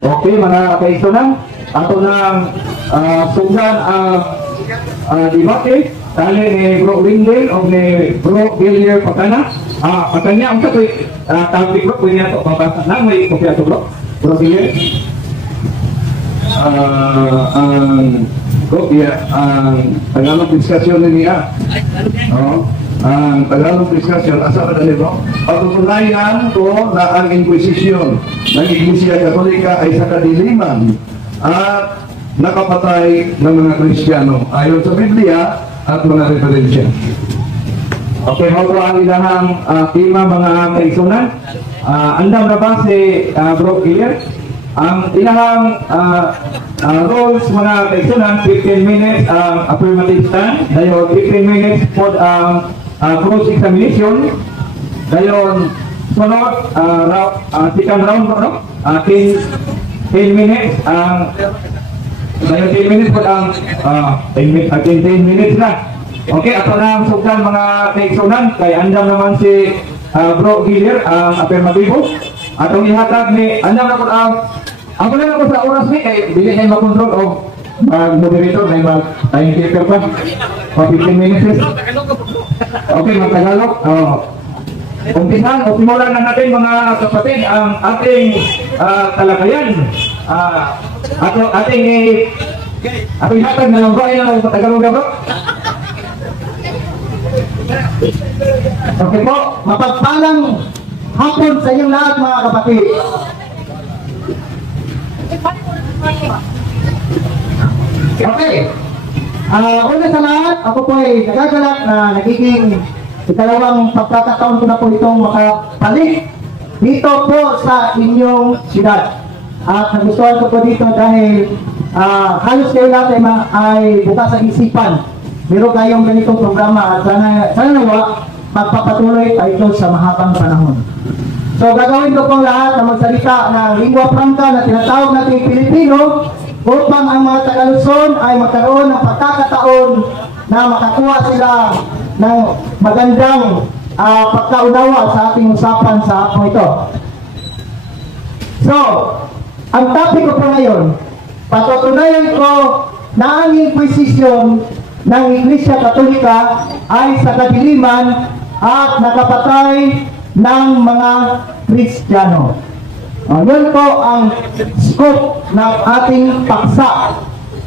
Okay, mga kaigsunan, ato nang sugdan ang debate tali ni Bro Windel o ni Bro Gillier Patana. Patanya, ang ito topic bro, pwede na ito pabasa na, may kopya ito bro, Bro Gillier. Ang Tagalog diskusyon niya. Ang Tagalog diskusyon, asa ka dali bro? Patutunayan ko na ang Inquisition ng Iglesia Katolika ay sa kadiliman at nakapatay ng mga Kristiyano ayon sa Biblia at mga referensya. Okay, mga ang ilahang tema mga kaigsunan. Andam na ba si Bro Gillier? Ang ilahang rules mga kaigsunan, 15 minutes affirmative stand, dayon 15 minutes for cross examination, dayon sunod second round no? 10 minutes dayon 10 minutes po ang 10 minutes na. Okay, ato na ang sugdan mga kaigsunan kay andam naman si Bro Gillier ang affirmativo. Atong ihatag ni andam na po ako na lang po sa oras ni kay dili na makontrol o mag-moderator na mag-timekeeper pa. 15 minutes. Okay, mga Tagalog. Umpisan o simulan na natin mga kapatid ang ating talakayan. Ating ihatag na lang ba ay na Tagalog na bro? Okay po, mapagpalang hapon sa inyong lahat mga kapatid. Okay. Una sa lahat, ako po ay nagagalak na nagiging ikalawang pagkakataon ko na po itong makapalit dito po sa inyong siyudad. At nagustuhan ko po dito dahil halos kayo lahat ay bukas ang isipan. Meron kayong ganitong programa at sana nawa magpapatuloy tayo sa mahabang panahon. So gagawin ko pong lahat na magsalita ng lingua franca na tinatawag natin Pilipino upang ang mga taga-Luzon ay magkaroon ng pagkakataon na makakuha sila ng magandang pagkaunawa sa ating usapan sa hapon ito. So, ang topic ko po ngayon, patutunayan ko na ang Inquisition ng Iglesia Katolika ay sa kadiliman at nakapatay ng mga Kristiyano. Yun po ang scope ng ating paksa.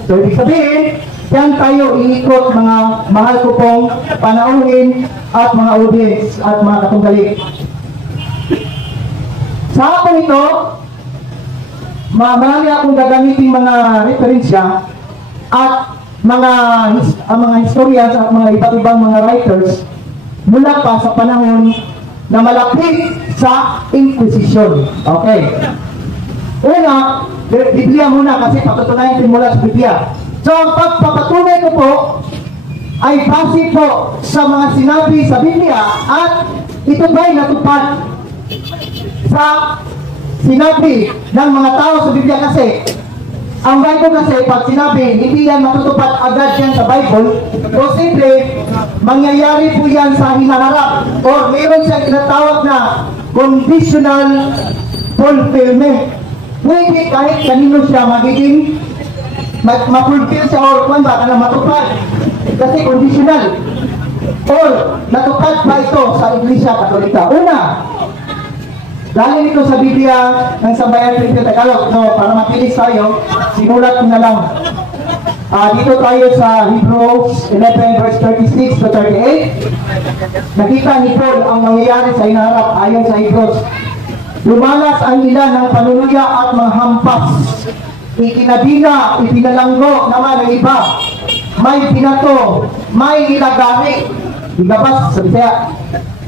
So, ibig sabihin, yan tayo iikot mga mahal ko pong panauhin at mga audience at mga katunggali. Sa hapon ito, marami akong gagamitin mga referensya at mga historians at mga iba't ibang mga writers mula pa sa panahon na malapit sa Inquisition. Okay. Una, Biblia muna kasi patutunayan din mula sa Biblia. So, ang pagpapatunay ko po ay base po sa mga sinabi sa Biblia at ito ba'y natupad sa sinabi ng mga tao sa Biblia kasi ang Bible kasi pag sinabi hindi yan matutupad agad yan sa Bible o simple mangyayari po yan sa hinaharap or mayroon siyang tinatawag na conditional fulfillment. Pwede kahit kanino siya magiging ma-fulfill siya or kung ba na matupad kasi conditional or natupad ba ito sa Iglesia Katolika. Una, dahil ito sa Biblia ng Sambayan Pilipino Tagalog, no, para mapilis tayo, sinulat ko na lang. Dito tayo sa Hebrews 11 verse 36 to 38. Nakita ni Paul ang mangyayari sa hinaharap ayon sa Hebrews. Lumalas ang ilan ng panuluya at mga hampas. Ikinabina, ipinalanggo naman ang iba. May pinato, may ilagari. Igabas sa Bisaya.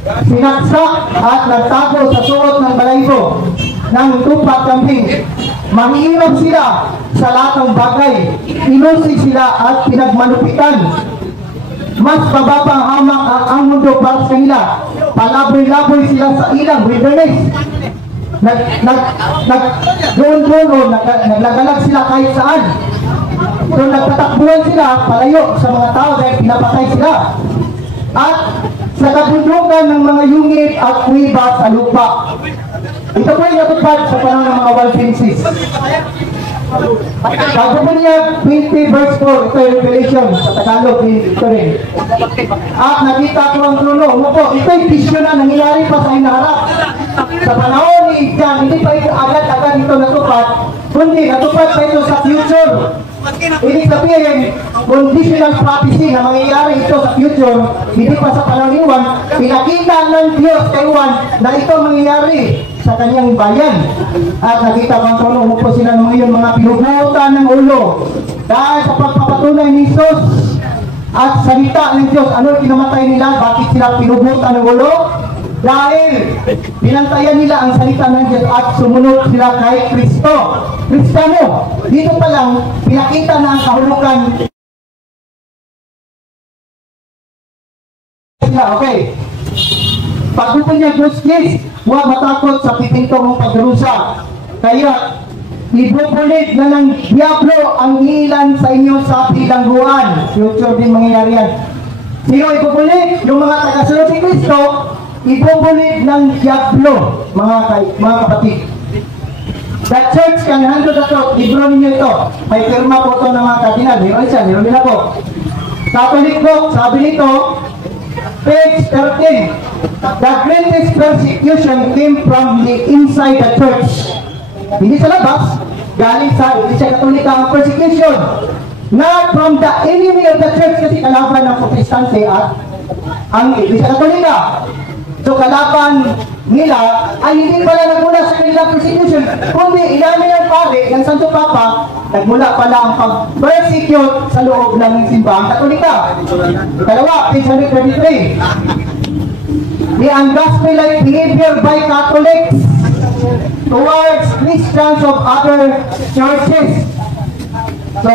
Sinaksak at nagtago sa suot ng balaybo ng tupat kambing. Mahirap sila sa lahat ng bagay. Inusig sila at pinagmanupitan. Mas mababang hamak ang mundo para sa kanila. Palaboy-laboy sila sa ilang wilderness. Doon o naglagalag sila kahit saan. So nagtatakbuhan sila palayo sa mga tao dahil pinapatay sila. At sa kabundukan ng mga yungit at kuiba sa lupa. Ito po yung natupad sa panahon ng mga Waldenses. Bago po niya 20 verse 4, ito yung Revelation sa Tagalog, ito rin. At nakita ko ang trono. Ano po, ito yung vision na nangyayari pa sa hinaharap. Sa panahon ni John, hindi pa ito agad-agad ito natupad, kundi natupad pa ito sa future. Ibig sabihin, conditional prophecy na mangyayari ito sa future, hindi pa sa panahon ni Juan, pinakita ng Diyos kay Juan na ito mangyayari sa kanyang bayan. At nakita bang kung umupo sila ngayon mga pinubutan ng ulo dahil sa pagpapatunay ni Jesus at salita ng Diyos. Ano kinamatay nila? Bakit sila pinubutan ng ulo? Dahil pinantayan nila ang salita ng Diyos at sumunod sila kay Kristo. Kristiyano, dito pa lang pinakita na ang kahulugan. Okay. Pagpunta niya justice, huwag matakot sa pipinto mong pagrusa. Kaya, ibubulit na ng Diablo ang ilan sa inyo sa bilangguan. Future din mangyayari yan. Sino ibubulit? Yung mga tagasunod ni Kristo, ibubulit ng Diablo, mga kapatid. The church can handle the truth. Libro ninyo ito. May firma po ito ng mga kardinal. Meron siya, meron nila po. Catholic book, sabi nito, page 13. The greatest persecution came from the inside the church. Hindi sa labas, galing sa Iglesia Katolika ang persecution. Not from the enemy of the church, kasi kalaban ng Protestante at ang Iglesia Katolika. So kalaban nila ay hindi pala nagmula sa kanilang persecution, kundi ilamin ng pare, ng Santo Papa, nagmula pala ang pag-persecute sa loob ng simbahang Katolika. Kalawa, page 123. The ungospelike behavior by Catholics towards Christians of other churches. So,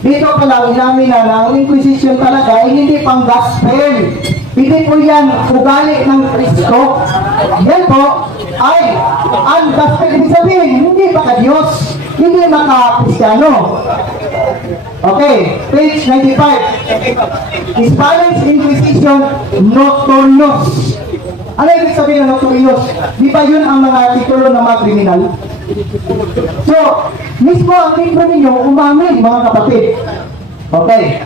dito pala ilamin na ang Inquisition talaga ay hindi pang gospel. Hindi po yan ugali ng Kristo. Yan po ay ungospel. Ibig sabihin, hindi maka Diyos, hindi maka Kristiyano. Okay, page 95. Spanish Inquisition Notorious. Ano ibig sabihin ng notorious? Di ba yun ang mga titulo ng mga kriminal? So, mismo ang libro ninyo umamin, mga kapatid. Okay.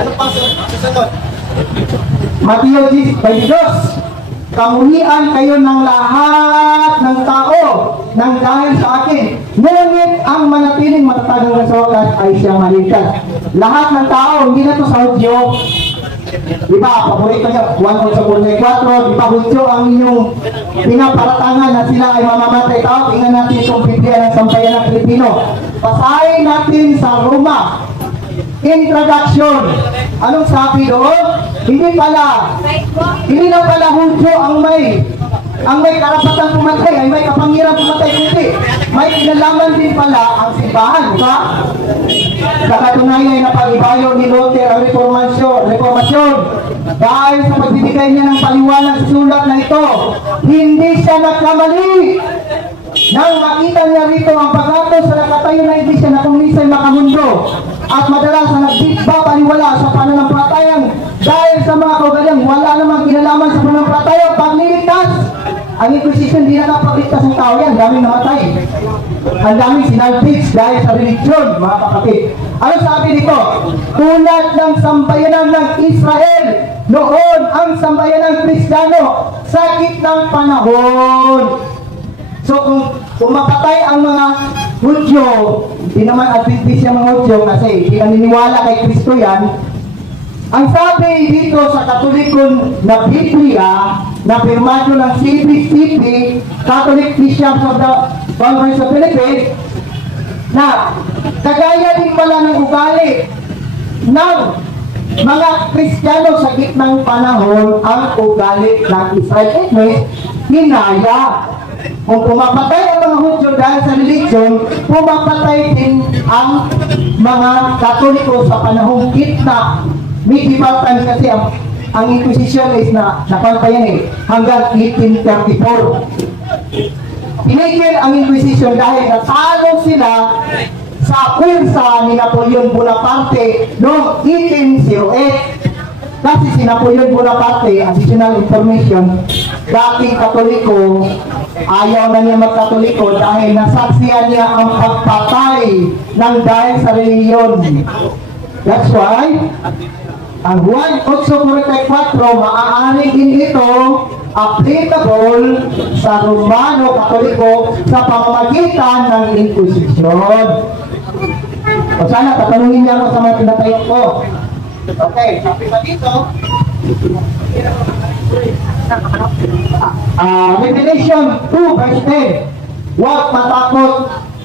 Ano pa susunod? Mateo 10:22. Kamuhian kayo ng lahat ng tao nang dahil sa akin. Ngunit ang manatiling matatag ng sa wakas ay siyang maligtas. Lahat ng tao, hindi na ito sa Hudyo. Diba, paborito niya, 1:4, diba, Hudyo ang inyong pinaparatangan na sila ay mamamatay tao. Tingnan natin itong Biblia ng Sambayan ng Pilipino. Basahin natin sa Roma. Introduction. Anong sabi doon? Hindi na pala Hudyo ang may karapatan pumatay, ay may kapangyarihan pumatay, kundi may kinalaman din pala ang simbahan, diba? Sa katunayan na pag-ibayo ni Luther ang reformasyon dahil sa pagbibigay niya ng paliwanag sa sulat na ito, hindi siya nagkamali. Nang makita niya rito ang pag-atos sa nakatayo na iglesia na kung minsan makamundo at madalas na nagbigba paniwala sa pananampalatayang dahil sa mga kaugalian wala namang kinalaman sa pananampalatayang pagliligtas. Ang Inquisition, di na napagligtas ng tao yan, daming namatay. Ang daming sinalpits dahil sa religion, mga kapatid. Ano sabi dito? Tulad ng sambayanan ng Israel, noon ang sambayanan ng Kristiyano sa gitnang panahon. So kung mapatay ang mga Hudyo, hindi naman Adventist yung mga Hudyo kasi hindi naniniwala kay Kristo yan. Ang sabi dito sa Katolikon na Biblia, na pirmado ng CBCP, Catholic Bishops of the Conference of Philippines, na kagaya din pala ng ugali ng mga Kristiyano sa gitnang panahon ang ugali ng Israel. Hinaya. Kung pumapatay ang mga Hudyo dahil sa religion, pumapatay din ang mga Katoliko sa panahong gitna. Medieval times kasi ang Inquisition is napantayan hanggang 1834. Pinigil ang Inquisition dahil natalo sila sa pwersa ni Napoleon Bonaparte noong 1808. Kasi si Napoleon Bonaparte, additional information, dating Katoliko, ayaw na niya magkatoliko dahil nasaksihan niya ang pagpatay ng dahil sa reliyon. That's why, ang Juan 8:44, maaaring din ito applicable sa Romano Katoliko sa pamamagitan ng Inquisition. O sana, tatanungin niya ako sa mga tinatayo ko. Okay, sabi pa dito, Revelation 2 verse 10, huwag matakot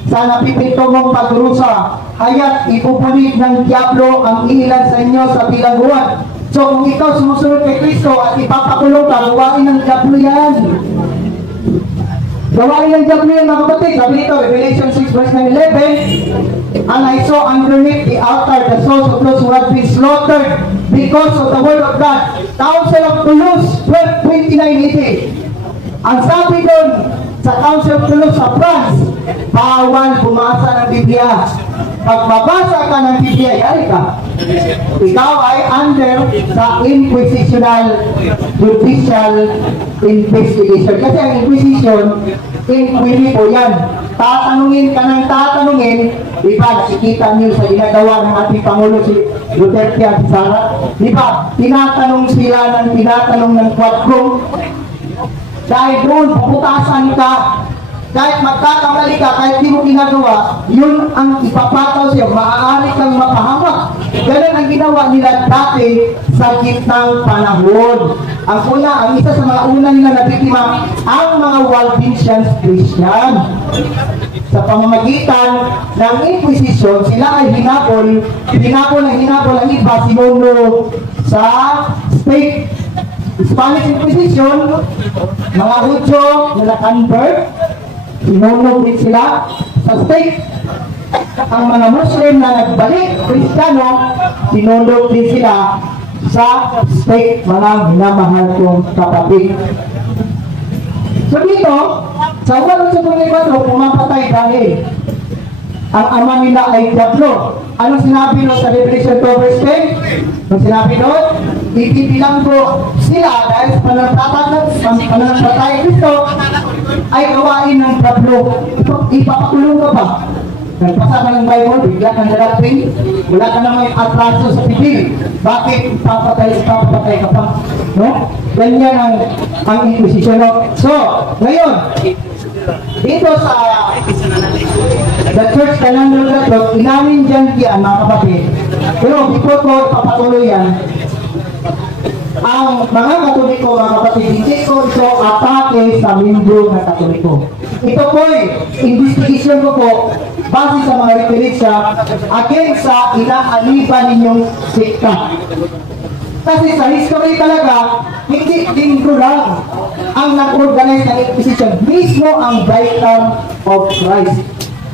sa napipinto mong pagrusa, haya't ipupulit ng diablo ang ilan sa inyo sa bilangguan. So kung ikaw sumusunod kay Kristo at ipapakulong ka, gawain ng diablo yan. Gawain ng diablo yan, mga kapatid. Sabi nito, Revelation 6 verse 9-11, and I saw underneath the altar the souls of those who had been slaughtered because of the word of God. Council of Toulouse 1229 Ang sabi doon sa Council of Toulouse sa France, bawal bumasa ng Biblia. Pag mabasa ka ng Biblia, yari ka. Ikaw ay under sa Inquisitional Judicial Investigation. Kasi ang Inquisition, inquiry po yan. Tatanungin ka ng tatanungin, diba, nakikita niyo sa ginagawa ng ating Pangulo si Duterte at Sara. Diba, tinatanong sila ng quadcom. Dahil doon, puputasan ka. Kahit magkakamali ka, kahit di mo ginagawa, yun ang ipapataw siya. Maaari kang mapahamak. Ganun ang ginawa nila dati sa gitnang panahon. Ang isa sa mga una nila na biktima, ang mga Waldensians Christian. Sa pamamagitan ng Inquisition, sila ay hinapol ang iba, sinuno sa state. Spanish Inquisition, mga Hudyo na na-convert, sinunog din sila sa state. Ang mga Muslim na nagbalik, Kristiyano, sinunog din sila sa state, mga minamahal kong kapatid. So dito, sa 1:24, pumapatay dahil ang ama nila ay diablo. Anong sinabi doon sa Revelation 2 verse 10? Anong sinabi doon? Ipipilang ko sila dahil sa pananampalataya Kristo ay gawain ng diablo. Ipapakulong ka ba? Nagpasa ka ng Bible, bigla kang nalagping, wala ka naman atraso sa pitil. Bakit papatay ka pa? No? Ganyan ang Inquisition. So, ngayon, dito sa The Church Calendar Network, inamin dyan yan, mga kapatid. Pero before ko papatuloy yan, ang mga Katoliko, mga kapatid, hindi ko ito atake sa membro ng Katoliko. Ito po'y investigation ko po base sa mga referensya against sa inaaniban ninyong sekta. Kasi sa history talaga, hindi linggo lang ang nag-organize ng Inquisition. Mismo ang Vicar of Christ.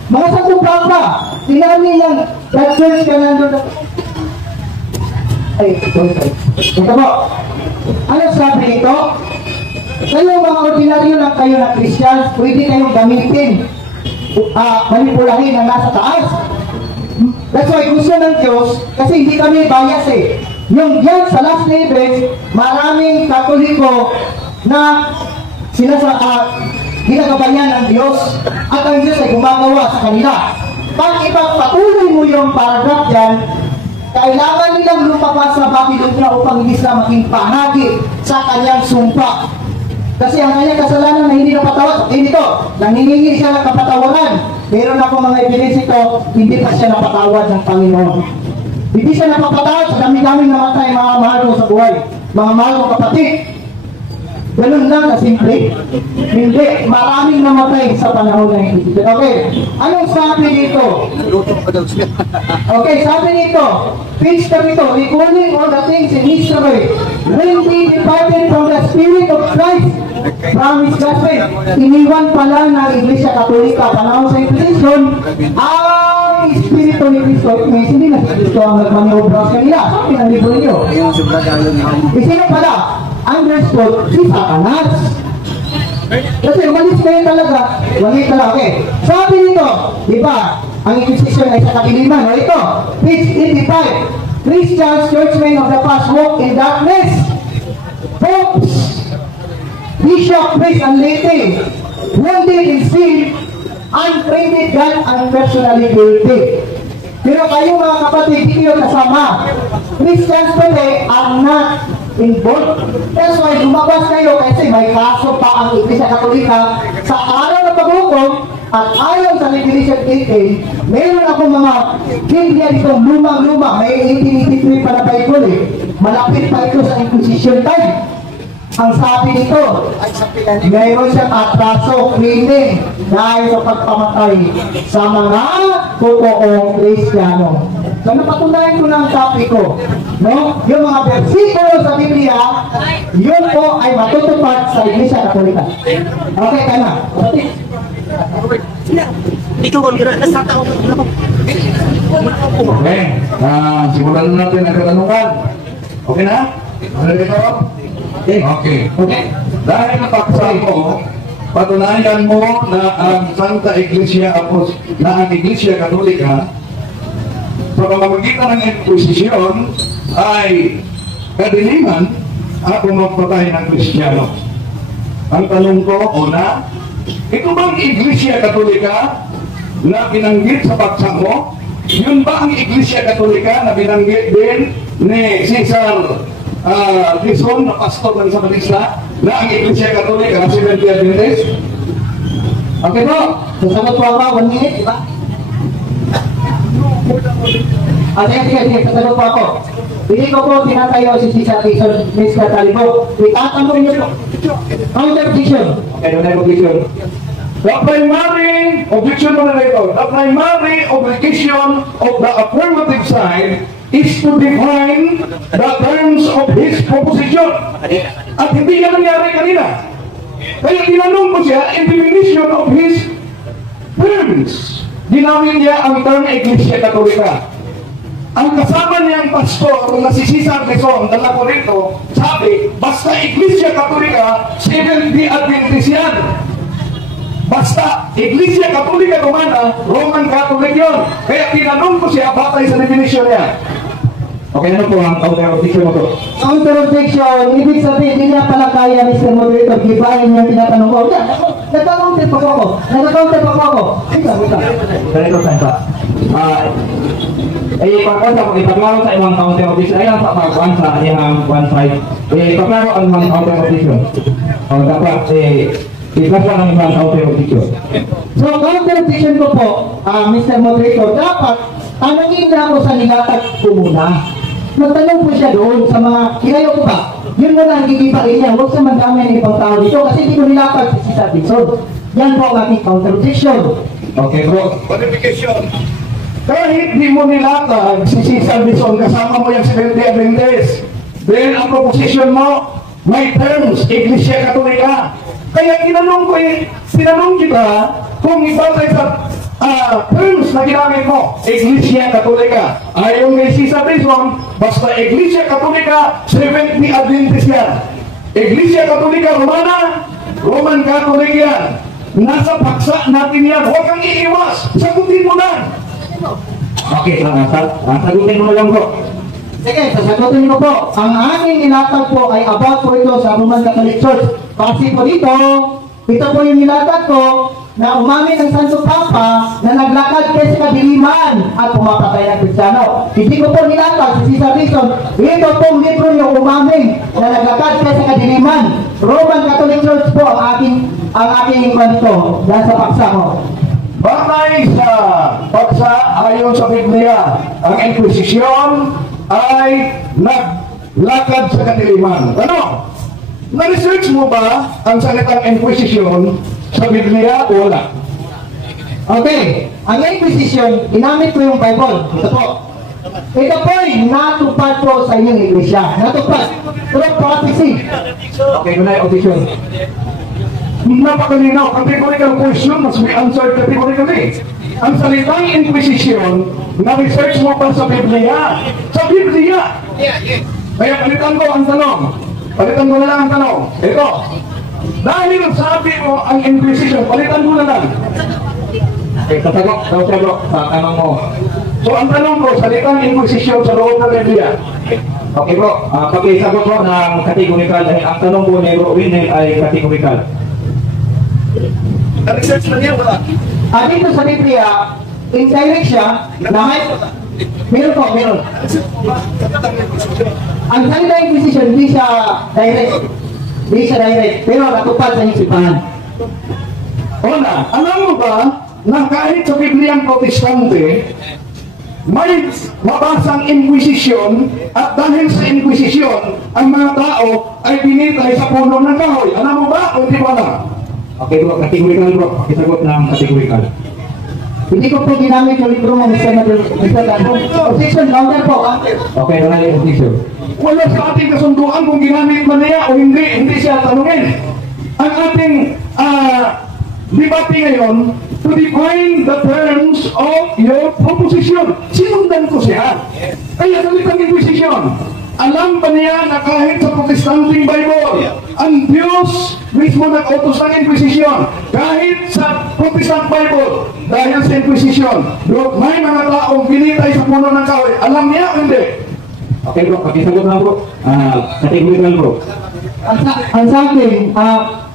Mga sakumpang pa, sinabi ng The Church Calendar. Sorry. Ito po. Ano sabi nito? Kayo mga ordinaryo lang kayo na Christians, pwede kayong gamitin, manipulahin na nasa taas. That's why gusto ng Diyos, kasi hindi kami bias eh. Yung yan sa last labels, maraming Katoliko na ginagabayan ng Diyos at ang Diyos ay gumagawa sa kanila. Pag ipagpatuloy mo yung paragraph dyan, kailangan nilang lumabas sa Babylonia upang hindi sila maging bahagi sa kanyang sumpa. Kasi ang kanyang kasalanan na hindi napatawad, dito, nangingingi siya ng kapatawaran. Meron ako mga evidence ito, hindi pa siya napatawad ng Panginoon. Hindi siya napapatawad sa dami-daming namatay mga mahal ko sa buhay. Mga mahal ko kapatid. Ganun lang na simple. Hindi, maraming namatay sa panahon na ito. Okay, anong sabi dito? Okay, sabi dito, page ka dito, recalling all the things in history, when we departed from the Spirit of Christ, from His gospel, iniwan pala ng Iglesia Katolika, panahon sa Inquisition, ang Espiritu ni Cristo, hindi na si Cristo ang nagmaniobra sa kanila. Sabi ng libro niyo. Sino pala? Understood si Satanas. Kasi umalis kayo talaga. Wali talaga. Okay. Sabi nito, di ba, ang Inquisition ay sa kadiliman. O ito, page 85. Christians, churchmen of the past walk in darkness. Popes, bishop, priest, and laity wounded in sin, unprinted God, and personally guilty. Pero kayo mga kapatid, hindi kayo kasama. Christians today are not involved. That's why lumabas kayo kasi may kaso pa ang Iglesia Katolika sa araw ng paghukom at ayon sa Revelation 18, meron ako mga Biblia ditong lumang-luma. May 1883 pa na Bible eh. Malapit pa ito sa Inquisition time. Ang sabi nito, mayroon siyang atraso, cleaning, dahil sa pagpamatay sa mga totoong Kristiyano. So napatunayan ko na ang topic ko. No? Yung mga versikulo sa Biblia, yun po ay matutupad sa Iglesia Katolika. Okay, tama. Ikaw ang gira, nasa tao. Okay, simulan na natin ang katanungan. Okay na? Ano dito? Okay. Dahil napaksa mo, patunayan mo na ang Santa Iglesia na ang Iglesia Katolika sa pamamagitan ng Inquisition ay kadiliman at pumapatay ng Kristiyano. Ang tanong ko, una, ito bang Iglesia Katolika na binanggit sa paksa mo? Yun ba ang Iglesia Katolika na binanggit din ni Cesar Dizon, na pastor ng isang Manila, na ang Iglesia Katolika na Seventh-day Adventist? Okay po, sasagot po ako, 1 minute, diba? Sige, sasagot po ako. Hindi ko po tinatayo si Cesar Dizon, Mr. Talibo. Itatanong niyo po. Counter-objection. Okay, counter-objection. The primary objection moderator, the primary obligation of the affirmative side is to define the terms of his proposition. At hindi yan nangyari kanina. Kaya tinanong ko siya in definition of his terms. Ginawin niya ang term Iglesia Katolika. Ang kasama niyang pastor na si Cesar Dizon, dala ko rito, sabi, basta Iglesia Katolika, Seventh-day Adventist yan. Basta Iglesia Katolika Romana, Roman Catholic yun. Kaya tinanong ko siya batay sa definition niya. Okay na po ang counter-objection mo to. Counter-objection, ibig sabihin, hindi niya pala kaya, Mr. Moderator, gibahin niya tinatanong ko. Yan, nagka-counter pa ako. Nagka-counter pa ako. Ganito saan pa. Pagkasa ko, ipaklaro sa ibang counter-objection. Ayan sa pagkuhan sa iyang one side. Ipaklaro ang mga counter-objection. Dapat, ipaklaro ang ibang counter-objection. So, counter-objection ko po, Mr. Moderator, dapat tanongin na ako sa nilatag ko muna. Magtanong po siya doon sa mga kinayo ko ba? Yun mo lang gigipain niya. Huwag sa mandamay ng ibang tao dito kasi hindi ko nilatag si Cesar Dizon. Yan po ang aking counter-objection. Okay bro. Qualification. Kahit di mo nilatag si Cesar Dizon, kasama mo yung Seventh-day Adventist, then ang proposition mo, may terms, Iglesia Katolika. Kaya tinanong kita kung ibatay sa terms na ginamit mo, Iglesia Katolika. Ayaw ni Cesar Dizon, basta Iglesia Katolika, Seventh-day Adventist yan. Iglesia Katolika Romana, Roman Catholic yan. Nasa paksa natin yan. Huwag kang iiwas. Sagutin mo lang. Okay, sagutin mo lang po. Sige, sasagutin mo po. Ang aking nilatag po ay about po ito sa Roman Catholic Church. Kasi po dito, ito po yung nilatag ko na umamin ng Santo Papa na naglakad kayo sa kadiliman at pumapatay ng Kristiyano. Hindi ko po nilatag si Cesar Dizon. Ito pong libro niyo umamin na naglakad kayo sa kadiliman. Roman Catholic Church po ang aking kwento dahil sa paksa mo. Batay sa paksa ayon sa Biblia, ang Inquisition ay naglakad sa kadiliman. Ano? Na-research mo ba ang salitang Inquisition sa Biblia o wala? Okay, ang Inquisition, ginamit ko yung Bible. Ito po. Ito po ay natupad po sa inyong Iglesia. Natupad. Through prophecy. Okay, yun na yung audition. Napakalinaw. Categorical question must be answered categorically. Ang salitang Inquisition, na-research mo pa sa Biblia. Sa Biblia. Kaya palitan ko ang tanong. Palitan mo na lang ang tanong. Ito. Dahil sabi mo ang Inquisition, palitan mo na lang. Okay, sasagot sa tanong mo. So ang tanong ko, salitang Inquisition sa loob ng Biblia. Okay bro, pakisagot mo ng categorical dahil ang tanong po ni Bro Winner ay categorical. Na-research na niya, wala. Dito sa Biblia, indirect siya, lahat. Meron po, meron. Ang salita Inquisition, hindi siya direct. Hindi siya direct, pero natupad sa isipan. Una, alam mo ba na kahit sa Bibliang Protestante, may mabasang Inquisition at dahil sa Inquisition, ang mga tao ay binitay sa puno ng kahoy. Alam mo ba o hindi mo alam? Okay bro, categorical bro. Pakisagot ng categorical. Hindi ko po ginamit yung libro mo, Mr. Gabo. Objection, counter po. Okay, wala yung objection. Wala sa ating kasunduan kung ginamit man niya o hindi siya tanungin. Ang ating debate ngayon, to define the terms of your proposition. Sinundan ko siya. Kaya salitang Inquisition. Alam ba niya na kahit sa Protestanting Bible, ang Diyos mismo nag-utos ng Inquisition. Kahit sa Protestant Bible, dahil sa Inquisition, may mga taong binitay sa puno ng kahoy. Alam niya o hindi? Okay bro, pakisagot na bro. Categorical bro. Ang sa akin,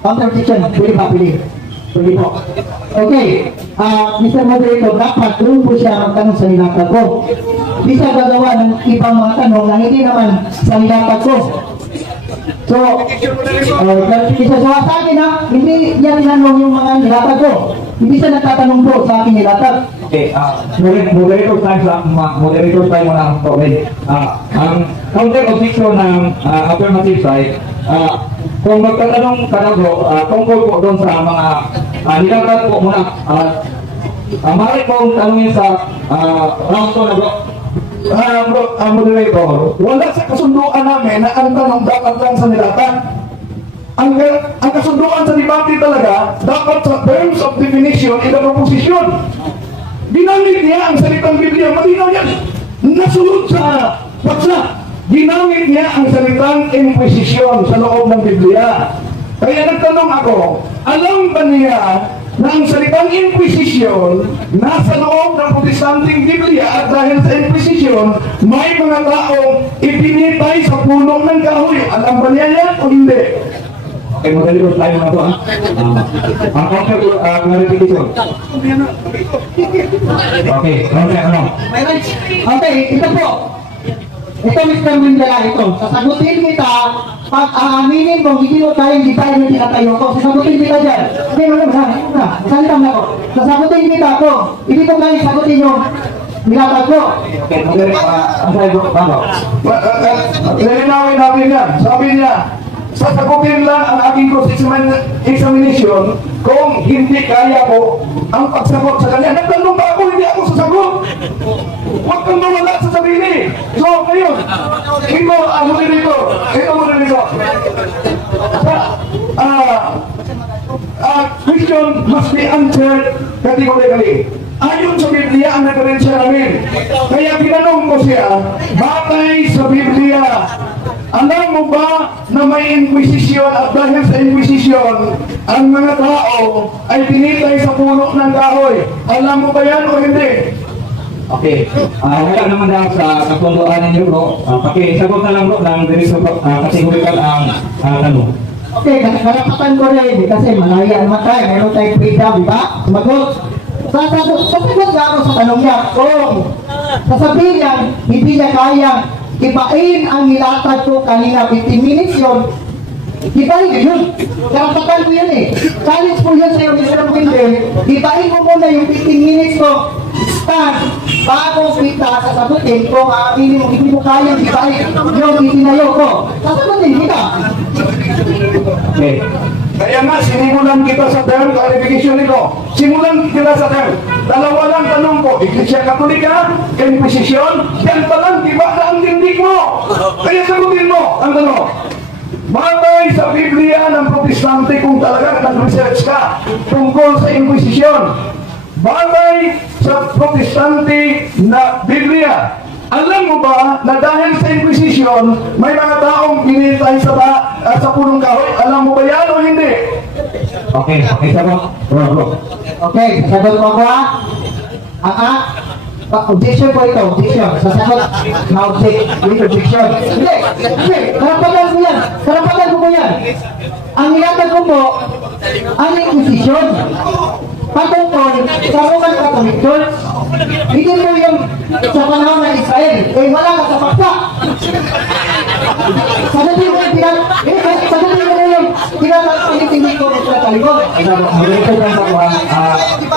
counter objection, pwede ba, pwede? Pwede po. Okay, Mr. Moderator, dapat doon po siya magtanong sa nilatag ko. Hindi siya gagawa ng ibang mga tanong na hindi naman sa nilatag ko. So, isa sa akin hindi niya tinanong yung mga nilatag ko. Hindi siya nagtatanong po sa akin nilatag. Okay, moderator time mo na po. Ang counter objection ng affirmative side, kung magtatanong ka na bro, tungkol po doon sa mga nilatag po muna. Maaari pong tanongin sa round 2 na bro. Moderator, wala sa kasunduan namin na ang tanong dapat lang sa nilatag. Ang kasunduan sa debate talaga, dapat sa terms of definition in the proposition. Ginamit niya ang salitang Biblia, malinaw yan. Nasunod sa paksa. Ginamit niya ang salitang Inquisition sa loob ng Biblia. Kaya nagtanong ako, alam ba niya na ang salitang Inquisition nasa loob ng Protestanting Biblia at dahil sa Inquisition, may mga taong ipinitay sa puno ng kahoy. Alam ba niya yan o hindi? Okay, moderator time na po. Ang counter clarification. Okay, ano? Okay, ito po. Ito, Mr. Mindala, ito. Sasagutin kita, pag aaminin mo, hindi mo tayo, hindi tayo yung tinatayo ko. Sasagutin kita dyan. Hindi mo naman, salita mo ako. Sasagutin kita ako. Hindi ko kayo sagutin yung nilatag ko. Okay, moderator, ang sayo bro, paano? Lilinawin natin yan. Sabi niya, sasagutin lang ang aking cross-examination kung hindi kaya ko ang pagsagot sa kanya. Nagtanong ba ako, hindi ako sasagot? Huwag kang mawala sa sarili. So, ngayon, ito, question must be answered categorically. Ayon sa Biblia ang referensya namin. Kaya tinanong ko siya, batay sa Biblia, alam mo ba na may Inquisition at dahil sa Inquisition, ang mga tao ay tinitay sa puno ng kahoy? Alam mo ba yan o hindi? Okay, wala naman daw sa kasunduan ninyo bro. Pakisagot na lang bro ng diretso categorical ang tanong. Okay, karapatan ko rin kasi malaya naman tayo. Meron tayong freedom, di ba? Sumagot. Sasagot nga ako sa tanong niya. Kung sasabihin niya, hindi niya kaya ibain ang nilatag ko kanina 15 minutes yun, ibain niya yun. Karapatan ko yun eh. Challenge po yun sa'yo, Mr. Winder. Ibain mo muna yung 15 minutes ko. Stand, bago kita sasagutin kung aaminin mo, hindi mo kaya ibain yung itinayo ko. Sasagutin kita. Okay. Kaya nga, sinimulan kita sa term clarification nito. Simulan kita sa term. Dalawa lang tanong ko, Iglesia Katolika, Inquisition, yan pa lang, diba na ang tindig mo? Kaya sagutin mo ang tanong. Batay sa Biblia ng Protestante kung talaga nag-research ka tungkol sa Inquisition. Batay sa Protestante na Biblia, alam mo ba na dahil sa Inquisition, may mga taong binitay sa punong kahoy? Alam mo ba yan o hindi? Okay, sagot. Bro. Okay, sasagot mo ako objection po ito, objection. Sasagot na objection. Hindi, karapatan ko yan. Karapatan ko po yan. Ang nilatag ko po, ang Inquisition patungkol sa Roman Catholic Church. Hindi mo yung sa panahon ng Israel, wala ka sa paksa. Sagutin mo yung tinatangin ko sa talikod.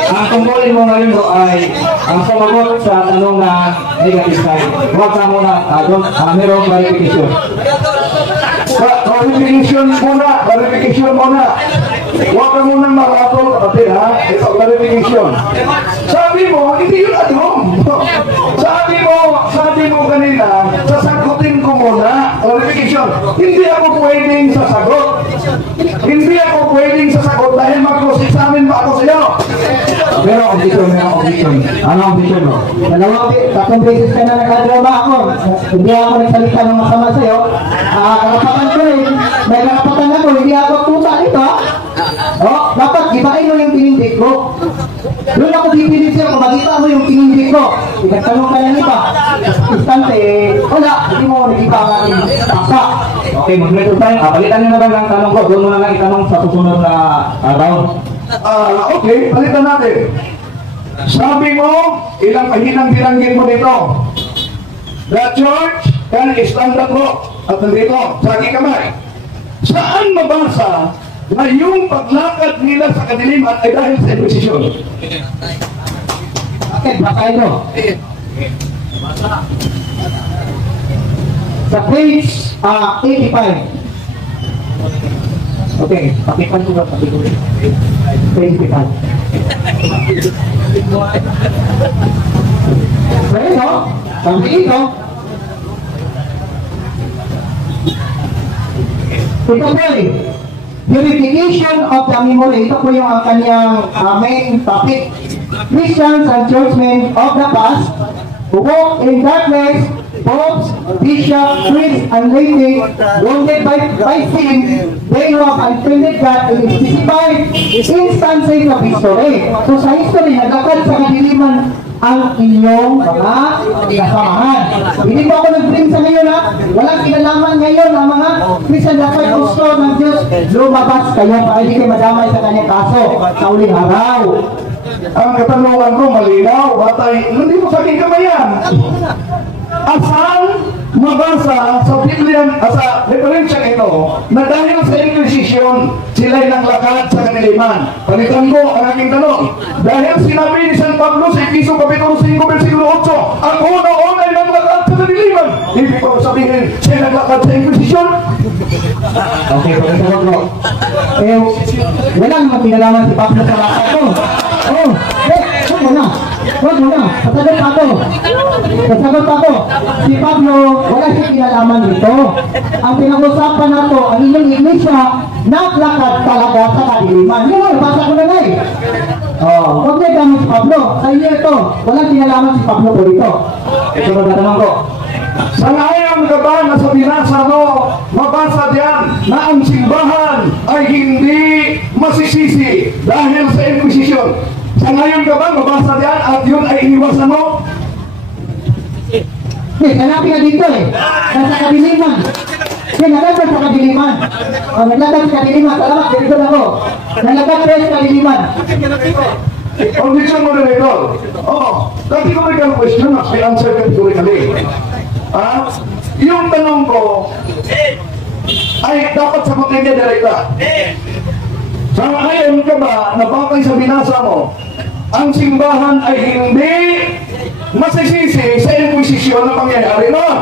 Ang tungkulin mo ngayon bro ay ang sumagot sa tanong na negative side. Huwag ka muna doon, mayroong clarification. Clarification muna. Huwag ka munang maratol, kapatid ha. Ito, clarification. Sabi mo, hindi yun ano. Sabi mo kanina, sasagutin ko muna. Clarification. Hindi ako pwedeng sasagot. Dahil mag-cross-examine pa ako sa'yo. Pero objection. Ano objection mo? Tatlong beses ka na nagkadrama ako. Hindi ako nagsalita ng masama sa'yo. Karapatan ko rin. May karapatan ako. Hindi ako tuta ito. Dapat ibain mo yung tinindig ko. Doon ako bibilit sa'yo kung makita mo yung tinindig ko. Itanong ka ng iba. Instante, wala. Hindi mo nag-iba ang aking paksa. Okay, mag-letter tayo. Palitan nyo na ba ang tanong ko? Doon mo na lang itanong sa susunod na round. Okay, palitan natin. Sabi mo, ilang kahinang binanggit mo dito. The church can stand the rock. At nandito, sa aking kamay. Saan mabasa na yung paglakad nila sa kadiliman ay dahil sa Inquisition? Okay, bakay mo. Sa page 85. Okay, pakipan ko ba? Page 85. Pwede no? Sabi ito. Ito po purification of the memory. Ito po yung kanyang main topic. Christians and churchmen of the past who walk in darkness, popes, bishops, priests, and ladies, wounded by sin, they who have offended God in specified instances of history. So sa history, naglakad sa kadiliman ang inyong mga kasamahan. Hindi po ako nag-bring sa ngayon ha. Walang kinalaman ngayon ang mga Christian na kayo gusto ng Diyos. Lumabas kayo para hindi kayo madamay sa kanyang kaso sa uling araw. Ang katanungan ko, malinaw, batay, hindi mo sa aking kamayan. Asan mabasa sa Biblia, sa referensya ito, na dahil sa Inquisition, sila'y naglakad sa kaniliman? Palitan ko ang aking tanong. Dahil sinabi ni San Pablo sa Efeso Kapitulo 5, versikulo 8, ang una-una ay naglakad sa kaniliman. Ibig ko sabihin, siya naglakad sa Inquisition? Okay, pagkatawag mo. Wala naman pinalaman si Pablo sa lakad ko. Huwag mo na. Sasagot ako. Si Pablo, wala siya kinalaman dito. Ang pinag-usapan nato, ang inyong iglesia, naglakad talaga sa kadiliman. Yun, basa ko na na huwag niya gamit si Pablo. Sa inyo ito, walang kinalaman si Pablo po dito. Ito na tatanong ko. Sangayon ka ba na sa binasa mo, mabasa diyan na ang simbahan ay hindi masisisi dahil sa Inquisition? Sangayon ka ba mabasa diyan at yun ay iniwasan mo? Hanapin ka dito nasa kadiliman. Naglakad sa kadiliman. Naglakad sa kadiliman. Salamat, dito na ako. Naglakad sa kadiliman. Objection moderator. Categorical question must be answered categorically. Yung tanong ko ay dapat sagutin niya direkta. Sangayon ka ba na batay sa binasa mo, ang simbahan ay hindi masisisi sa Inquisition na pangyayari noon?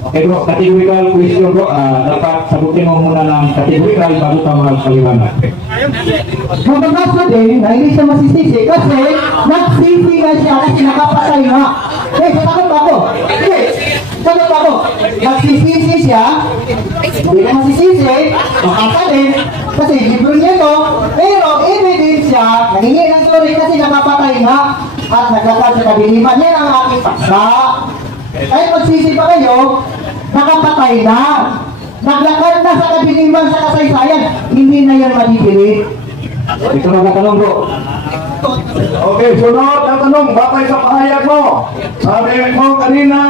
Okay bro, categorical question bro, dapat sagutin mo muna ng categorical bago ka magpaliwanag. Mabagasa din na hindi siya masisisi kasi nagsisi nga siya kasi nakapatay nga. Sagot ako. Sagot ako. Nagsisisi siya, hindi na masisisi, makasalin, kasi libro niya ito, pero evidence siya, nahingi ng sorry kasi nakapatay nga at naglakad sa kadiliman. Yan ang aking paksa. Ay magsisi pa kayo, nakapatay na. Naglakad na sa kadiliman sa kasaysayan, hindi na yan madidilit. Ito na tatanong bro. Okay, sunod ang tanong, batay sa pahayag mo. Sabi mo kanina,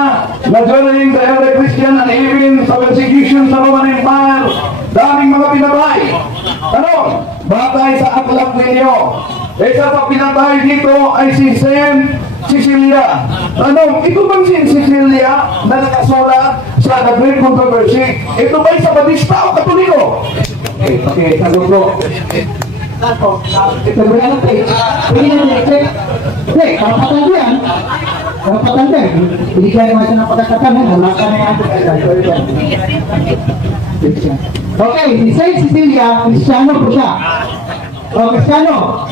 na during the early Christian and even sa persecution sa Roman Empire, daming mga pinatay. Ano? Batay sa aklat ninyo. Isa pa pinatay dito ay si Saint Cecilia. Tanong, ito bang si Cecilia na nakasulat sa The Great Controversy? Ito ba'y sa Batista o Katoliko? Okay, sagot po. Ito ba yan? Pwede na check. Hindi, karapatan ko yan. Karapatan ko yan. Binigyan naman siya ng pagkakatan. Wala ka na yan. Okay, si Saint Cecilia, Cristiano po siya. O, Cristiano.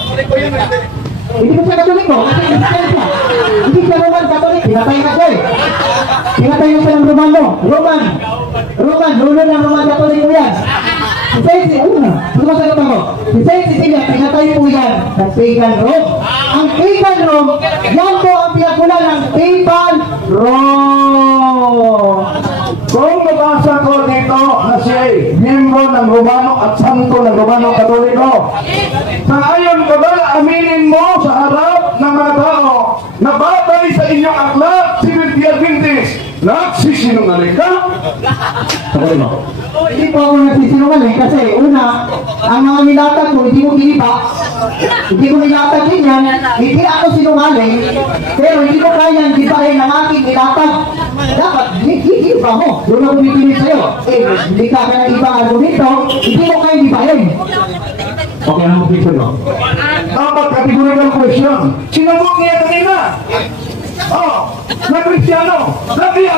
Hindi ko siya Katoliko. Kasi Cristiano siya. Hindi siya Roman Katolik. Pinatay na siya eh. Pinatay na siya ng Romano. Lulo ng Roman Katoliko yan. Si Saint Cecilia, pinatay po yan ng Pagan Rome. Ang Pagan Rome, yan po ang pinagmula ng Papal Rome. Kung nabasa ko dito na siya ay miyembro ng Romano at santo ng Romano Katoliko, sangayon ka ba aminin mo sa harap ng mga tao na batay sa inyong aklat, Seventh Adventist, nagsisinungaling ka? Hindi po ako nagsisinungaling kasi una, ang mga nilatag ko, hindi ko ginipa. Hindi ko nilatag din yan. Hindi ako sinungaling, pero hindi ko kayang gibahin ang aking nilatag. Dapat, giba mo. Doon ako bipilit sa'yo. Hindi ka ng ibang argumento, hindi mo kayang gibahin. Okay, ano mo picture mo? Dapat categorical question. Sinabot niya kanina. Na Cristiano. Kaya,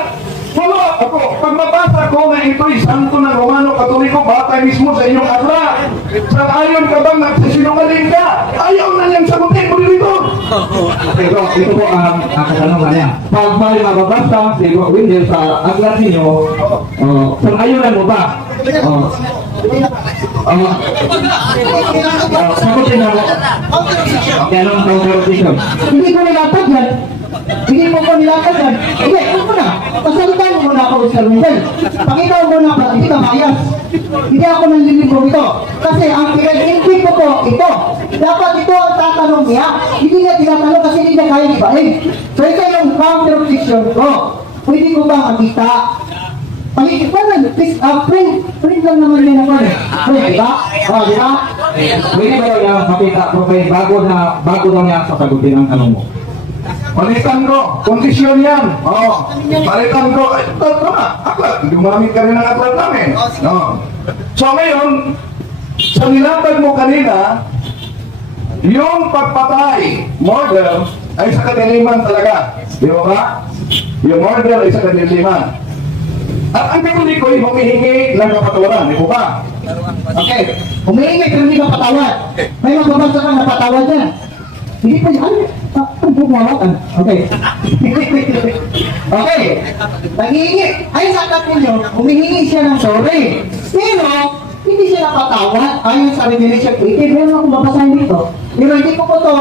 follow ako. Pag mabasa ko na ito'y santo ng Romano Katoliko, batay mismo sa inyong aklat. Sa ayon ka bang nagsisinungaling ka? Ayaw na niyang sagutin mo dito. Okay, bro, ito po ang katanungan niya. Pag may mababasa, si Wendell sa aklat ninyo, sang-ayunan mo ba? Sagutin na mo. Okay, anong conversation? Hindi ko nilatag yan. Hindi mo ko nilatag yan. Hindi, ano mo na? Pasalitan mo muna ako sa Wendell. Pakita mo muna ako, hindi ka bias. Hindi ako nanlilibro ito. Kasi ang pinag-intake ko po, ito. Dapat ito ang tatanong niya. Hindi niya tinatanong kasi hindi niya kaya ibahin. So ito yung counter-position ko. Pwede ko ba makita? Print lang naman yan ako. Print, diba? Diba? Pwede ba yung makita ko kay bago daw niya sasagutin ang tanong mo? Palitan ko, kondisyon yan. Palitan ko. Tama, aklat. Gumamit ka rin ng aklat namin. So ngayon, sa nilatag mo kanina, yung pagpatay, murder, ay sa kadiliman talaga. Di ba ba? Yung murder ay sa kadiliman. At ang Katoliko ay humihingi ng kapatawaran. Di ba ba? Okay. Humihingi pero hindi ka patawad. May magbabasa kang napatawad yan. Hindi pa yan. Ang bumawakan. Okay. Okay. Nanghihingi. Ay sa aklat ninyo, humihingi siya ng sorry. Pero, hindi siya napatawad. Ayon sa Revelation 18, meron akong babasahin dito. Pero hindi ko po ito,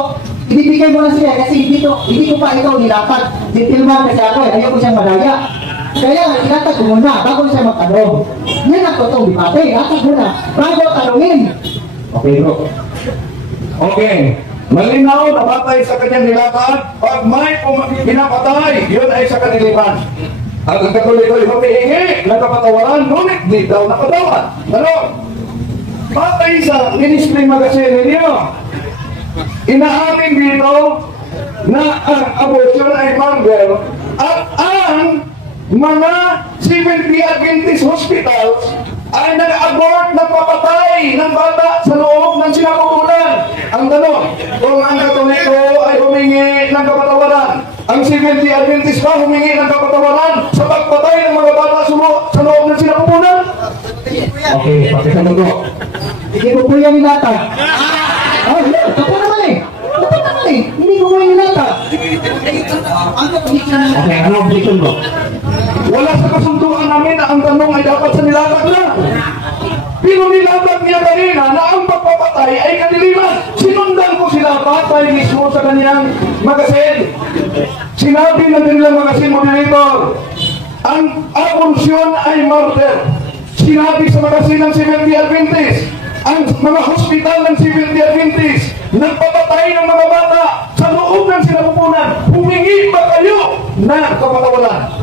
ibibigay mo na siya kasi hindi ko pa ito nilatag. Gentleman kasi ako eh, ayaw ko siyang madaya. Kaya nilatag ko muna bago siya magtanong. Yan ang totoong debate. Latag muna bago tanongin. Okay, bro. Okay. Malinaw na batay sa kanyang nilatag, pag may pinapatay, yun ay sa kadiliman. At ang Katoliko ay humihingi ng kapatawaran, ngunit di daw napatawad. Ano? Batay sa Ministry Magazine ninyo, inaamin dito na ang abortion ay murder at ang mga Seventh Adventist hospitals ay nag-abort ng papatay ng bata sa loob ng sinapupunan. Ang tanong, kung ang Katoliko ay humingi ng kapatawaran, ang Seventh Adventist ba humingi ng kapatawaran sa pagpatay ng mga bata sa loob ng sinapupunan? Okay, pakisagot ko. Hindi ko po yan nilatag. Tapos naman eh. Hindi ko po yan nilatag. Okay, ano ang position mo? Wala sa kasunduan namin na ang tanong ay dapat sa nilatag na. Pero nilatag niya kanina na ang pagpapatay ay kadiliman. Sinundan ko sila patay mismo sa kanyang magazine. Sinabi ng kanilang magazine moderator, ang abortion ay murder. Sinabi sa magazine ng Seventh Adventist, ang mga hospital ng Seventh Adventist nagpapatay ng mga bata sa loob ng sinapupunan. Humingi ba kayo na kapatawalan?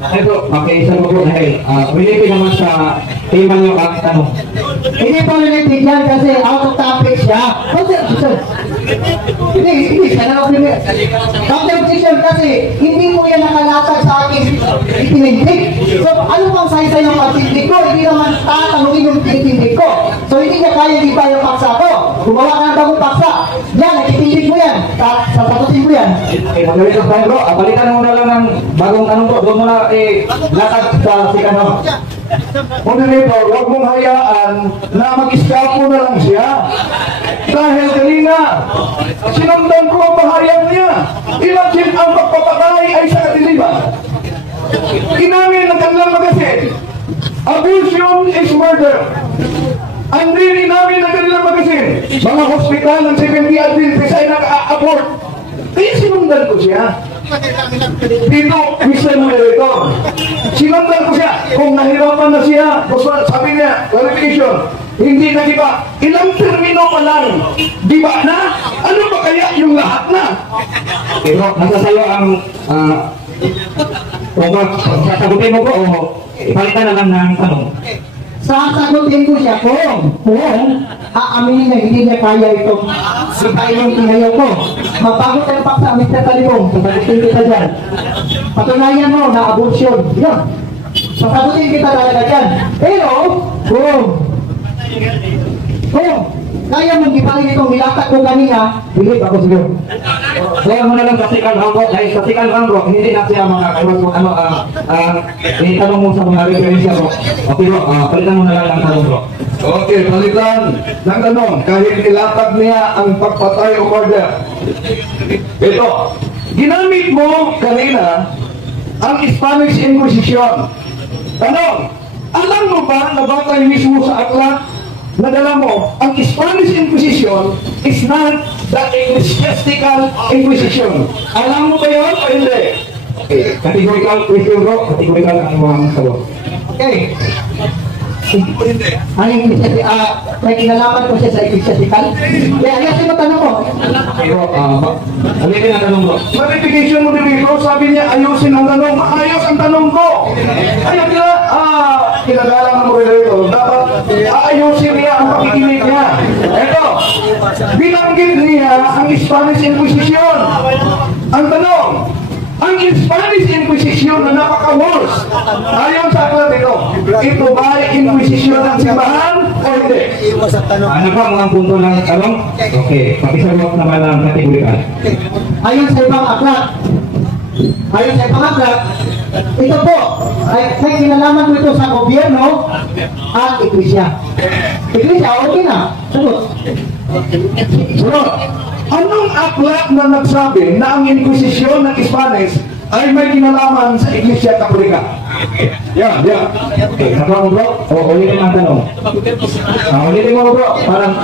Ito, isa mo po dahil related naman sa tema niyo ang tanong. Hindi po related yan kasi out of topic siya. Hindi siya na counter-position kasi hindi mo yan nakalatag sa aking itinigdig. So, ano pang saysay ng pagtindig ko? Hindi naman tatanungin yung tinitindig ko. So, hindi niya kaya iba yung paksa ko. Gumawa ka ng bagong paksa. Yan, itindig mo yan. Sasagutin mo yan. Magalit tayo bro, balikan mo na lang ng bagong tanong bro. Doon mo na latag sa sikano. Moderator, huwag mong hayaan na mag-iskapo na lang siya. Dahil kanina, sinundan ko ang pahayag niya. Imagine ang pagpapatay ay sa katiliban. Inamin ng kanilang magasin, abortion is murder. Ang dini namin ng kanilang magasin, mga hospital ng 70 Adventist ay nag-abort. Kaya sinundan ko siya. Dito, Mr. Moderator, sinundan ko siya. Kung nahirapan na siya, sabi niya, clarification, hindi na diba, ilang termino pa lang, diba na? Ano ba kaya yung lahat na? Pero nasa sayo ang kung sasagutin mo po o ipalitan na lang ng tanong. Sasagutin ko siya kung aaminin na hindi niya kaya itong sipain yung tinayaw ko. Magbago tayo pa sa Mr. Talibong, sasagutin kita dyan. Patunayan mo na abortion. Yan. Sasagutin kita talaga dyan. Pero, kung kaya mong ibalik itong nilatak ko kanina, bilib ako siguro. Kaya mo na lang kasi kalbang bro, dahil kasi kalbang bro, hindi na siya mga kaiwas mo itanong mo sa mga referensya bro. Okay bro, palitan mo na lang ang tanong bro. Okay, palitan ng tanong, kahit nilatag niya ang pagpatay o murder. Ito, ginamit mo kanina ang Spanish Inquisition. Tanong, alam mo ba na batay mismo sa aklat nadala mo, ang Spanish Inquisition is not the ecclesiastical Inquisition. Alam mo ba yun o hindi? Okay, categorical question bro, categorical ang mga sagot. Okay. May kinalaman ko siya sa ecclesiastical. Kaya ayasin mo tanong ko. Pero, alitin ang tanong bro. Clarification mo dito, sabi niya ayusin ang tanong. Maayos ang tanong ko. Ayaw niya, kinagalang ng moderator. Dapat aayusin niya ang pakikinig niya. Ito, binanggit niya ang Spanish Inquisition. Ang tanong, ang Spanish Inquisition na napaka-worse. Ayon sa aklat ito ba ay Inquisition ng simbahan o hindi? Ano pa mga punto ng tanong? Okay, pakisagot naman ang kategorical. Ayon sa ibang aklat, ito po, may kinalaman ko ito sa gobyerno at iglesia. Iglesia, okay na. Sagot. Bro, anong aklat na nagsabi na ang Inquisition ng Spanish ay may kinalaman sa Iglesia Katolika? Yan. Okay, nakuha mo bro? O ulitin ang tanong. Ulitin mo bro, parang,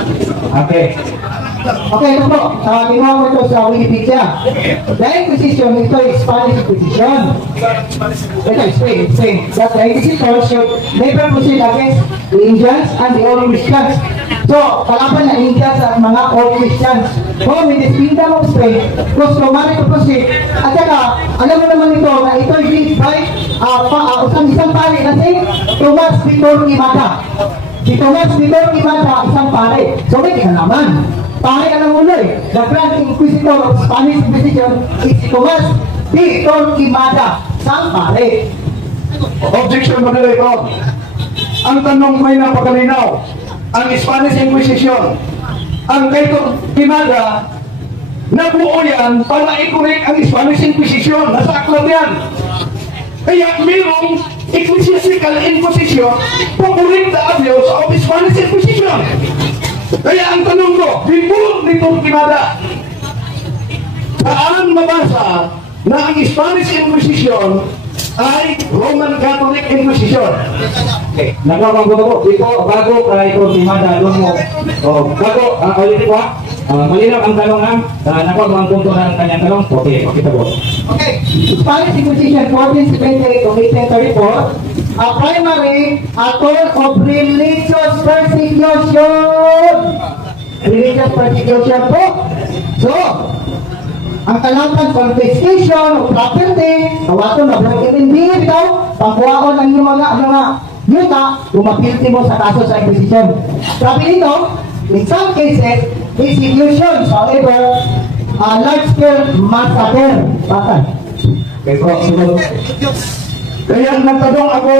okay. Okay, ito po. Ginawa ko ito sa Wikipedia. The Inquisition, ito ay Spanish Inquisition. Ito, Spain. That the Inquisition should never proceed against the Indians and the old Christians. So, kalaban na Indians at mga old Christians. Home in the kingdom of Spain was commanded to proceed. At saka, alam mo naman ito na ito ay lead by isang pare na si Tomas Vitor Quimada. Si Tomas Vitor Quimada, isang pare. So, may kinalaman. Pare ka ng ulo eh. The Grand Inquisitor of Spanish Inquisition is Tomas Vitor Quimada. Isang pare. Objection, moderator. Ang tanong may napakalinaw. Ang Spanish Inquisition, ang kaito Quimada, nabuo yan para i-correct ang Spanish Inquisition. Nasa aklat yan. Kaya mayroong ecclesiastical Inquisition to correct the abuse of Spanish Inquisition. Kaya ang tanong ko, before nito Quimada, saan mabasa na ang Spanish Inquisition ay Roman Catholic Inquisition? Okay, nagkakang ko dito, bago ito Quimada, doon mo, bago, ulitin ko malinaw ang tanong nakuha mo ang punto ng kanyang tanong. Okay, pakita po. Okay, Spanish Inquisition 1478 to 1834, a primary tool of religious persecution. Religious persecution po. So, ang kalaban confiscation o property, kawato na broken bitaw, pagkuhaon ang inyong mga yuta, umapilti mo sa kaso sa inquisition. Sabi nito, in some cases, institutions, however, large-scale massacre. Bakit? Okay po, sunod. Kaya nagtanong ako,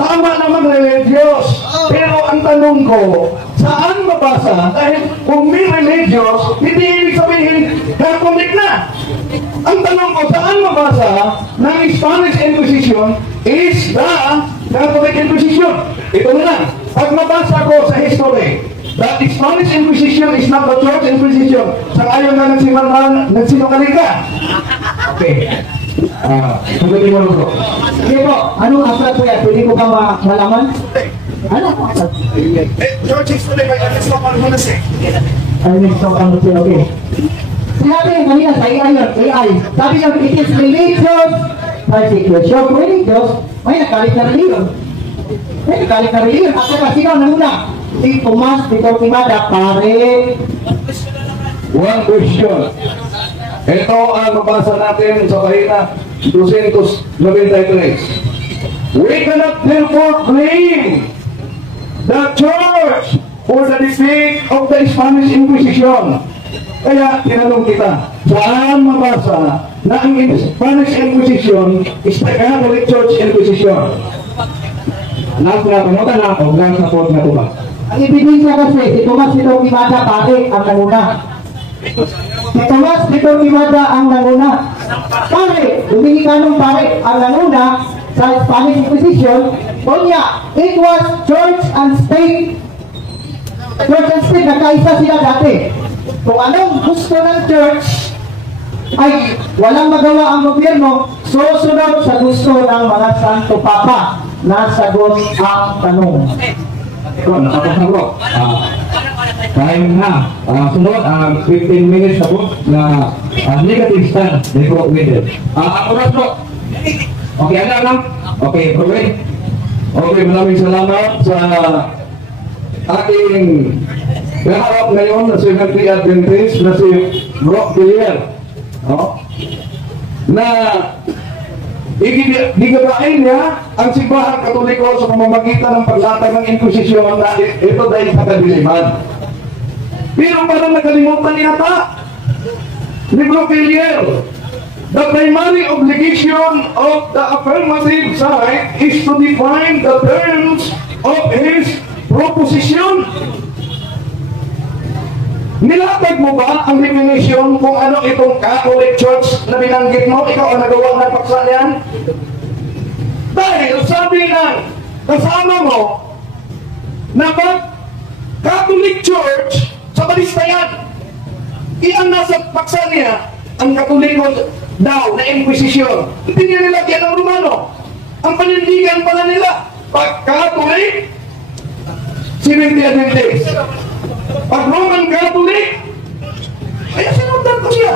tama naman religious. Pero ang tanong ko, saan mabasa? Dahil kung may religious, hindi ibig sabihin Catholic na. Ang tanong ko, saan mabasa ng Spanish Inquisition is the Catholic Inquisition? Ito na lang. Pag mabasa ko sa history, that the Spanish Inquisition is not the Church Inquisition. Sang-ayon na nagsinungaling ka. Okay. Sagutin mo bro. Sige po, anong aslat po yan? Pwede ko ba malaman? Ano po aslat? Church history, may Aristotle mo na siya. Ano yung isang ano siya? Okay. Sinabi yung kanina sa AI. Sabi niya, it is religious persecution. Religious, may nakalit na religion. May nakalit na religion. At saka sino ang nanguna? Si Tomas de Torquemada, pare. One question. Ito ang mabasa natin sa pahina 293. We cannot therefore claim the church for the defeat of the Spanish Inquisition. Kaya tinanong kita, saan mabasa na ang Spanish Inquisition is the Catholic Church Inquisition? Nasa pamutan na ako, nasa support na tuba. Ang ebidensya kasi, si Tomas de Torquemada, pare, ang nanguna. Si Tomas de Torquemada ang nanguna. Pare, Dominicanong pare ang nanguna sa Spanish Inquisition. Kunya, it was church and state. Church and state, nagkaisa sila dati. Kung anong gusto ng church ay walang magawa ang gobyerno, susunod sa gusto ng mga Santo Papa. Nasagot ang tanong. Bro, natapos na bro. Time na. Sunod, 15 minutes na po na negative stand. They go with it. Ang oras bro. Okay, ano lang? Okay, okay. Okay, maraming salamat sa aking kaharap ngayon na si Seventh-day Adventist na si Brock Villar. No? Na igigabain niya ang simbahan Katoliko sa pamamagitan ng paglatag ng Inquisition na ito dahil sa kadiliman. Pero parang nakalimutan yata ni Brock Villar, the primary obligation of the affirmative side is to define the terms of his proposition. Nilatag mo ba ang definition kung ano itong Catholic Church na binanggit mo? Ikaw ang nagawa ng paksa niyan? Dahil sabi ng kasama mo na Catholic Church sa balistayan, iyan nasa paksa niya ang Katoliko daw na Inquisition. Hindi niya nilagyan ng Romano. Ang panindigan pala nila, pag Catholic, Seventh-day Adventist. Pag Roman Catholic, ay sinundan ko siya.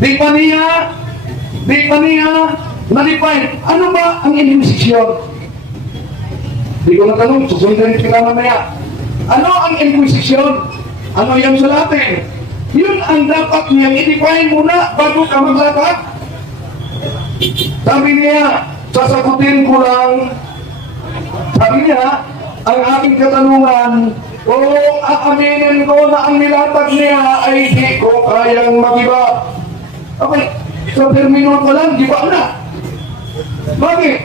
Di pa niya na-define. Ano ba ang Inquisition? Di ko natanong, susundin kita mamaya. Ano ang Inquisition? Ano yung sa Latin? Yun ang dapat niyang i-define muna bago ka maglatag. Sabi niya, sasagutin ko lang. Sabi niya, ang aking katanungan, kung aaminin ko na ang nilatag niya ay di ko kayang magiba. Okay, sa termino pa lang, giba na. Bakit?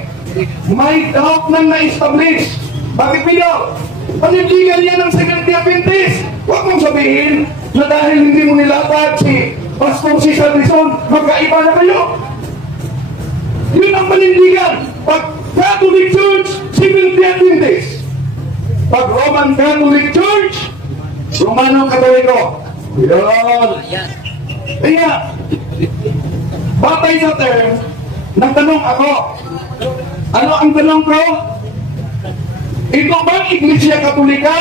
May doubt nang na-establish. Bakit may doubt? Panindigan niya ng Seventh-day Adventist. Huwag mong sabihin na dahil hindi mo nilatag si Pastor Cesar Dizon, magkaiba na kayo. Yun ang panindigan. Pag Catholic Church, Seventh-day Adventist. Pag Roman Catholic Church, Romano Katoliko. Yun. Kaya, batay sa term, nagtanong ako. Ano ang tanong ko? Ito bang Iglesia Katolika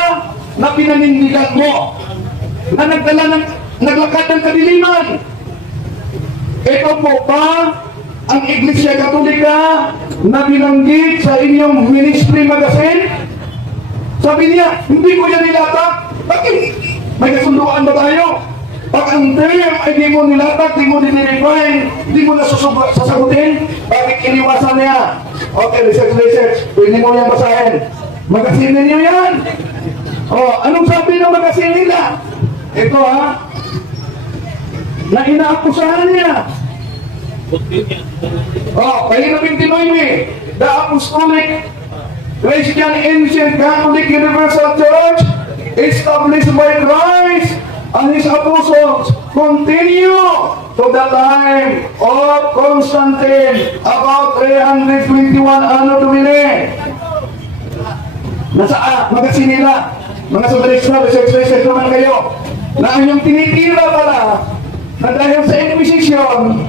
na pinanindigan mo? Na naglakad ng kadiliman? Ito po ba ang Iglesia Katolika na binanggit sa inyong ministry magazine? Sabi niya, hindi ko yan nilatag. Bakit? May kasunduan ba tayo? Pag ang term ay di mo nilatak, di mo dinidefine, di mo sasagutin, bakit iniwasan niya? Okay, research. Pwede mo yan basahin. Magasin ninyo yan. Anong sabi ng magasin nila? Ito na inaakusahan niya. Pahina 29, the Apostolic Christian Ancient Catholic Universal Church established by Christ and His Apostles continue to the time of Constantine about 321 Anno Domini. Nasa magasin nila, mga sandalista, research naman kayo, na ang yung tinitira pala na dahil sa Inquisition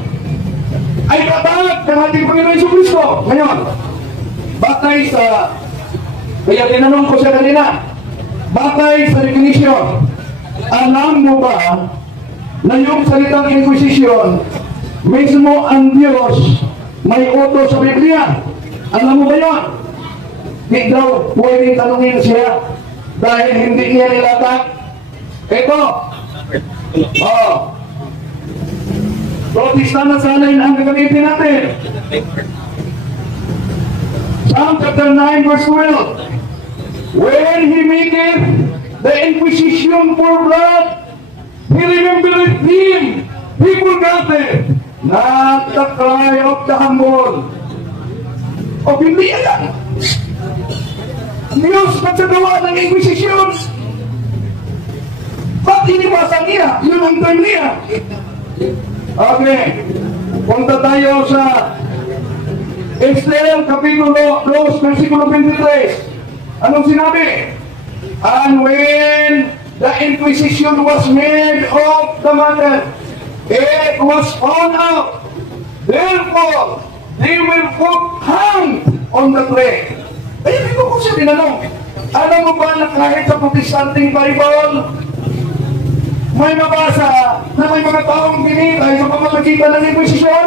ay katangat ng ating Panginoon Hesus Kristo. Ngayon, batay sa, kaya tinanong ko siya kanina, batay sa definition, alam mo ba na yung salitang Inquisition, mismo ang Diyos may utos sa Biblia? Alam mo ba yun? Di daw pwedeng tanungin siya dahil hindi niya nilatak. Ito. Protestant na salin ang gagamitin natin. Psalm chapter 9 verse 12. When he maketh the inquisition for blood, he remembereth him. He forgotteth not the cry of the humble. O hindi yan. Diyos nagsagawa ng inquisition. Ba't iniwasan niya? Yun ang term niya. Okay. Punta tayo sa Esther, Kapitulo 2, versikulo 23. Anong sinabi? And when the inquisition was made of the matter, it was found out. Therefore, they were put hanged on the tree. Ay, hindi ko siya tinanong. Alam mo ba na kahit sa Protestanting Bible, may mabasa na may mga taong binitay sa pamamagitan ng Inquisition?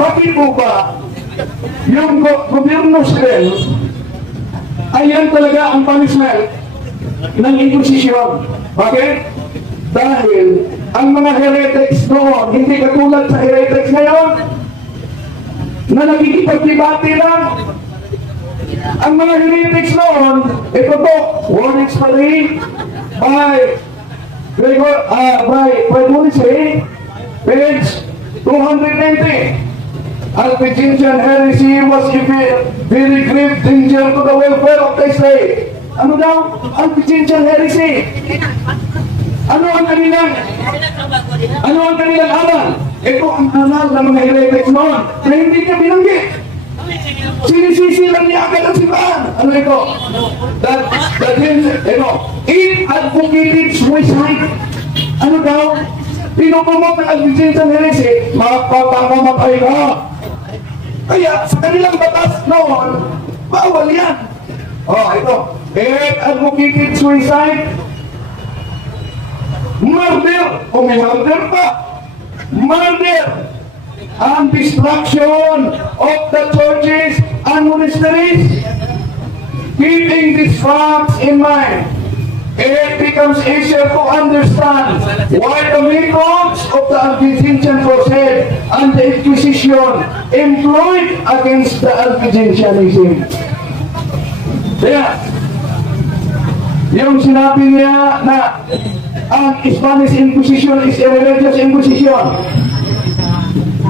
Bakit po ba yung gobyerno civil ay yan talaga ang punishment ng Inquisition? Bakit? Dahil ang mga heretics noon, hindi katulad sa heretics ngayon, na nagkikipag-debate lang. Ang mga heretics noon, ito po, word expiry by Premonitory, page 290. Albigensian heresy was a very grave danger to the welfare of the state. Ano daw? Albigensian heresy. Ano ang kanilang aral? Ito ang aral ng mga heretics noon na hindi niya binanggit. Sinisisi lang niya agad ang simbahan. Ano ito? It advocated suicide. Ano daw? Pinupromote ng Albigensian heresy, mapapamamatay ka. Kaya sa kanilang batas noon, bawal yan. Ito. It advocated suicide. Murder. May murder pa. Murder. And destruction of the churches and monasteries. Keeping these facts in mind, it becomes easier to understand why the methods of the Albigensian Crusade and the Inquisition employed against the Albigensianism. Kaya, yung sinabi niya na ang Spanish Inquisition is a religious Inquisition.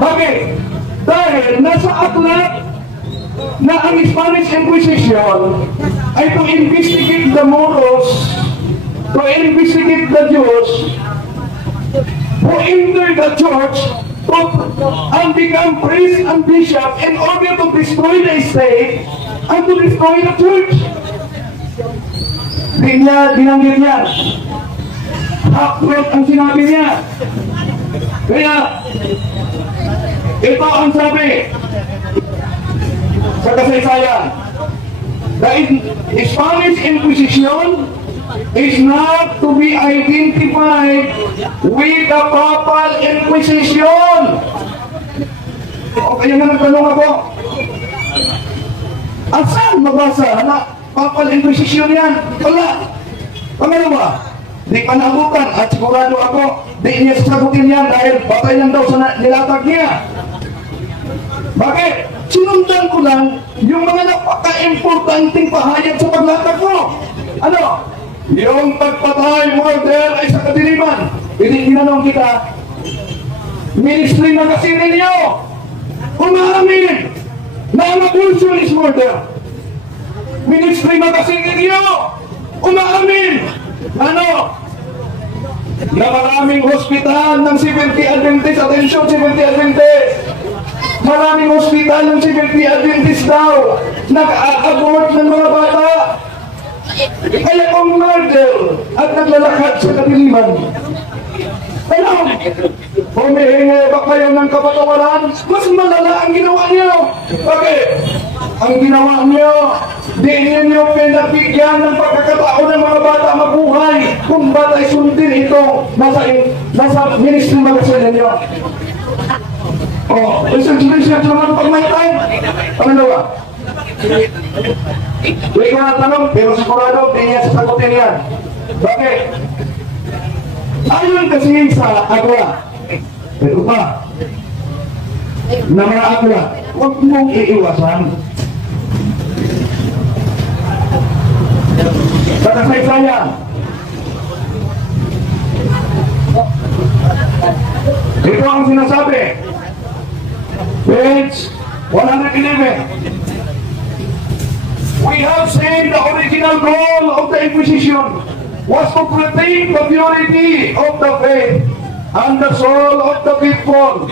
Bakit? Dahil nasa aklat na ang Spanish Inquisition ay to investigate the Moros, to investigate the Jews who entered the church and become priests and bishops in order to destroy the state and to destroy the church. Di niya binanggit yan. Half-truth ang sinabi niya. Kaya ito ang sabi sa kasaysayan. The Spanish Inquisition is not to be identified with the Papal Inquisition. O kaya nga nagtanong ako, saan mabasa na Papal Inquisition yan? Wala. Pangalawa, di panagutan at sigurado ako, di niya sasagutin yan dahil patay lang daw sa nilatag niya. Bakit? Sinundan ko lang yung mga napaka-importanting pahayag sa paglatag ko. Ano? Yung pagpatay, murder ay sa kadiliman. Hindi ginanong kita, ministry na kasi ninyo, umaamin na ang abortion is murder. Ministry na kasi ninyo, umaamin, ano, na maraming hospital ng Seventh-day Adventist, attention Seventh-day Adventist, maraming hospital ng Seventh-day Adventist daw, nag-abort ng mga bata. Kaya kung murder at naglalakad sa kadiliman, ano, humihingi ba kayo ng kapatawaran? Mas malala ang ginawa niyo. Bakit? Ang ginawa niyo, di niyo pinabigyan ng pagkakataon ng mga bata mabuhay. Kung bata'y sundin ito, nasa ministry magasin ninyo. Oh, research naman pag may time. Ano ba? Hindi ko natanong, pero sigurado, di niya sasagutin yan. Bakit? Ayon kasi sa agwa, ito pa, na mga agwa, huwag mong iiwasan. Sa kasaysayan, ito ang sinasabi, page 111. We have said the original goal of the Inquisition was to protect the purity of the faith and the soul of the people,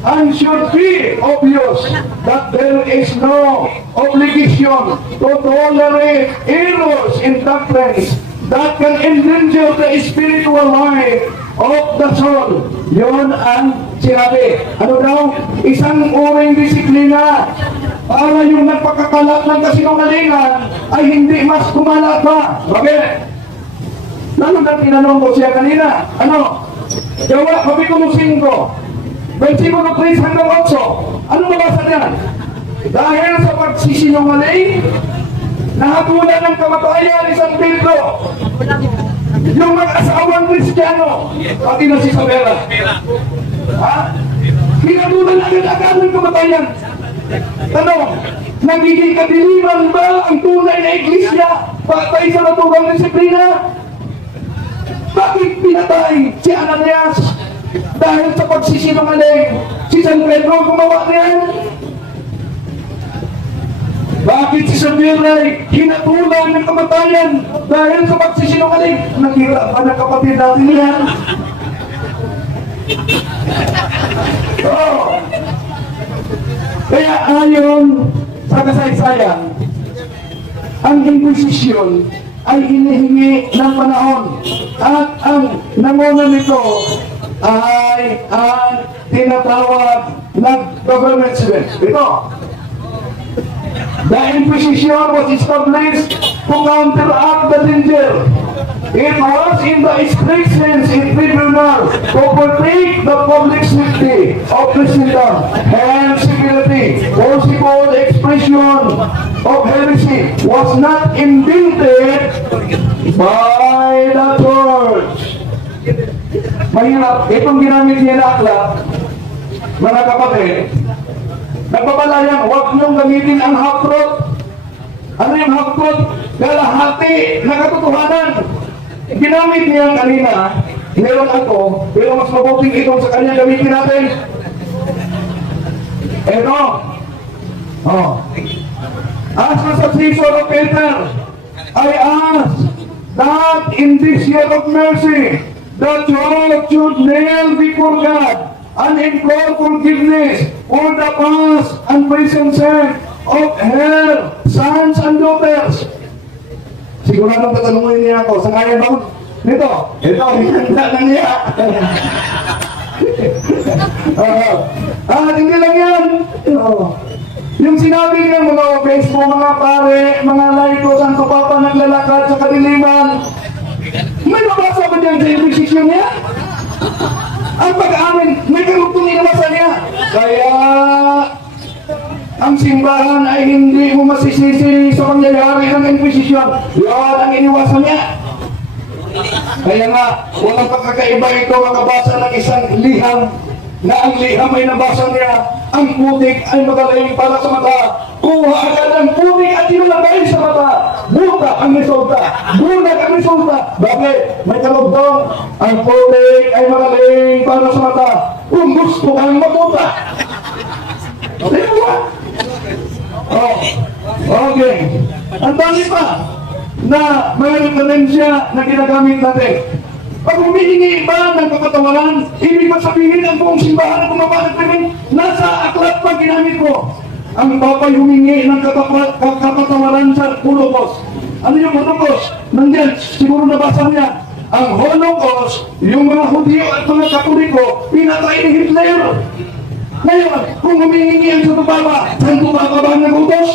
and should be obvious that there is no obligation to tolerate errors in doctrines that can endanger the spiritual life of the soul. Yun ang sinabi. Ano daw? Isang uring disiplina para yung nagpakakalat ng kasinungalingan ay hindi mas kumalat pa. Bakit? Lalo na tinanong ko siya kanina. Ano? Gawa, kapitulo 5, versikulo 3 hanggang 8. Ano nabasa niya? Dahil sa pagsisinungaling, nahatulan ng kamatayan ni San Pedro. Yung mag-asawang Kristiyano, pati na si Isabela. Ha? Pinatulan agad-agad ng kamatayan. Tanong, nagiging kadiliman ba ang tunay na iglesia patay sa naturang disiplina? Bakit pinatay si Ananias? Dahil sa pagsisinungaling, si San Pedro gumawa niyan? Bakit si Samuel ay hinatulan ng kamatayan dahil sa pagsisinungaling? Nakita pa ng kapatid natin yan. Oh. Kaya ayon sa kasaysayan, ang Inquisition ay hinihingi ng panahon at ang nanguna nito ay ang tinatawag na government civil. Ito, the Inquisition was established to counteract the danger. It was in the strict sense a tribunal to protect the public safety of Christendom and civility. Possible expression of heresy was not invented by the church. Mahirap, itong ginamit niya na aklat, mga kapatid, nagpapalayan, huwag niyong gamitin ang half-truth. Ano yung half-truth? Kalahati na katotohanan. Ginamit niya kanina, meron ako, pero mas mabuting itong sa kanya gamitin natin. Ito. Oh. As a successor of Peter, I ask that in this year of mercy, the church should kneel before God and implore forgiveness for the past and present sin of her sons and daughters. Siguradong tatanungin niya ako, sangayon ba? Nito, ito, hinanda na niya. Hindi lang yan. Yung sinabi niya mga obispo, mga pare, mga laiko, saan ko pa naglalakad sa kadiliman, may mabasa ba dyan sa Inquisition niya? Ang pag-amin, may karugtong inabasa niya. Kaya, ang simbahan ay hindi mo masisisi sa pangyayari ng Inquisition. Yun ang iniwasan niya. Kaya nga, walang pagkakaiba ito makabasa ng isang liham na ang liham ay nabasa niya, ang putik ay magaling para sa mata. Kuha agad ang putik at inalagay sa mata. Buta ang resulta. Bulag ang resulta. Bakit? May kalugtong. Ang putik ay magaling para sa mata. Kung gusto kang mabuta. Okay ba? Oh. Okay. Ang dami pa na mga referensya na ginagamit natin. Pag humihingi ba ng kapatawaran, ibig sabihin ang buong simbahan ng kumapalat namin, nasa aklat pa ginamit ko. Ang papay humingi ng kapatawaran sa Holocaust. Ano yung Holocaust? Nandiyan, siguro nabasa niya. Ang Holocaust, yung mga Hudyo at mga Katoliko, pinatay ni Hitler. Ngayon, kung humihingi ang Santo Papa, Santo Papa ba ang nagutos?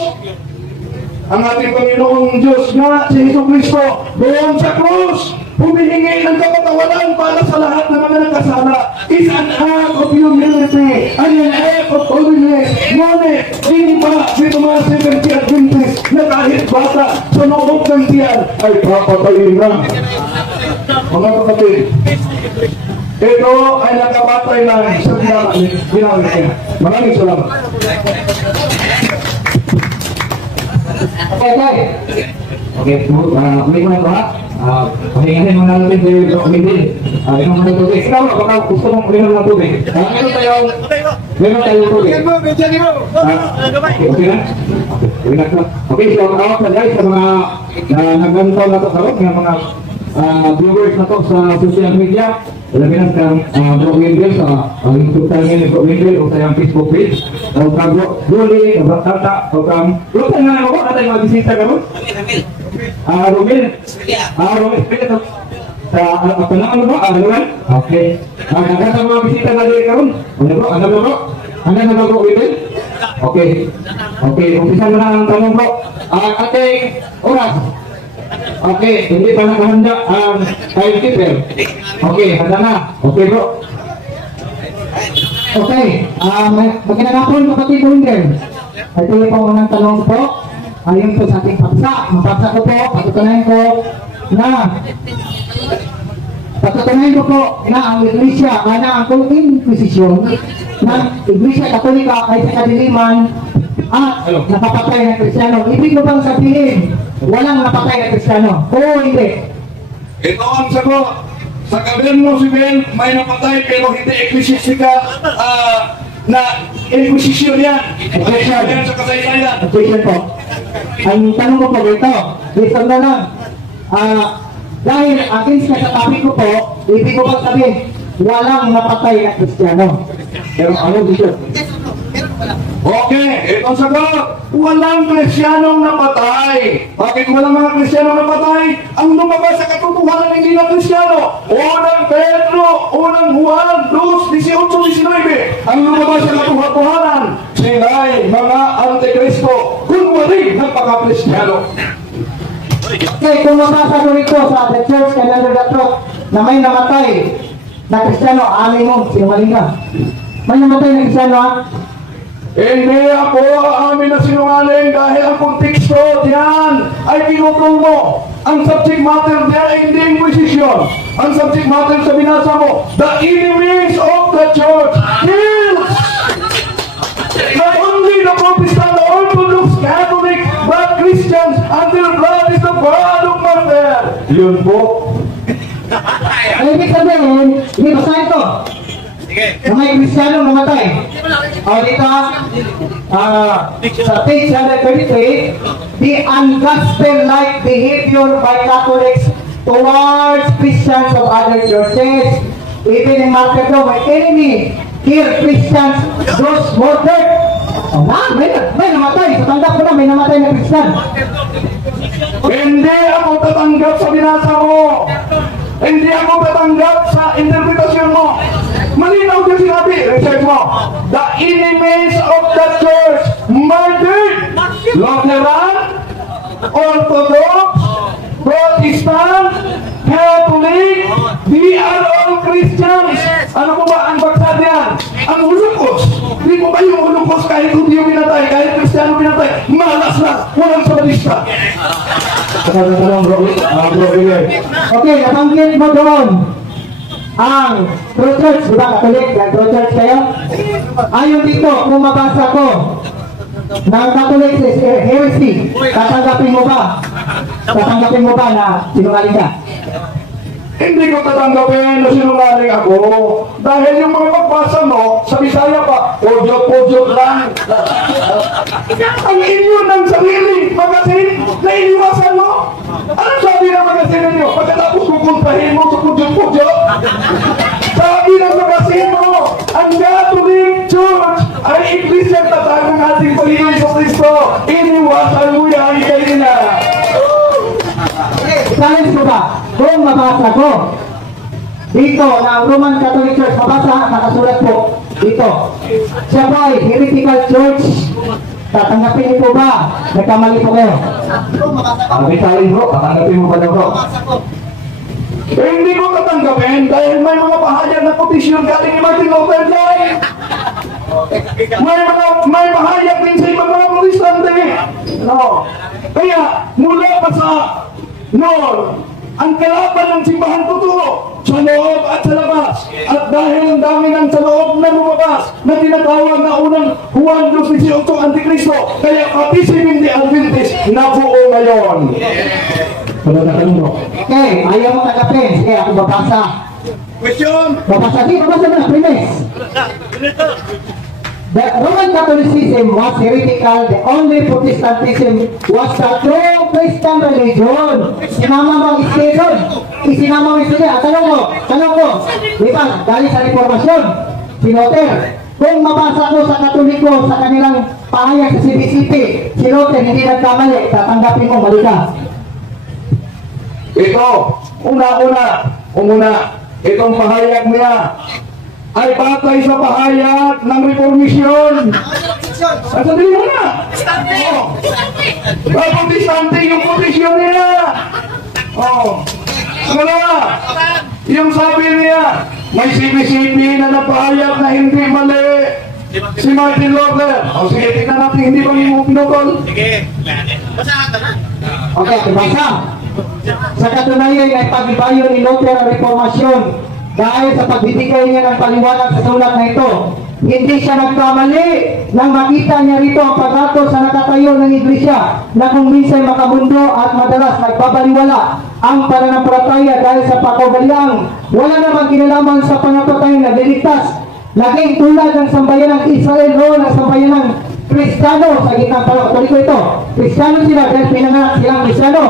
Ang ating Panginoong Diyos nga, si Hesus Kristo, doon sa krus, humihingi ng kapatawaran para sa lahat ng mga nagkasala. It's an act of humility and an act of holiness. Ngunit, hindi pa dito mga Seventh Day Adventist na kahit bata sa loob ng tiyan ay papatayin na. Mga kapatid, ito ay nakapatay lang sa ginawin niya. Maraming salamat. Okay, ulit mo na ito ha. Pahingahin mo na natin yung umitin. Ikaw mo na tubig. Ikaw na, baka gusto mong uminom ng tubig. Meron tayo tubig. Okay na? Okay, so awak na guys sa mga naggantaw na ito sa loob, ng mga viewers na ito sa social media. Labi na sa Bro Wendell, sa YouTube channel ni Bro Wendell o sa yung Facebook page. O ka Bro Julie, o Bro Tata, o ka... Bro, saan nga ako? Atay mga bisita ka ron? Romel. Romel. Sa apa na ano ba? Aluan? Okay. Nagkasa mga bisita na din ka ron? Ano bro? Ano bro? Ano na ba Bro Wendell? Okay. Okay, umpisa mo na ang tanong bro. Ating oras. Okay, hindi pa nakahanda ang timekeeper. Okay, handa na. Okay bro. Okay, magkinagapon kapatid Wendell. Ito yung po unang tanong po. Ayon po sa ating paksa. Mapaksa ko po, patutunayan ko po na ang Iglesia, ang Inquisition ng Iglesia Katolika ay sa kadiliman at napapatay ng Kristiyano. Ibig mo bang sabihin, walang napatay ng Kristiyano? Oo, hindi. Ito ang sagot. Sa gobyerno civil, may napatay pero hindi ecclesiastica na inquisition yan. Objection yan sa kasaysayan. Objection po. Ang tanong ko po dito, listen na lang. Dahil against ka sa topic ko po, ibig ko bang sabihin, walang napatay na Kristiyano. Pero ano dito? Okay, itong sagot. Walang Kristiyanong napatay. Bakit walang mga Kristiyanong napatay? Ang lumabas sa katotohanan hindi na Kristiyano. Unang Pedro, unang Juan, 2:18-19. Ang lumabas sa katotohanan, sila'y mga antikristo. Kunwari ng pagka-Kristiyano. Okay, kung mabasa ko rito sa The Church Calendar na may namatay na Kristiyano, amin mo, sinungaling ka. May namatay na Kristiyano ha? Hindi ako aamin na sinungaling dahil ang konteksto diyan ay tinutumo. Ang subject matter diyan ay hindi Inquisition. Ang subject matter sa binasa mo, the enemies of the church kills not only the Protestant, the Orthodox, Catholic, but Christians, and their blood is the blood of martyr. Yun po. Ay, ibig sabihin, hindi basahin ko. Na may Kristiyano namatay. O dito, sa page 133, the ungospel-like behavior by Catholics towards Christians of other churches. Even in Mark 2, my enemy kill Christians, those murdered. O na, may namatay. Sa tanggap ko na, may namatay na Christian. Hindi ako tatanggap sa binasa mo. Hindi ako tatanggap sa interpretasyon mo. Malinaw din sinabi, research mo. The enemies of the church murdered Lutheran, Orthodox, Protestant, Catholic, they are all Christians. Ano po ba ang bagsa diyan? Ang Holocaust. Hindi mo ba yung Holocaust? Lubos kahit Hudyo pinatay, kahit Kristiyano pinatay, malas na, walang sabalista. Okay, nabanggit mo doon ang True Church, di ba? Katolik, True Church kayo? Ayon dito, kung mabasa ko ng Catholic heresy, tatanggapin mo ba? Tatanggapin mo ba na sinungaling ka? Hindi ko tatanggapin na sinungaling ako. Dahil yung mga pagbasa mo, sa Bisaya pa, podyok-podyok lang. Ang inyo ng sarili, magasin, nainiwasan mo. Anong sabi ng magasin ninyo? Pagkatapos kukuntahin mo sa podyok-podyok? Sabi ng magasin mo, ang Catholic Church ay iglesia tatag ng ating Panginoon sa Kristo. Iniwasan mo yan kayo na. Challenge ko ba? Kung mabasa ko dito na Roman Catholic Church, mabasa, nakasulat po dito. Siya po ay heretical church. Tatanggapin niyo po ba? Nagkamali po kayo. May challenge bro, tatanggapin mo ba daw bro? Hindi ko tatanggapin dahil may mga pahayag na petisyon galing ni Martin Luther dyan. May mahayag din sa ibang mga protestante. No. Kaya mula pa sa noon, ang kalaban ng simbahan totoo sa loob at sa labas. At dahil ang dami ng sa loob na lumabas na tinatawag na unang Juan 2:18 Antikristo, kaya pati si Hindi Adventist nabuo ngayon. Okay, ayaw mo tagapin. Sige, ako babasa. Question? Babasa. Sige, babasa mo na. Premise. The Roman Catholicism was heretical. The only Protestantism was the true Christian religion. Sinama mo ang Estedon. Isinama mo ang Estedon. Tanong ko. Di ba? Dahil sa reformasyon. Si Luther. Kung mabasa ko sa Katoliko sa kanilang pahayag sa CBCP, si Luther hindi nagkamali. Tatanggapin mo, mali ka. Ito, una, itong pahayag niya ay batay sa pahayag ng reformisyon. Sandali mo na. Protestante yung posisyon nila. Pangalawa, yung sabi niya, may CBCP na napahayag na hindi mali. Si Martin Luther. Sige, tingnan natin, hindi ba yung pinutol? Sige, basahan ka na. Okay, basa. Sa katunayan ay pagbibayo ni Luther ang reformasyon dahil sa pagbibigay niya ng paliwanag sa sulat na ito. Hindi siya nagkamali nang makita niya rito ang pagdato sa nakatayo ng iglesia na kung minsan makamundo at madalas nagbabaliwala ang pananampalataya dahil sa pakaugalyang wala namang kinalaman sa pananampalataya na liligtas. Laging tulad ng sambayan ng Israel o ng sambayan ng Kristiyano sa gitnang Katoliko ito. Kristiyano sila dahil pinanganak silang Kristiyano.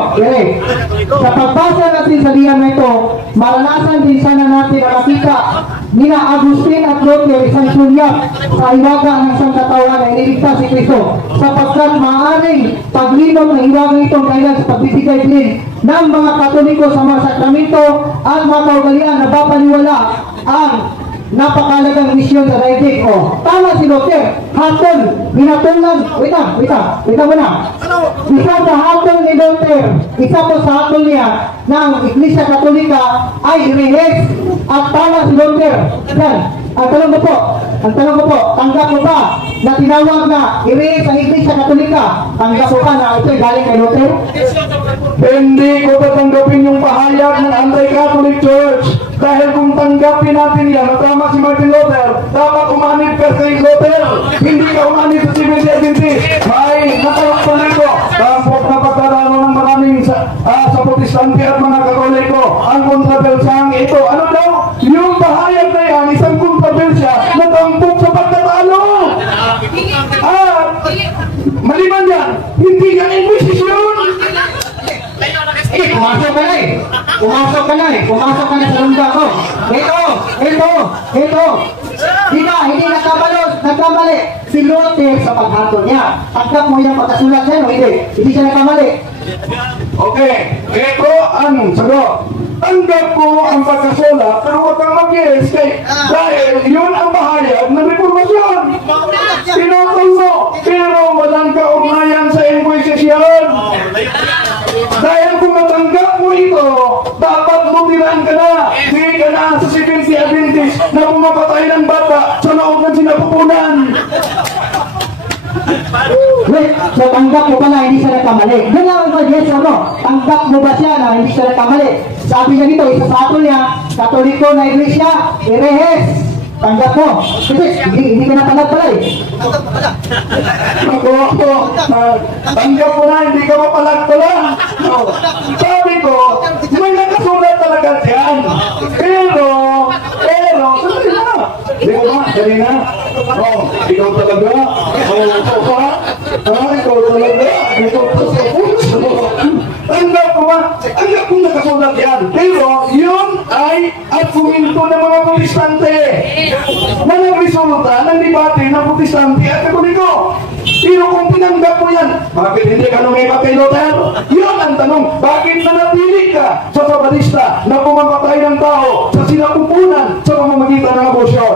Sa pagbasa natin sa liyan na ito, maranasan din sana natin na makita nila Agustin at Luther isang sulyap sa hiwaga ng isang katawan na iniligtas si Kristo. Sapagkat maaaring paglibot ng hiwaga itong kailan sa pagbibigay din ng mga Katoliko sa mga sakramento at mga kaugalian na papaniwala ang napakalagang misyon sa daigdig. Tama si Luther. Hatol, binatulan. Wait mo na. Isa sa hatol ni Luther, isa po sa hatol niya ng Iglesia Katolika ay rehes. At tama si Luther. Yan. Ang tanong ko po, tanggap mo ba na tinawag na i-rehes ang Iglesia Katolika? Tanggap mo ba na ito'y galing kay Luther? Hindi ko tatanggapin yung pahayag ng Anti-Catholic Church. Dahil kung tanggapin natin yan, tama si Martin Luther, dapat umanib ka kay Luther. Hindi ka umanib sa Seventh Day Adventist. May nakalakpan nito. Tampok na pagkarano ng maraming sa Protestante at mga Katoliko. Ang kontrobersang ito. Ano daw? Yung pahayag na yan, isang kontrobersya na tampok sa pagkatalo. Maliban yan, hindi yan inquisition. Pumasok ka na sa lungga ko. Ito. Hindi nagkamali. Si Luther sa paghatol niya. Tanggap mo yung pagkasulat niya, no? Hindi siya nagkamali. Okay, ito ang sagot. Tanggap ko ang pagkasulat, pero huwag kang mag-yes dahil yun ang bahayag ng reformasyon. Pinutol mo, pero walang kaugnayan sa inquisition. Dahil kung natanggap mo ito, dapat mutiran ka na. Hindi ka na sa Seventh Day Adventist na pumapatay ng bata sa loob ng sinapupunan. Wait, so tanggap mo pala hindi siya nagkamali. Yan lang ang yes or no. Tanggap mo ba siya na hindi siya nagkamali? Sabi niya dito, isasatol niya, Katoliko na Iglesia, Irehes. Tanggap mo. Kasi hindi ka napalag pala eh. Tanggap mo na, hindi ka mapalag pala. Sabi ko, may nakasulat talaga dyan. Pero, di ko ba, dali na. Ikaw talaga. Ikaw talaga. Tanggap ko ba? Tanggap kong nakasulat yan. Pero, yun ay argumento ng mga protestante. Na nagresulta ng debate ng protestante at katoliko. Pero kung tinanggap mo yan, bakit hindi ka lumipat kay Luther? Yun ang tanong, bakit nanatili ka sa Sabatista na pumamatay ng tao sa sinapupunan sa pamamagitan ng abosyon?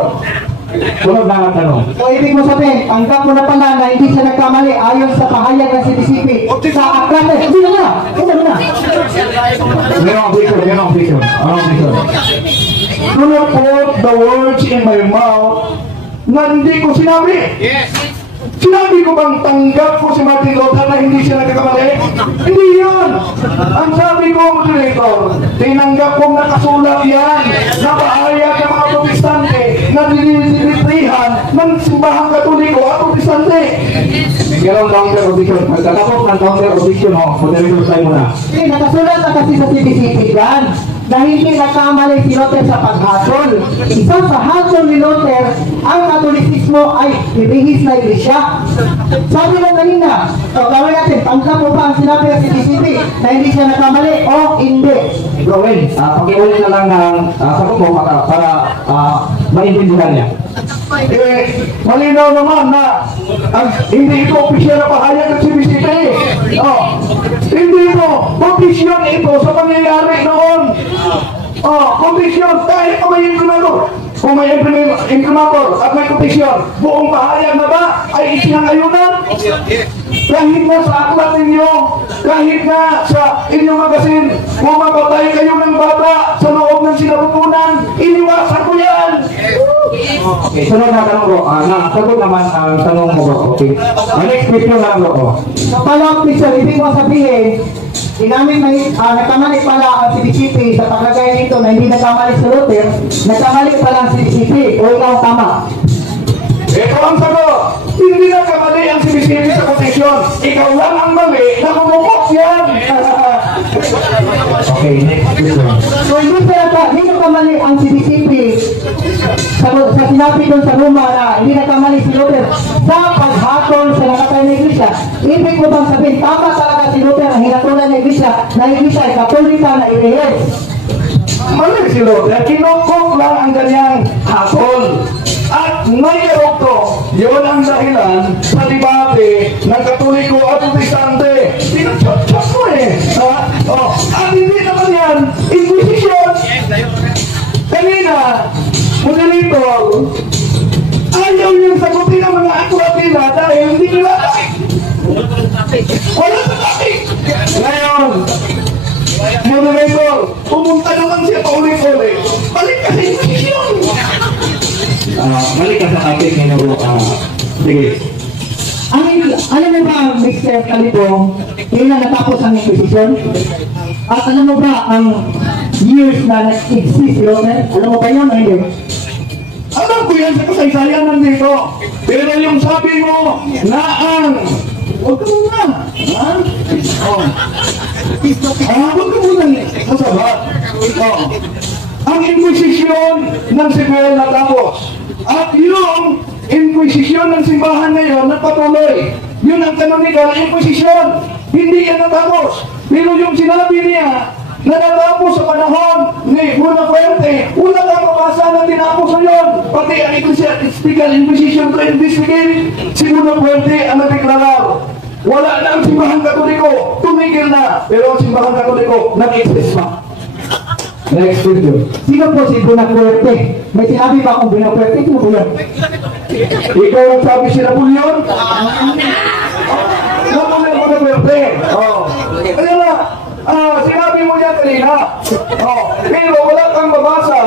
Sunod na ang tanong. So, ibig mo sabihin, tanggap mo na pala na hindi siya nagkamali ayon sa pahayag ng CDCP sa aklat. Hindi na. Merong objection. Do not put the words in my mouth na hindi ko sinabi. Yes. Sinabi ko bang tanggap ko si Martin Luther na hindi siya nagkakamali? Hindi yun! Ang sabi ko, moderator, tinanggap kong nakasulat yan na pahayag ng mga protestante na dinilitrihan ng simbahang katoliko at protestante. Merong counter objection. Pagkatapos ng counter objection, moderator tayo muna. Nakasulat na kasi sa CDCP yan na hindi nagkamali si Luther sa paghatol. Isa sa hatol ni Luther, ang Katolisismo ay ibihis na Iglesia. Sabi lang kanina, so gawin natin, tanggap mo ba ang sinabi ng CDCP na hindi siya nagkamali o hindi? Gawin, pakiulit na lang ng sagot mo para maintindihan niya. Malinaw naman na hindi ito opisyal na pahayag ng CBCP. Hindi ito. Komisyon ito sa pangyayari noon. Komisyon kahit kung may implementor. Kung may implementor at may komisyon, buong pahayag na ba ay isinangayunan? Kahit na sa aklat ninyo, kahit na sa inyong magasin, mamabatay kayo ng bata sa loob ng sinapupunan, iniwasan ko yan. Okay, sunod na tanong ko. Sagot naman ang tanong mo bro. Okay. Next question lang bro. Sa palawang picture, ibig mo sabihin, inamin na nagkamali pala ang CDCP sa paglagay dito na hindi nagkamali si Luther, nagkamali pala ang CDCP o ikaw tama? Ito ang sagot. Hindi nagkamali ang CBCP sa kotisyon. Ikaw lang ang mali na kumukok yan. Okay, next question. So hindi nagkamali ang CDCP sa sinabi doon sa Roma na hindi nagkamali si Luther sa paghatol sa nakatay na Iglesia. Ibig mo bang sabihin, tama talaga si Luther na hinatulan na Iglesia ay Katolika na Irehes? Mali si Luther. Kinukok lang ang ganyang hatol. At mayroon to, yun ang dahilan sa debate ng Katoliko at Protestante. Pinag-chat mo eh. At hindi naman yan, Inquisition. Kanina, moderator, ayaw niyang sagutin ang mga aklat nila dahil hindi nila takik. Wala sa takik. Ngayon, moderator, pumunta naman siya paulit-ulit. Balik ka sa Inquisition. Balik ka sa topic niyo bro. Sige. Alam mo ba, Mr. Calipong, kailan natapos ang Inquisition? At alam mo ba ang years na nag-exist si Luther? Alam mo ba yun o hindi? Alam ko yan sa kasaysayan nandito. Pero yung sabi mo na huwag ka muna. Huwag ka muna masabat. Ang Inquisition ng Sibel natapos. At yung Inquisition ng simbahan ngayon nagpatuloy. Yun ang canonical Inquisition. Hindi yan natapos. Pero yung sinabi niya na natapos sa panahon ni Buenafuerte, wala kang mabasa na tinapos na yun. Pati ang Ecclesiastical Inquisition to investigate, si Buenafuerte ang nagdeklarar. Wala na ang simbahang Katoliko. Tumigil na. Pero ang simbahang Katoliko nag-exist pa. Next question. Sino po si Buenafuerte? May sinabi ba akong Buenafuerte? Sino po yan? Ikaw ang sabi si Napoleon? Napoleon Buenafuerte. Kaya na, sinabi mo yan kanina. Pero wala kang mabasa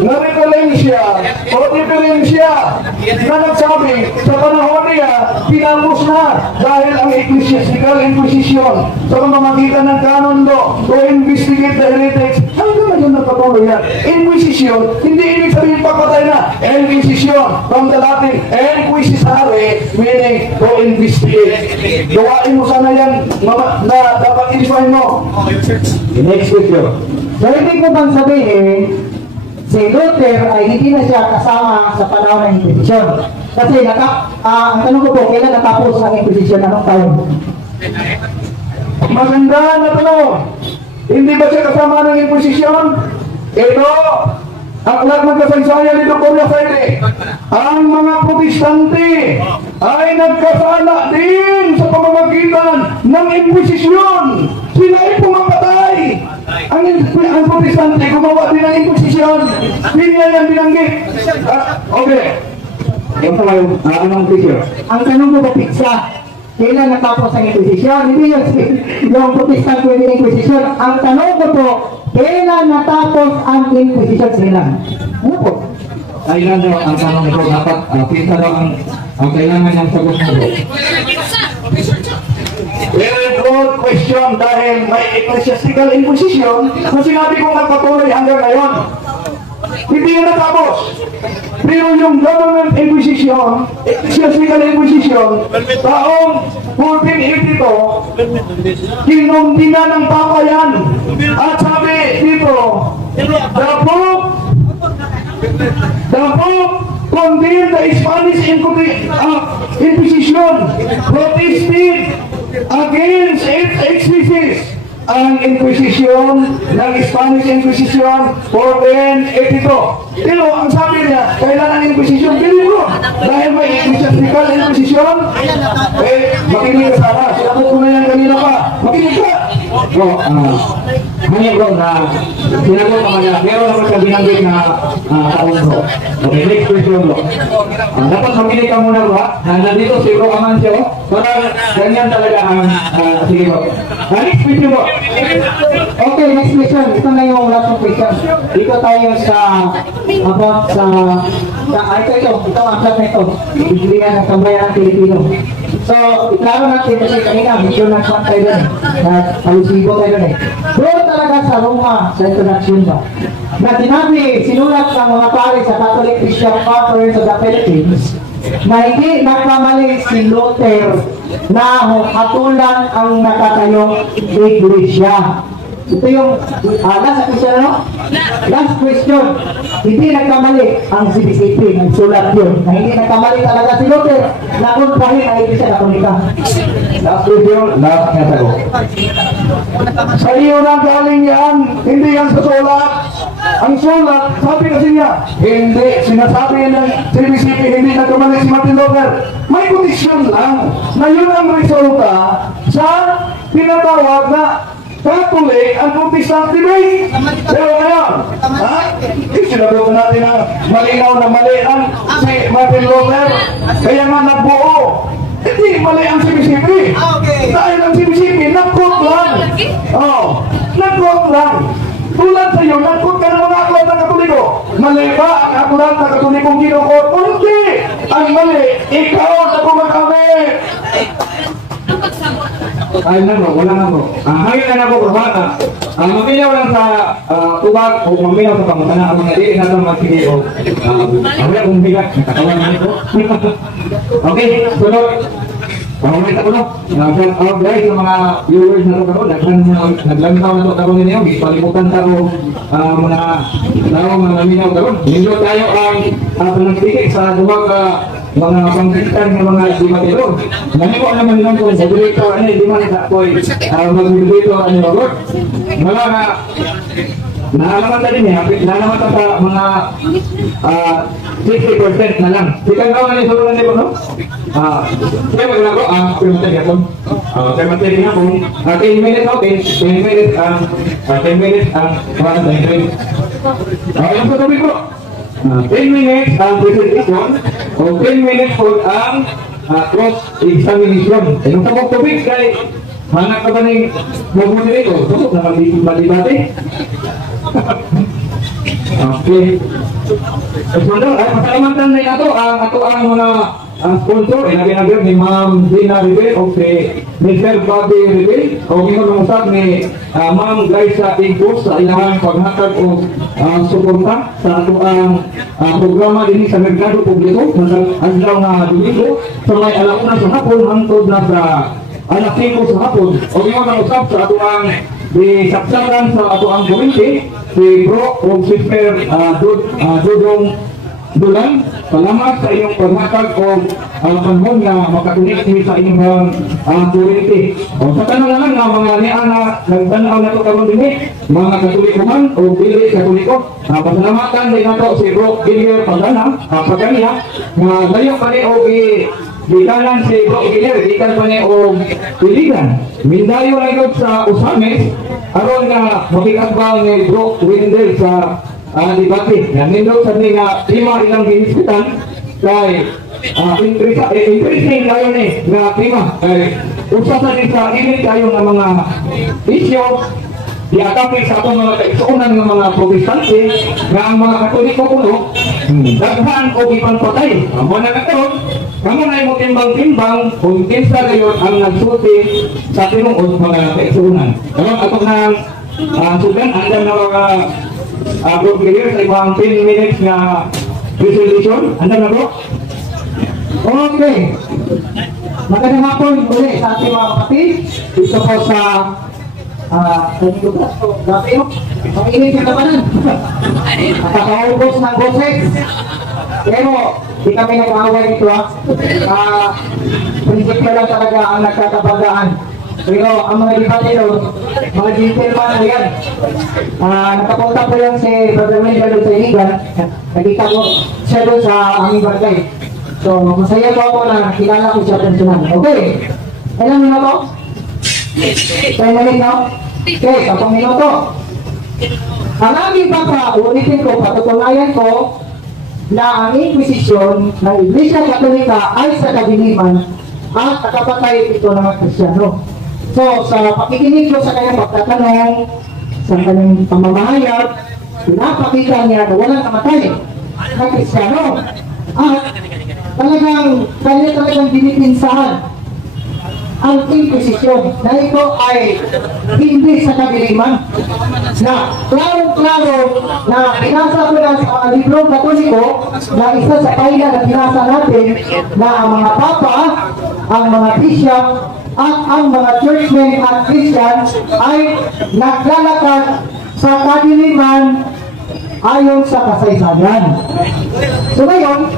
na diferensya na nagsabi sa panahon niya, tinapos na dahil ang Ecclesiastical Inquisition sa pamamagitan ng canon law to investigate the heretics. Hanggang ngayon nagpatuloy yan. Inquisition, hindi ibig sabihin papatay na. Inquisition, from the Latin, inquisitare, meaning to investigate. Gawain mo sana yan na dapat i-define mo. Next question. So, hindi ko bang sabihin, si Luther ay hindi na siya kasama sa panahon ng Inquisition. Kasi ang tanong ko po, kailan natapos ang Inquisition? Anong taon? Maganda na tanong. Hindi ba siya kasama ng Inquisition? Ito, aklat ng kasaysayan ni Dr. Lasalle. Ang mga protestante ay nagkasala din sa pamamagitan ng Inquisition. Sila ay pumapatay. Ang protestante gumawa din ng Inquisition. Hindi niya yan binanggit. Okay. Yung tayo, anong question? Ang tanong ko po, Pizza, kailan natapos ang Inquisition? Hindi yung protestant ko yung Inquisition. Ang tanong ko po, kailan natapos ang Inquisition sila? Ano po? Kailan daw ang tanong nito dapat pinsa daw ang kailangan niyang sagot mo bro? Very broad question dahil may Ecclesiastical Inquisition na sinabi ko nagpatuloy hanggang ngayon. Hindi yan natapos. Pero yung Government Inquisition, Ecclesiastical Inquisition, taong 1482, kinundina ng Papa yan. At sabi dito, the Pope condemned the Spanish Inquisition, protested against its excesses. Ang Inquisition ng Spanish Inquisition 1482. Pero ang sabi niya, kailan ang Inquisition? Bilibro. Dahil may Ecclesiastical Inquisition, makinig ka sana. Sinabi ko na yan kanina pa. Makinig ka. Bro, hanya bro na sinagot naman niya, meron naman siya binanggit na taon bro. Okay, next question bro. Dapat makinig ka muna bro ha. Nandito si Bro Amancio. Parang ganyan talaga ang sige bro. Next question bro. Okay, next question. Ito na yung last question. Dito tayo sa about sa ito ang chat na ito. Bibigyan ng Sambayan ng Pilipino. So, iklaro natin kasi kanina, medyo nag-chat tayo doon. Palusigo tayo doon eh. Doon talaga sa Roma, sa introduction ba? Na sinabi, sinulat ng mga pare sa Catholic Christian Conference of the Philippines na hindi nagkamali si Luther na hatulan ang nakatayong iglesia. Ito yung last question, ano? Last question. Hindi nagkamali ang CBCP, nagsulat yun. Na hindi nagkamali talaga si Luther na kontrahin ang iglesia Katolika. Last question, last nga sagot. Sa iyo na galing yan, hindi yan sa sulat. Ang sulat, sabi kasi niya, hindi, sinasabi ng CBCP, hindi nagkamali si Martin Luther. May kondisyon lang na yun ang resulta sa tinatawag na Catholic and Protestant debate. Pero ngayon, sinabi natin na malinaw na mali ang si Martin Luther, kaya nga nagbuo. Hindi mali ang CBCP. Dahil ang CBCP, nag-quote lang. Nag-quote lang. Tulad sa iyo, nag-quote ka ng mga aklat ng Katoliko. Mali ba ang aklat ng Katolikong kinukot? Hindi! Ang mali, ikaw na kumakamit. Ay na bro, wala na bro. Hangin na ako bro ha. Maminaw lang sa tubag o maminaw sa pangutana ang mga di natin magpili o wala kong bigat. Nakatawan na ito. Okay, sunod. Pangumit ako no. Shout out guys sa mga viewers na ito karo. Naglantaw na ito karo ninyo. Palimutan karo mga tao mga minaw karo. Hindi tayo ang panagpili sa duwag mga pangkitan ng mga dimatero. Nani ko naman lang kung sa dito di man ko mag-dito Lord. Mga naalaman tadi niya, naalaman ta sa mga 60% na lang. Sikang gawa ni surulan nito no? Kaya maglago primatay yapon. Primatay din ako. 10 minutes okay, 10 minutes 10 minutes para sa interview. Yung sa topic ko. 10 minutes ang presentation o 10 minutes po ang cross-examination. Yung tabok tubig kay hanap ka ba ng mag-moderate o tabok na mag-debate? Okay. Sponsor, ay pasalamatan din ato ang mga sponsor, inagin ni Ma'am Dina Rivel o si Mr. Bobby Rivel o ginulungsad ni Ma'am Glyza Ingpos sa ilang paghatag o suporta sa ato ang programa din sa Merkado Publiko sa adlaw nga Domingo sa may alauna sa hapon hangtod na sa alas 5 sa hapon o ginulungsad sa ato ang di saksakan sa ato ang komite si Bro o Sister Dudong Dulan. Salamat sa iyong paghatag o panahon na makatulik sa inyong komite. O sa tanong na lang nga mga niana nagtanaw na ito karon din mga katulikuman o dili katuliko. Pasalamatan din nato si Bro Gillier Pagana pagkaniya nga gayon pa ni o Gikanan si Bro Gillier, gikan pa ni o piligan. Mindayo na yun sa Usames, aron nga mabigat ba ni Bro Wendell sa debate. Yan, nindot sa nga lima ilang giniskutan kay interesting kayo ni nga prima. Usa sa din sa init kayo nga mga isyo diatapin sa atong mga kaigsuunan ng mga protestante nga ang mga katoliko kuno daghan o ipangpatay. Amo na karon kamo na mo timbang-timbang kung kinsa gayon ang nagsulti sa tinuod mga kaigsuunan. Karon ato nang sugan andan na mga Bro Gillier sa ibang 10 minutes na resolution. Andan na bro? Okay. Magandang hapon muli sa ating mga kapatid. Dito po sa dati yun. Mag-init yung labanan. Nakakaubos ng boses. Pero di kami nag-aaway dito prinsipyo lang talaga ang nagkatabagaan. Pero ang mga debatero, mga gentleman na yan. Nakapunta po yan si Brother Wendell doon sa Iligan. Nakita ko siya doon sa aming barangay. So, masaya po ako na kilala ko siya personal. Okay. Ilang minuto? 10 minutes now? Okay, 10 minuto. Ang aming ulitin ko, patutunayan ko na ang Inquisition ng Iglesia Katolika ay sa kadiliman at nakapatay ito ng mga Kristiyano. So, sa pakikinig ko sa kanyang pagtatanong, sa kanyang pamamahayag, pinapakita niya na walang namatay na Kristiyano. At talagang dinipinsahan ang Inquisition na ito ay hindi sa kadiliman. Na klaro-klaro na pinasa ko na sa mga librong Katoliko na isa sa paila na pinasa natin na ang mga papa, ang mga bishop, at ang mga churchmen at Christians ay naglalakad sa kadiliman ayon sa kasaysayan. So ngayon,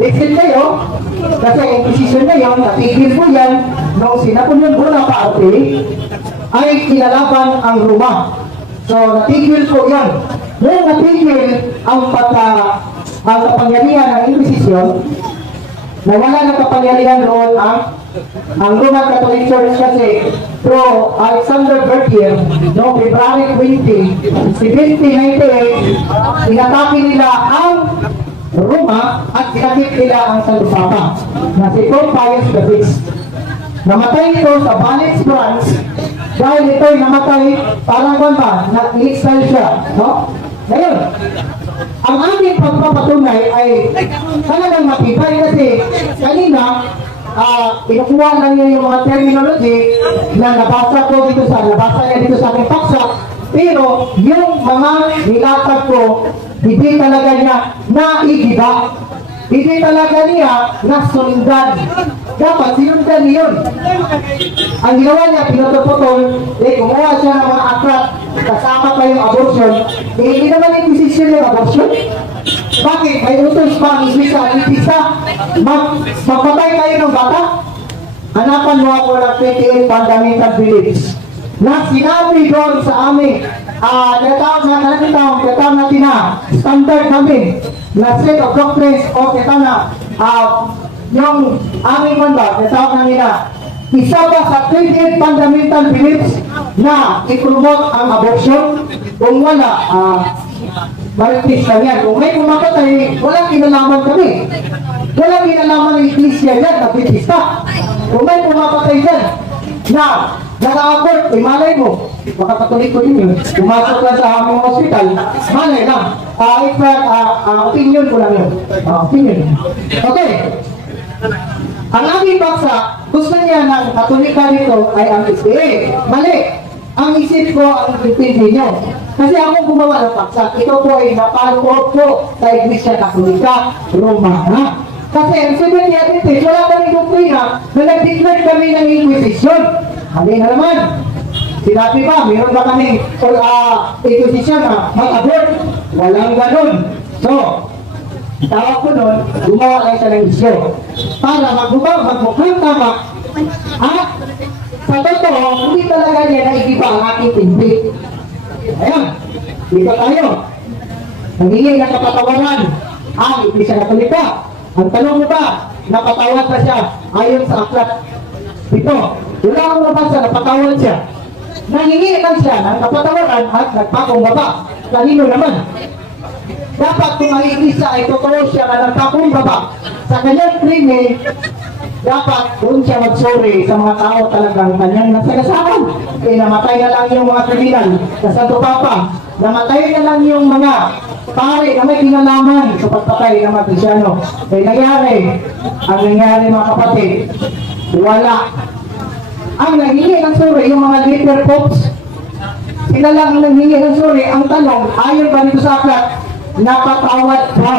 listen kayo, kasi Inquisition ngayon, natigil po yan, noong si Napoleon Bonaparte ay kinalaban ang Roma. So natigil po yan. Noong natigil ang kapangyarihan ng Inquisition, nawala na kapangyarihan noon ang Roman Catholic Church kasi Pro Alexander Bertier noong February 20, 1798, inatake nila ang Roma at kinakip nila ang Santo Papa na si Pope Pius VI. Namatay ito sa Valais, France dahil ito'y namatay parang ba na i-exile siya, no? Ngayon, ang aming pagpapatunay ay talagang matibay kasi kanina kinukuha lang niya yung mga terminology na nabasa niya dito sa aking paksa, pero yung mga nilatag ko hindi talaga niya naigiba, hindi talaga niya nasundan. Dapat sinundan niyon. Ang ginawa niya, pinutuputol, kumuha siya ng mga aklat kasama pa yung abortion. Hindi naman Inquisition yung abortion. Bakit? May utos pa ang isa magpatay kayo ng bata? Hanapan mo ako ng 28 fundamental beliefs na sinabi doon sa amin tinatawag natin na standard namin na set of doctrines o yung aming tinatawag namin na isa pa sa 28 fundamental beliefs na i-promote ang abortion. Kung wala, maritis na yan. Kung may kumapatay, walang kinalaman kami. Walang kinalaman ng Iglesia yan, Adventista. Kung may kumapatay dyan, na naka-abort, malay mo, makakatulik ko yun. Pumasok lang sa aming hospital, malay lang. Opinion ko lang yun. Opinion. Okay. Ang aming paksa, gusto niya ng Katolika dito ay ang SPA. Mali. Ang isip ko, ang opinion nyo. Kasi ako gumawa ng paksa. Ito po ay napaloob ko sa Iglesia Katolika Romana. Kasi ang Seventh-day Adventist, wala kami doktrina na nag-declare kami ng Inquisition. Hindi na naman. Sinabi ba, mayroon ba kami Inquisition na mag-abort? Walang ganun. So, tawag ko nun, gumawa lang siya ng isyo. Para magmukhang tama. At sa totoo, hindi talaga niya naigiba ang aking tindi. Ayan, dito tayo. Nagiging ng kapatawaran ang Iglesia Katolika. Ang tanong mo ba, napatawad ba siya ayon sa aklat? Ito, wala akong nabasa, napatawad siya. Nangingi lang siya ng kapatawaran at nagpakumbaba. Kanino naman? Dapat kung ang Iglesia ay totoo siya na nagpakumbaba sa kanyang krimen, dapat doon siya magsuri sa mga tao talagang kanyang nasagasaan. Namatay na lang yung mga kriminal sa Santo Papa. Namatay na lang yung mga pare na may kinalaman sa pagpatay ng mga Krisyano. Ang nangyari mga kapatid, wala. Ang nanghingi ng suri, yung mga leader popes, sila lang ang nanghingi ng suri. Ang tanong, ayon ba dito sa aklat, napatawad ba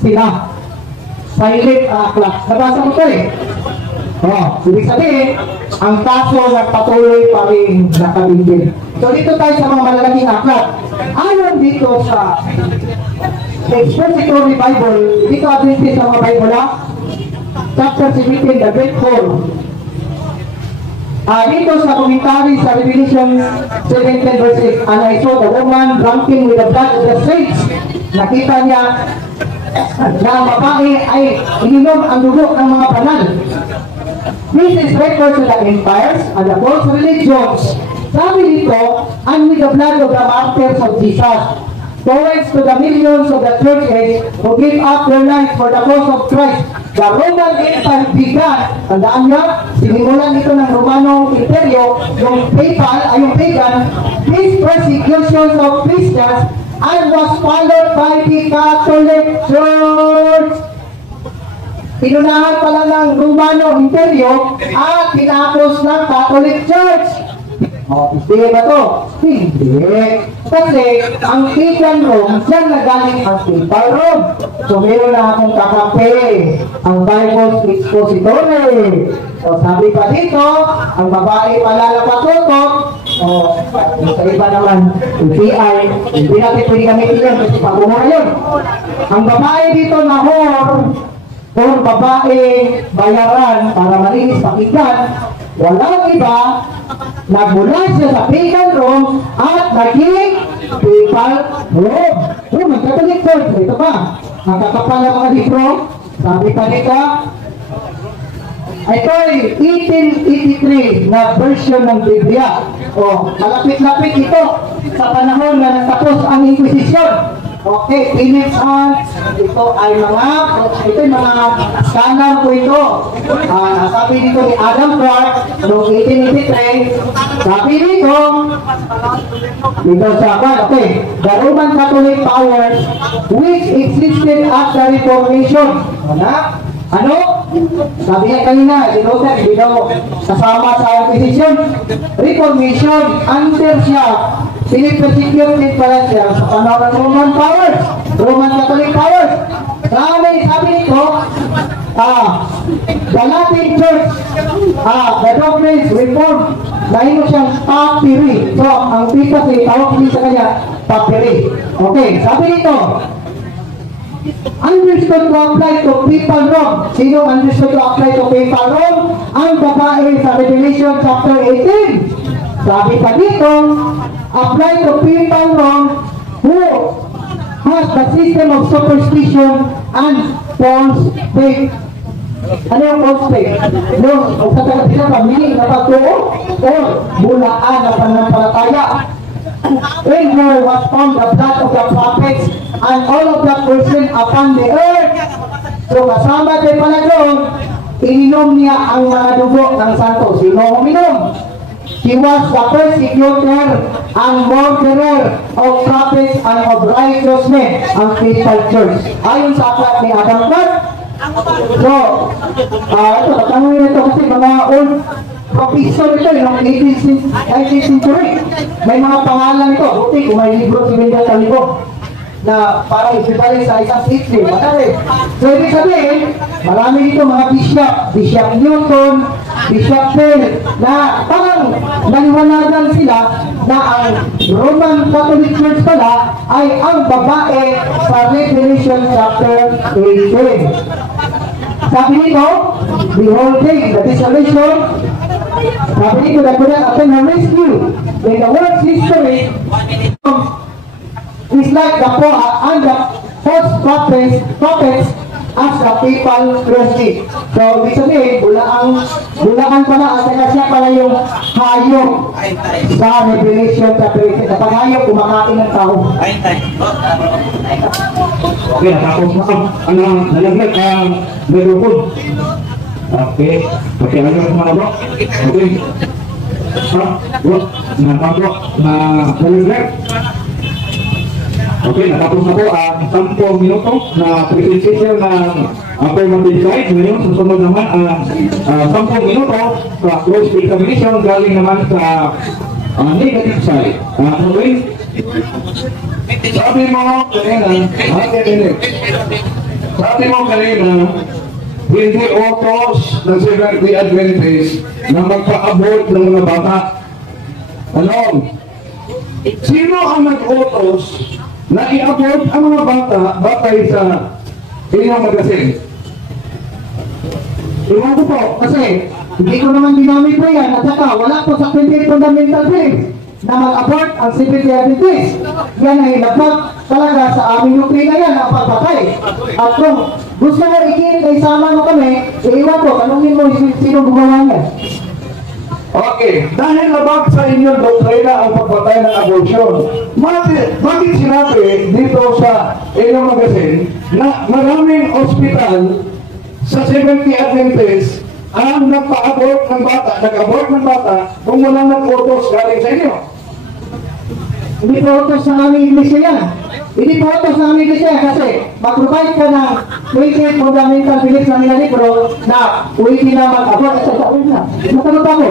sila? Silent aklat. Nabasa mo ito ibig sabihin, ang kaso nagpatuloy pa rin nakabigil. So dito tayo sa mga malalaking aklat. Ayon dito sa Expository Bible, dito Adventist sa mga Bible chapter 17, the bit 4. Dito sa commentary sa Revelation 17 verse 8, and I saw the woman drinking with the blood of the saints. Nakita niya na ang babae ay ininom ang dugo ng mga banal. This is referred to the empires and the false religions. Sabi dito, and with the blood of the martyrs of Jesus, towards to the millions of the church age who give up their lives for the cause of Christ. The Roman Empire began, tandaan niya, sinimulan ito ng Romano Imperyo, yung papal, ay yung pagan, these persecutions of Christians and was followed by the Catholic Church. Pinunahan pala ng Romano Imperyo at tinapos ng Catholic Church. Hindi ba to? Hindi. Kasi ang pagan Rome, dyan nagaling ang papal Rome. So meron na akong kakampi, ang Bible's Expository. So sabi pa dito, ang babae pala na patutok, sa iba naman, UPI, hindi natin pwede gamitin yun kasi pag-umura yun. Ang babae dito na kung babae bayaran para malinis pakinggan, walang iba, nagmula siya sa pagan Rome at naging papal Rome. Magkatalik Church, ito pa, ang kakapal ng mga libro, sabi pa nito, ito ay 1883 na version ng Biblia. Malapit-lapit ito sa panahon na natapos ang Inquisition. Okay, Phoenix ito ay mga standard po ito. Sabi dito ni Adam Clark noong 1883, sabi dito sa okay, the Roman Catholic powers which existed at the Reformation. Ano? Sabi niya kanina, hindi daw kasama sa Inquisition. Reformation, under siya, pinipersecuted pala siya sa panahon ng Roman powers, Roman Catholic powers. Sabi nito, the Latin Church, the doctrines reformed, dahil mo siyang papiri. So, ang pita tawag din sa kanya, papiri. Okay, sabi nito, understood to apply to people Rome. Sino understood to apply to people Rome? Ang babae sa Revelation chapter 18. Sabi pa dito, apply to people Rome who has the system of superstition and false faith. Ano yung false faith? No, sa taga-tila pamili na pagtuo o bulaan na pananampalataya. When there was found the blood of the prophets and all of the person upon the earth. So kasama tayo pala doon, ininom niya ang mga dugo ng santo. Sino uminom? He was the persecutor and murderer of prophets and of righteous men ang faithful church. Ayon sa aklat ni Adam Clark. So, ito, katanungin nito kasi mga old professor ito, yung 19th century. May mga pangalan ito. Buti, kung may libro si Benda Talibog na parang isipalin sa isang history. Madali. So, ibig sabihin, marami dito mga bishop. Bishop Newton, Bishop Bell, na parang naniwanagan sila na ang Roman Catholic Church pala ay ang babae sa Revelation chapter 18. Sabi nito, beholding the desolation, sabi nito, that would have been a rescue in the world's history is like the and the false prophets as the people crazy. So, ibig sabihin, bulaan pala at saka siya pala yung hayop sa Revelation chapter 18. Kapag hayop, kumakain ng tao. Okay, natapos na ang nalaglag ang microphone. Okay, okay, ano yung mga bro? Okay. Bro, natapos na nalaglag. Okay, natapos na po ang 10 minuto na presentation ng affirmative side. Ngayon, susunod naman ang 10 minuto sa close examination galing naman sa negative side. Okay? Sabi mo kanina, hindi utos ng Seventh-day Adventist na magpa-abort ng mga bata. Ano? Sino ang nag-utos na i-abort ang mga bata batay sa inyong magasin? Iwan ko po, kasi hindi ko naman ginamit po yan at saka wala po sa 28 fundamental beliefs na mag-abort ang Seventh-day Adventist. Yan ay labag talaga sa aming doktrina yan ang pagpatay. At kung gusto mo ikinig ay sama mo kami, iwan ko, tanungin mo sino gumawa niya. Okay, dahil labag sa inyong doktrina ang pagpatay ng abortion, bakit sinabi dito sa inyong magasin na maraming ospital sa Seventh-day Adventist ang nagpa-abort ng bata, nag-abort ng bata kung walang nag-utos galing sa inyo? Hindi po utos sa aming iglesia yan. Hindi po utos sa aming iglesia yan kasi mag-provide ka ng 28 fundamental beliefs na libro na pwede na mag-abort at sasawin na. Matanong pa ko.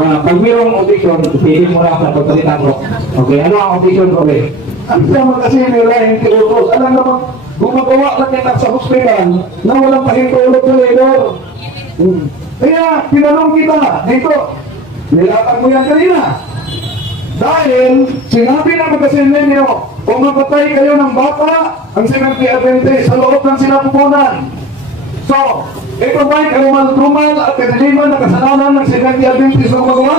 Pag mayroong audition, isipin mo lang sa pagsalita mo. Okay, ano ang audition ko eh? Ang sama kasi nila hindi utos. Alam naman, gumagawa lang yan sa hospital na walang pahintulog sa labor. Kaya, tinanong kita, dito, nilatag mo yan kanina. Dahil, sinabi ng magasin ninyo, kung mapatay kayo ng bata, ang Seventh-day Adventist sa loob ng sinapupunan. So, ito ba'y karumal-rumal at kadiliman na kasalanan ng Seventh-day Adventist na gumagawa?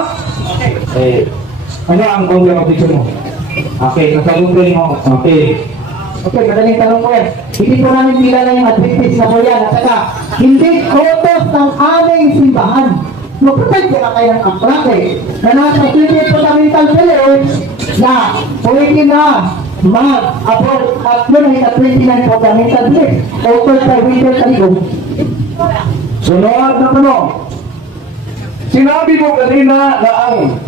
Ano ang counter audition mo? Okay, nasalundan mo. Okay. Okay, madaling tanong ko yan. Hindi po namin kilala yung Adventist na po yan. At saka, hindi utos ng aming simbahan. Mag-provide ka kayo ng akrate na nasa 28 fundamental beliefs na pwede na mag-abort at yun ay na 29 fundamental beliefs. Utos by Winter Talibog. Sunod na tanong. Sinabi mo kanina na ang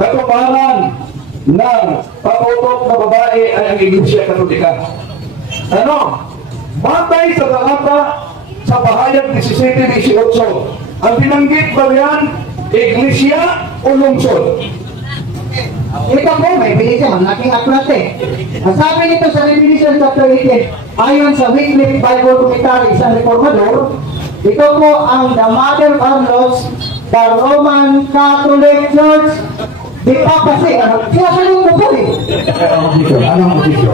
katuparan ng pag-utok na babae ay ang Iglesia Katolika. Ano? Batay sa talata sa pahayag 17-18. Ang binanggit ba yan, Iglesia o lungsod? Ito po, may bilisya, malaking aklat eh. Ang sabi nito sa Revelation chapter 18, ayon sa Wycliffe Bible Commentary sa Reformador, ito po ang the Mother Carlos, the Roman Catholic Church, di pa kasi, sinasalit mo po eh. Anong audition?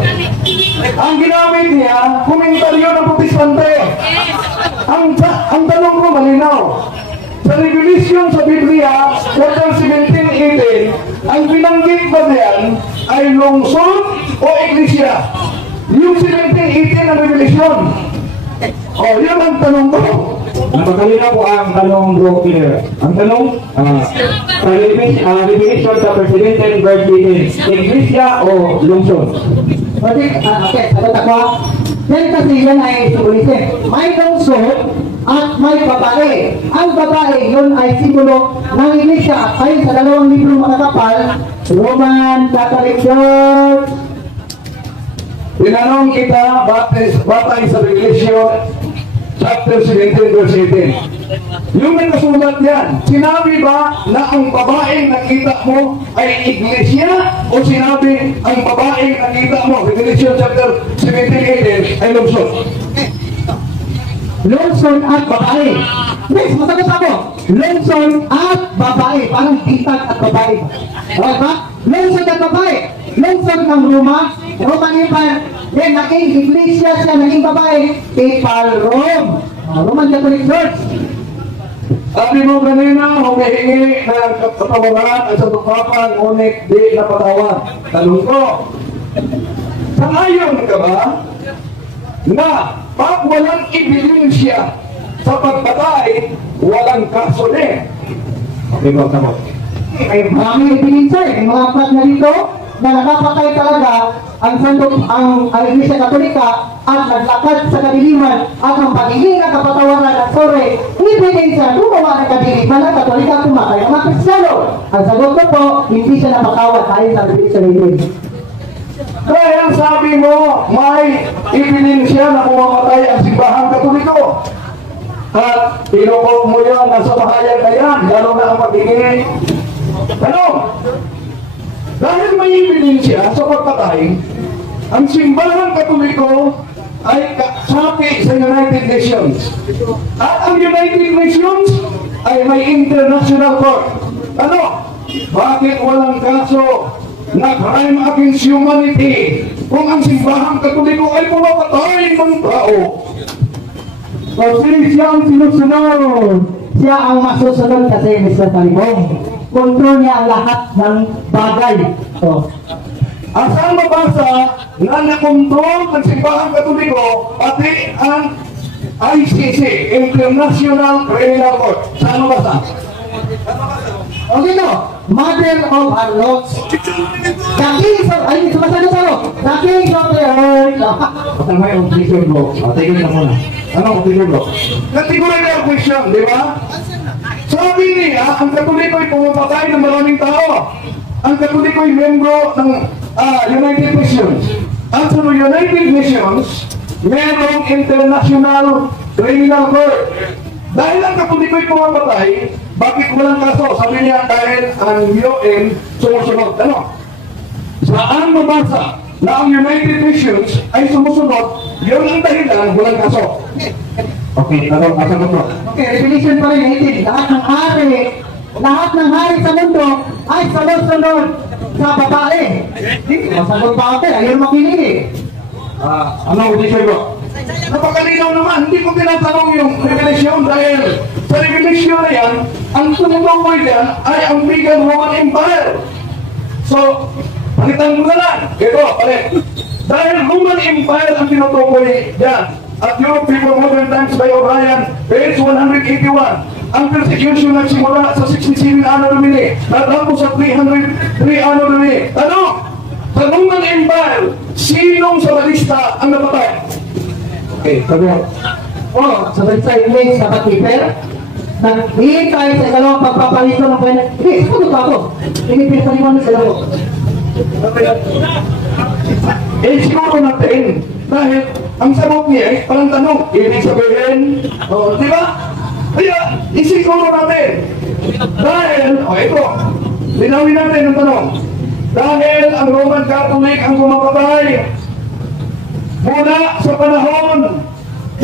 Ang ginamit niya, komentaryo ng protestante. Ang tanong ko malinaw. Sa Revelation sa Biblia, chapter 17-18, ang binanggit ba diyan ay lungsod o iglesia? Yung 17-18 ang Revelation. O, yun ang tanong ko. Napakalina po ang tanong bro here. Ang tanong, sa Revelation chapter 17 verse 18, iglesia o lungsod? Okay, sagot ako. Yan kasi yan ay sulitin. May lungsod at may babae. Ang babae, yun ay simbolo ng Iglesia. Ayon sa dalawang libro makakapal, Roman Catholic Church. Tinanong kita, batay sa Revelation, chapter 17, verse 18. Yung may nasulat yan, sinabi ba na ang babaeng nakita mo ay iglesia o sinabi ang babaeng nakita mo, Revelation chapter 17, 18, ay lungsod? Lungsod at babae. Next, masagot ako. Lungsod at babae. Parang titag at babae. Okay ba? Lungsod at babae. Lungsod ng Roman Empire. Then, naging iglesia siya, naging babae. Papal Rome. Roman Catholic Church. Sabi mo kanina, humihingi ng katawaran at sa tukapan, ngunit di napatawan. Tanong ko, sangayon ka ba na pag walang ebidensya sa pagpatay, walang kaso din? Okay, magkamot. Ay, maraming ebidensya eh. Mga apat na dito na nakapatay talaga ang Iglesia Katolika at naglakad sa kadiliman at ang pagiging ng kapatawaran at sore, ebidensya gumawa ng kadiliman ng Katolika tumatay ang mga Kristiyano. Ang sagot ko po, hindi siya napakawat ayon sa Revelation 18. Kaya sabi mo, may ebidensya na pumamatay ang simbahang Katoliko. At pinukot mo yan, nasa bahayan na yan, lalo na ang pagiging. Ano? Dahil may ebidensya sa pagpatay, ang simbahang Katoliko ay kasapi sa United Nations. At ang United Nations ay may international court. Ano? Bakit walang kaso na crime against humanity kung ang simbahang Katoliko ay pumapatay ng tao? O siya ang sinusunod. Siya ang masusunod kasi Mr. Talibong. Kontrol niya ang lahat ng bagay. So, Asang mabasa na nakontrol ng simbahang Katoliko pati ang ICC, International Criminal Court. Saan mabasa? okay no, Mother of our Lord. The kings of, ay, sumasagot ako. The kings of the earth. Tama yung objection bro. Tigil na muna. Ano objection bro? Categorical question, di ba? Sabi niya, ang Katoliko ay pumapatay ng maraming tao. Ang Katoliko ay membro ng United Nations. At sa United Nations, merong International Criminal Court. Dahil ang Katoliko ay pumapatay, bakit walang kaso? Sabi niya, dahil ang UN sumusunod. Ano? Saan mabasa na ang United Nations ay sumusunod, yun ang dahilan, walang kaso. Okay, ano, asa mo bro? Okay, Revelation pa rin 18. Lahat ng hari sa mundo ay sumusunod sa babae. Masagot pa ako, ayaw makinig eh. Ano objection bro? Napakalinaw naman, hindi ko tinatanong yung Revelation dahil sa Revelation na yan, ang tumutukoy yan ay ang Pagan Roman Empire. So, palitan mo na lang. Ito, palit. Dahil Roman Empire ang tinutukoy yan. At Europe People Modern Times by O'Brien, page 181. Ang persecution nagsimula sa 67 Anno Domini, natapos sa 303 Anno Domini. Tanong, sa Roman Empire, sinong sa balista ang napatay? Okay, sabi mo. Sa website link sa Batiper, naghihintay sa ikalawang pagpapalito ng pwede. Hindi, sagot ako. Pinipil sa limang sa laro. Siguro natin, dahil ang sagot niya ay parang tanong, ibig sabihin, di ba? Kaya, isiguro natin. Dahil, ito, linawin natin ang tanong. Dahil ang Roman Catholic ang pumapatay mula sa panahon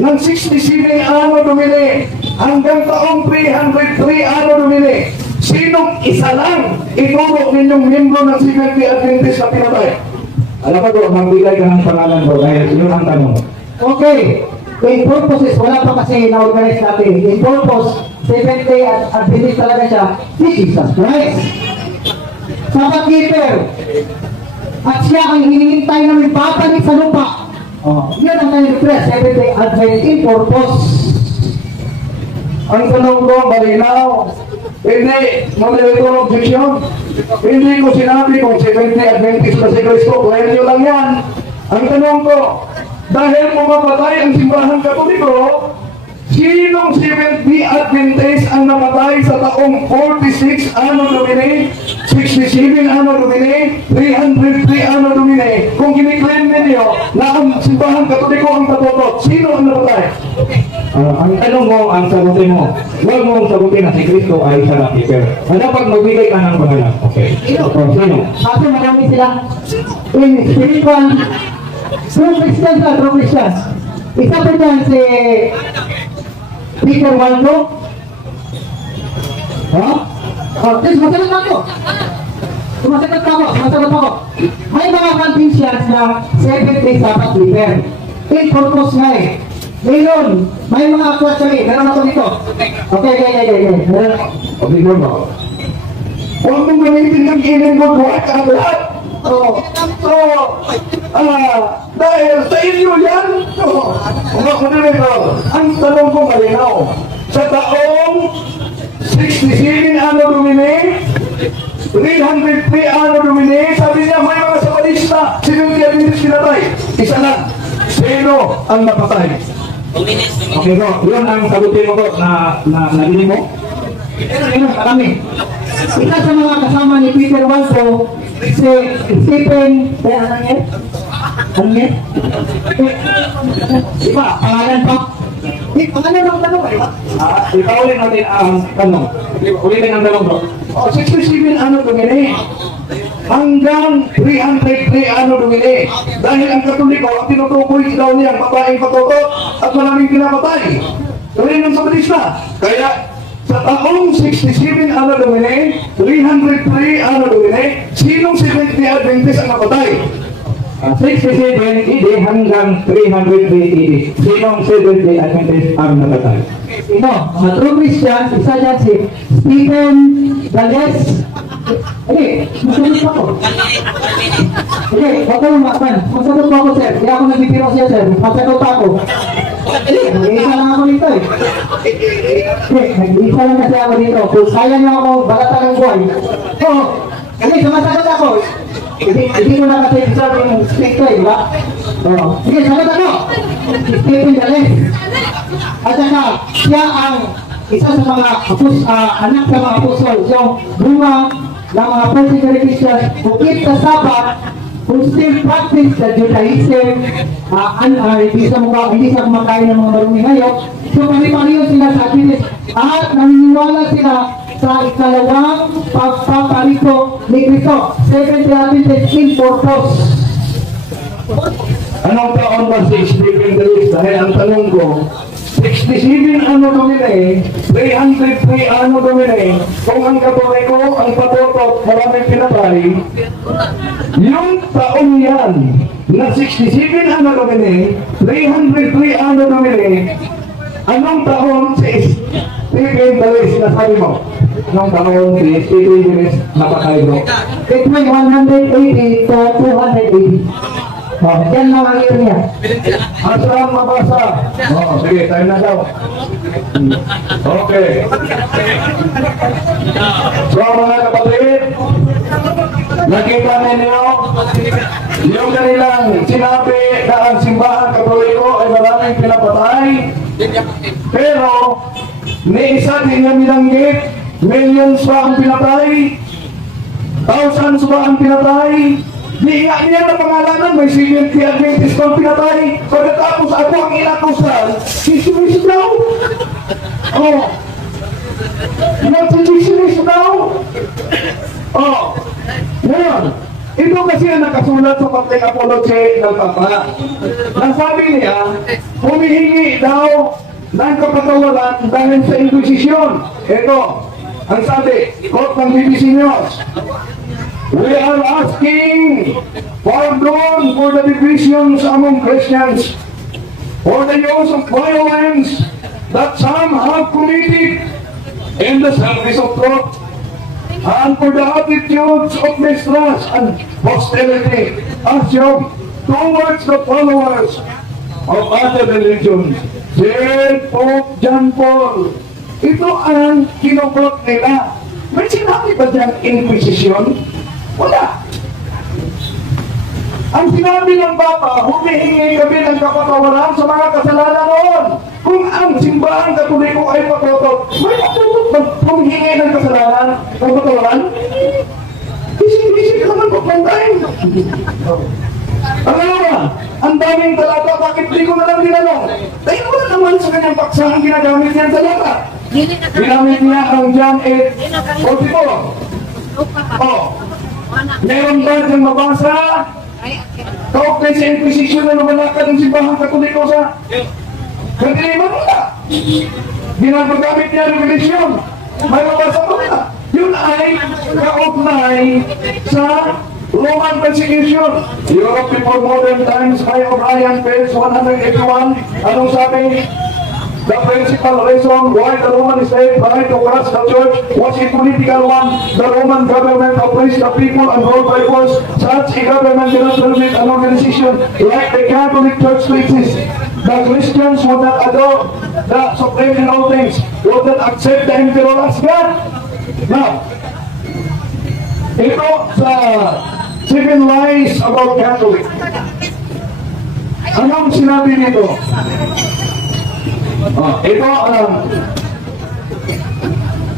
ng 67 Anno Domini hanggang taong 303 Anno Domini, sinong isa lang ituro ninyong membro ng Seventh-day Adventist na pinatay? Alam ko bro, magbigay ka ng pangalan bro, dahil yun ang tanong. Okay. In purposes, wala pa kasi na-organize natin. In purpose, Seventh-day Adventist talaga siya, si Jesus Christ. Sa Batiper. At siya ang hinihintay namin babalik sa lupa. Yan ang tayo repress, Seventh-day Adventist in purpose. Ang tanong ko, malinaw. Hindi, malinaw objection. Hindi ko sinabi kung 70 Adventist na si Cristo. Pwede lang yan. Ang tanong ko, dahil pumapatay ang simbahan Katoliko, sino Sinong Seventh-day Adventist ang namatay sa taong 46 Anno Domini, 67 Anno Domini, 303 Anno Domini? Kung kiniklaim ninyo na ang simbahan katoliko ang patutot, sino ang namatay? Ang tanong mo, ang sagutin mo, huwag mong sagutin na si Kristo ay isa na Peter. Dapat magbigay ka ng pangalan. Okay. Sino? Kasi marami sila in spiritual, true Christians at true Christians. Isa pa dyan si Peter Waldo. Ha? Please, masagot ako. Sumasagot ako. May mga conventions na 7 days dapat prepare. In purpose nga eh. Ngayon, may mga actually, meron ako dito. Okay. Meron. Okay, mo. Huwag mong gamitin ng inin mo, buhat ka ang lahat. Dahil sa inyo yan, ang tanong ko malinaw. Sa taong 67 Anno Domini, 303 Anno Domini, sabi niya may mga sabalista, sinong Adventist kinatay? Isa lang. Sino ang napatay? Okay bro, yun ang sagutin mo bro na narinig mo? Kami. Isa sa mga kasama ni Peter Waldo, si Stephen, ano yan? Diba, pangalan pa? Pangalan ang tanong eh. Ipaulit natin ang tanong. Ulitin ang tanong bro. 67 Anno Domini hanggang 303 Anno Domini. Dahil ang Katoliko, ang tinutukoy daw niya ang babaeng patutot at maraming pinapatay. Tuloy ng sabatista. Kaya sa taong 67 Anno Domini, 303 Anno Domini, sinong Seventh-day Adventist ang napatay? 67 AD hanggang 303 AD. Sinong Seventh-day Adventist ang napatay? Ito, mga true Christians, isa dyan si Stephen Gales. Masagot ako. Huwag kayong makman. Masagot po ako, sir. Hindi ako nagbibiro siya, sir. Masagot ako. Nag-iisa lang ako dito eh. Nag-iisa lang kasi ako dito. Kung kaya niyo ako balatan ng buhay. Sumasagot ako. Hindi ko na kasi deserve yung speak ko eh, di ba? Sige, sagot ako. Stephen Gales. At saka, siya ang isa sa mga anak sa mga apostol. Yung bunga ng mga persecuted Christians who keep the Sabbath, who still practice the Judaism, hindi sa kumakain ng mga marumi ngayon. So, pari-pariyo sila sa Adventist at naniniwala sila sa ikalawang pagpaparito ni Cristo. Seventh-day Adventist in purpose. Anong taon ba si Stephen Gales? Dahil ang tanong ko, 67 Anno Domini, 303 Anno Domini, kung ang Katoliko, ang patutot, maraming pinatay, yung taon yan, na 67 Anno Domini, 303 Anno Domini, anong taon si Stephen Gales na sabi mo? Anong taon si Stephen Gales napatay bro? Between 180 to 280. Yan lang ang year niya. Asaan mabasa? Sige, tayo na daw. Okay. So mga kapatid, nakita ninyo yung kanilang sinabi na ang simbahan Katoliko ay maraming pinapatay, pero ni isa din nga nilanggit, millions pa ang pinatay, thousands pa ang pinatay. Di nga niya na pangalanan, may Seventh-day Adventist pang pinatay. Pagkatapos ako ang inakusan, sisimis daw. Nagsisimis daw. Ngayon, ito kasi ang nakasulat sa Public Apology ng Papa. Nasabi niya, humihingi daw ng kapatawaran dahil sa Inquisition. Ito, ang sabi, quote ng BBC News, "We are asking pardon for the divisions among Christians, for the use of violence that some have committed in the service of truth, and for the attitudes of mistrust and hostility assumed towards the followers of other religions." Said Pope John Paul. Ito ang kinukot nila. May sinabi ba dyan Inquisition? Wala. Ang sinabi ng Papa, humihingi kami ng kapatawaran sa mga kasalanan noon. Kung ang simbahan Katoliko ay patutot, may patutot bang panghingi ng kasalanan o patuturan? Isip-isip naman pagpantayin. Pangalawa, ang daming talata, bakit di ko na lang tinanong? Dahil wala naman sa kanyang paksa ang ginagamit niya sa talata. Ginamit niya ang John 8:44. Oh, meron ba diyang mabasa? Kaugnay sa Inquisition na lumalakad ng simbahan Katoliko sa Kaniliman wala. Ginagamit niya Revelation. May mabasa ko na. Yun ay kaugnay sa Roman persecution. Europe before modern times by O'Brien, page 181. Anong sabi? The principal reason why the Roman state tried to crush the church was a political one. The Roman government oppressed the people and ruled by force. Such a government cannot permit an organization like the Catholic Church to exist. The Christians would not adopt the supreme in all things, would not accept the emperor as God. Now, ito sa 7 lies about Catholic. Anong sinabi nito? Ito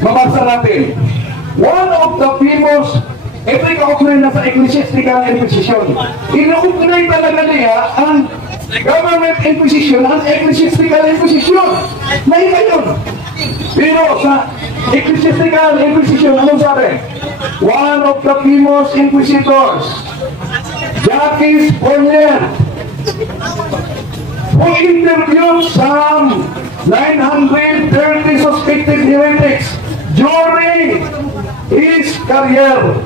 mabasa natin. One of the famous, ito ay kaugnay na sa Ecclesiastical Inquisition. Inuugnay talaga niya ang Government Inquisition, ang Ecclesiastical Inquisition. Nahiga yun. Pero sa Ecclesiastical Inquisition, anong sabi? One of the famous inquisitors, Jacques Fournier, who interviewed some 930 suspected heretics during his career,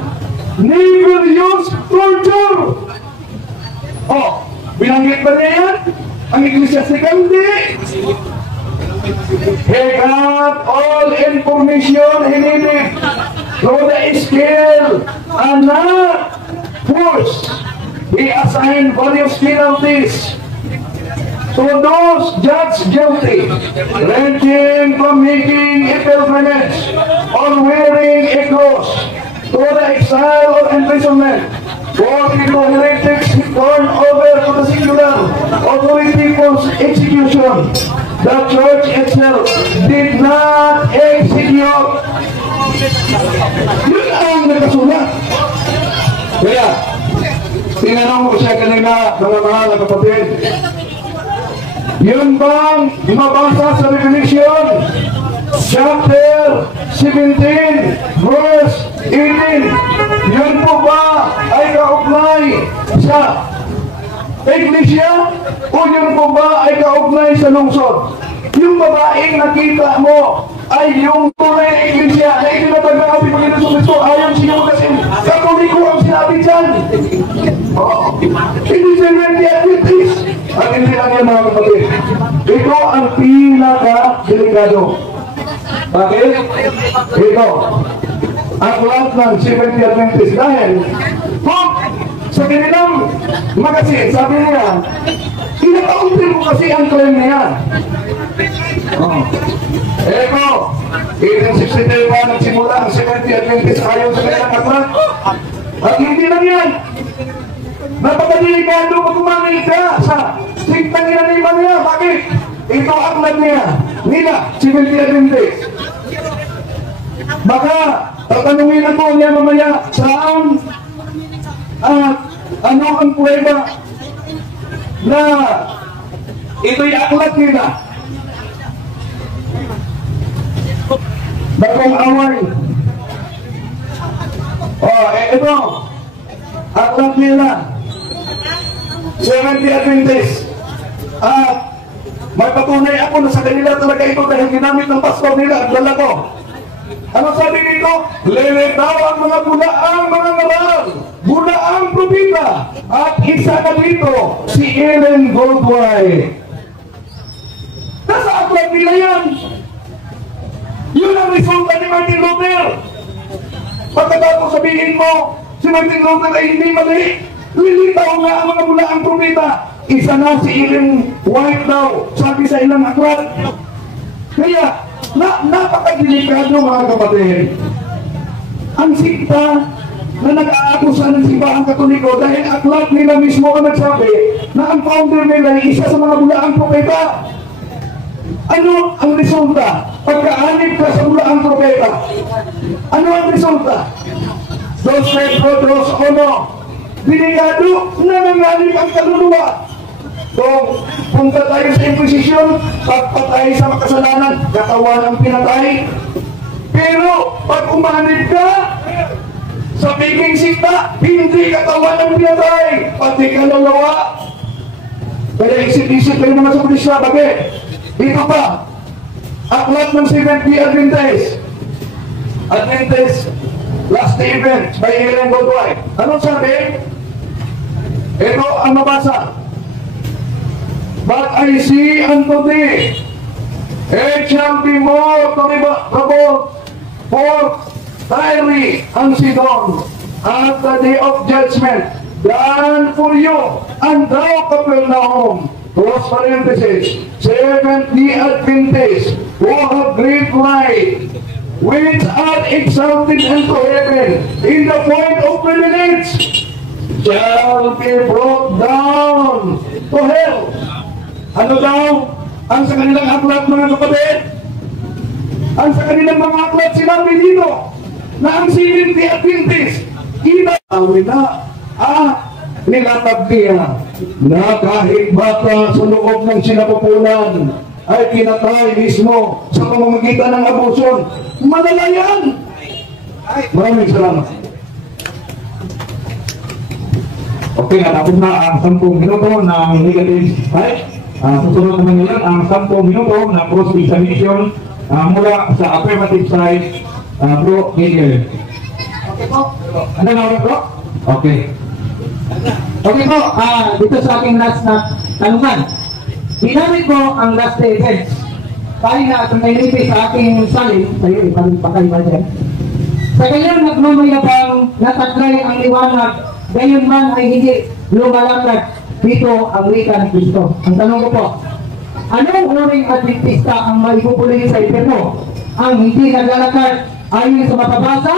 never used torture. Oh, binanggit ba niya yan? Ang Ecclesiastical, hindi. He got all information he needed through the skill and not force. He assigned various penalties to those judged guilty, ranging from making a pilgrimage or wearing a cross to the exile or imprisonment. For people heretics turned over to the secular authority for execution. The church itself did not execute. Yun ang nakasulat. Kaya, tinanong ko siya kanina, mga mahal na kapatid, yun bang mabasa sa Revelation chapter 17 verse 18, yun po ba ay kaugnay sa Iglesia o yun po ba ay kaugnay sa lungsod? Yung babaeng nakita mo ay yung tunay na Iglesia na itinatag ng ating Panginoon sa Kristo, ayaw siya kasi Katoliko ang sinabi dyan. Hindi siya yung Adventist. At hindi lang yan mga kapatid. Ito ang pinaka-delikado. Bakit? Ito. Ang lahat ng Seventh Adventist dahil kung sa kanilang magasin, sabi niya, inakauntin mo kasi ang claim niya. Eko, 1863 pa nagsimula ang Seventh Adventist ayaw sa kanilang aklat. At hindi lang yan. Napakadelikado pag umangil ka sa siktang inaniman niya. Bakit? Ito ang aklat niya. Nila, Seventh Adventist. Baka, tatanungin ako niya mamaya saan ano ang prueba na ito'y aklat nila. Bakong away. Ito, aklat nila. Seventh Adventist. At magpatunay ako na sa kanila talaga ito dahil ginamit ng pastor nila at dala ko. Ano sabi dito? Lilitaw ang mga bulaang mga ngaral, bulaang propita, at isa na dito, si Ellen Goldwyn. Nasa aklat nila yan. Yun ang resulta ni Martin Luther. Pagkatapos sabihin mo, si Martin Luther ay hindi mali. Lilitaw nga ang mga bulaang propita. Isa na si Ellen White daw, sabi sa ilang aklat. Kaya, napakadelikado mga kapatid. Ang sikta na nag-aakusa ng simbahang Katoliko dahil aklat nila mismo ang nagsabi na ang founder nila ay isa sa mga bulaang propeta. Ano ang resulta? Pagkaanib ka sa bulaang propeta, ano ang resulta? Dos Pedro 2:1, delikado, nanganganib ang kaluluwa. Kung punta tayo sa Inquisition, pagpatay sa makasalanan, katawan ang pinatay. Pero pag umanib ka sa piging sikta, hindi katawan ang pinatay, pati kaluluwa. Kaya isip-isip kayo naman sa pulisya, bakit? Dito pa, aklat ng Seventh-day Adventist last event by Ellen Goldwyn. Anong sabi? Ito ang mabasa. But I see unto thee, it shall be more trouble for Tyre and Sidon at the day of judgment than for you, and thou Capernaum. Close parenthesis. Seventh-day Adventists who have great light, which are exalted into heaven in the point of privilege, shall be brought down to hell. Ano daw ang sa kanilang aklat, mga kapatid? Ang sa kanilang mga aklat sinabi dito na ang Seventh-day Adventist inawin na nilatagdiya na kahit bata sa loob ng sinapupunan ay kinatay mismo sa pamamagitan ng abortion. Madala yan! Maraming salamat. Okay, natapos na ang 10 minuto ng negative side. Susunod naman ngayon ang 10 minuto ng cross-examination mula sa affirmative side. Bro, Miguel. Okay po. Ano na ulit, bro? Okay. Okay po, dito sa aking last na tanungan. Ginamit ko ang last day events. Tayo na kung may nipis sa aking salin, tayo ipagpakay ba dyan? Sa kanyang nagmamayabang nataglay ang liwanag, gayon man ay hindi lumalakad dito ang wika ni Kristo. Ang tanong ko po, anong uring Adventista ang maipupuli sa impyerno? Ang hindi naglalakad ayon sa mapabasa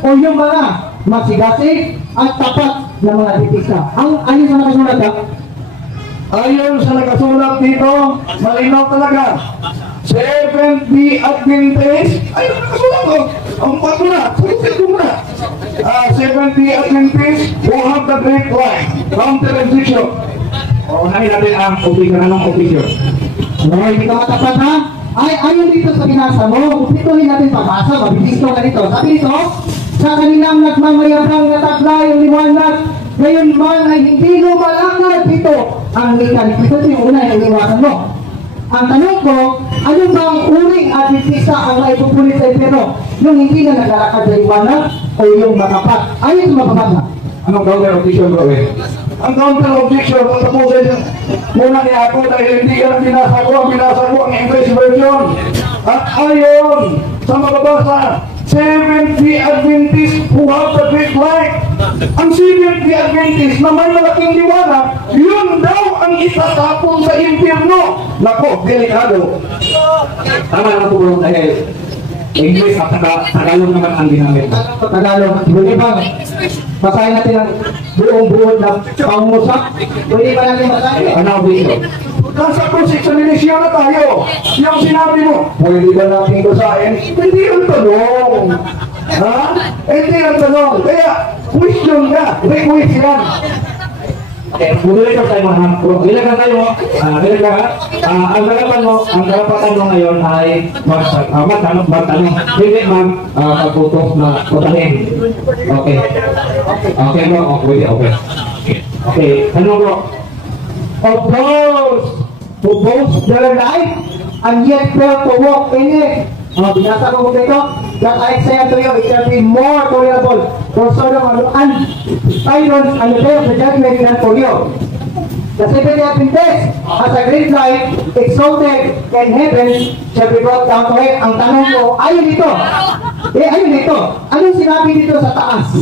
o yung mga masigasig at tapat na mga Adventista? Ang ayon sa nakasulat ha? Ayon sa nakasulat dito, malinaw talaga. Seventh-day Adventist, ayun nakasulat ko. Ang pato na, sulit ko muna. Seventh-day Adventist who have the great light, counter-position. Unahin natin ang official. Anong official? Ano, hindi ka matapat ha? Ay, ayon dito sa binasa mo, pituhin natin pabasa, mabilis ko na dito. Sabi dito, sa kanilang nagmamayabang na taglay ang liwanag, ngayon man ay hindi lumalakad dito ang wika ni Kristo. Ito yung una yung iwasan mo. Ang tanong ko, ano ba ang uring Adventista ang maipupulit sa impyerno? Yung hindi na naglalakad sa liwanag o yung matapat? Ayon sa mapabasa. Anong counter official, bro? Ang counter-objection, patapusin muna ni ako dahil hindi yan ang binasa ko ang English version. At ayon sa mababasa, Seventh-day Adventist who have the great light. Ang Seventh-day Adventist na may malaking liwanag, yun daw ang itatapon sa impyerno. Nako, delikado. Tama naman po, bro. Dahil English at Tagalog naman ang ginamit. Tagalog, pwede ba? Basahin natin ang buong buod ng pangusap. Pwede ba natin basahin? Ano ang official? Nasa cross-examination na tayo. Yung sinabi mo, pwede ba natin basahin? Hindi ang tanong. Ha? Hindi ang tanong. Kaya, question ka. Request yan. Okay, moderator tayo mga hampo. Bilang tayo, ang karapatan mo ngayon ay magtanong. Hindi magputos na putahin. Okay. Okay bro, okay. Okay, tanong bro. Of those who boast their life and yet fail to walk in it. Binasa ko po dito, that I say unto you, it shall be more tolerable for Sodom and Tyre and the day of the judgment than for you. The Seventh-day Adventist, as a great light, exalted in heaven, shall be brought down to hell. Ang tanong ko, ayun dito. Ayun dito. Anong sinabi dito sa taas?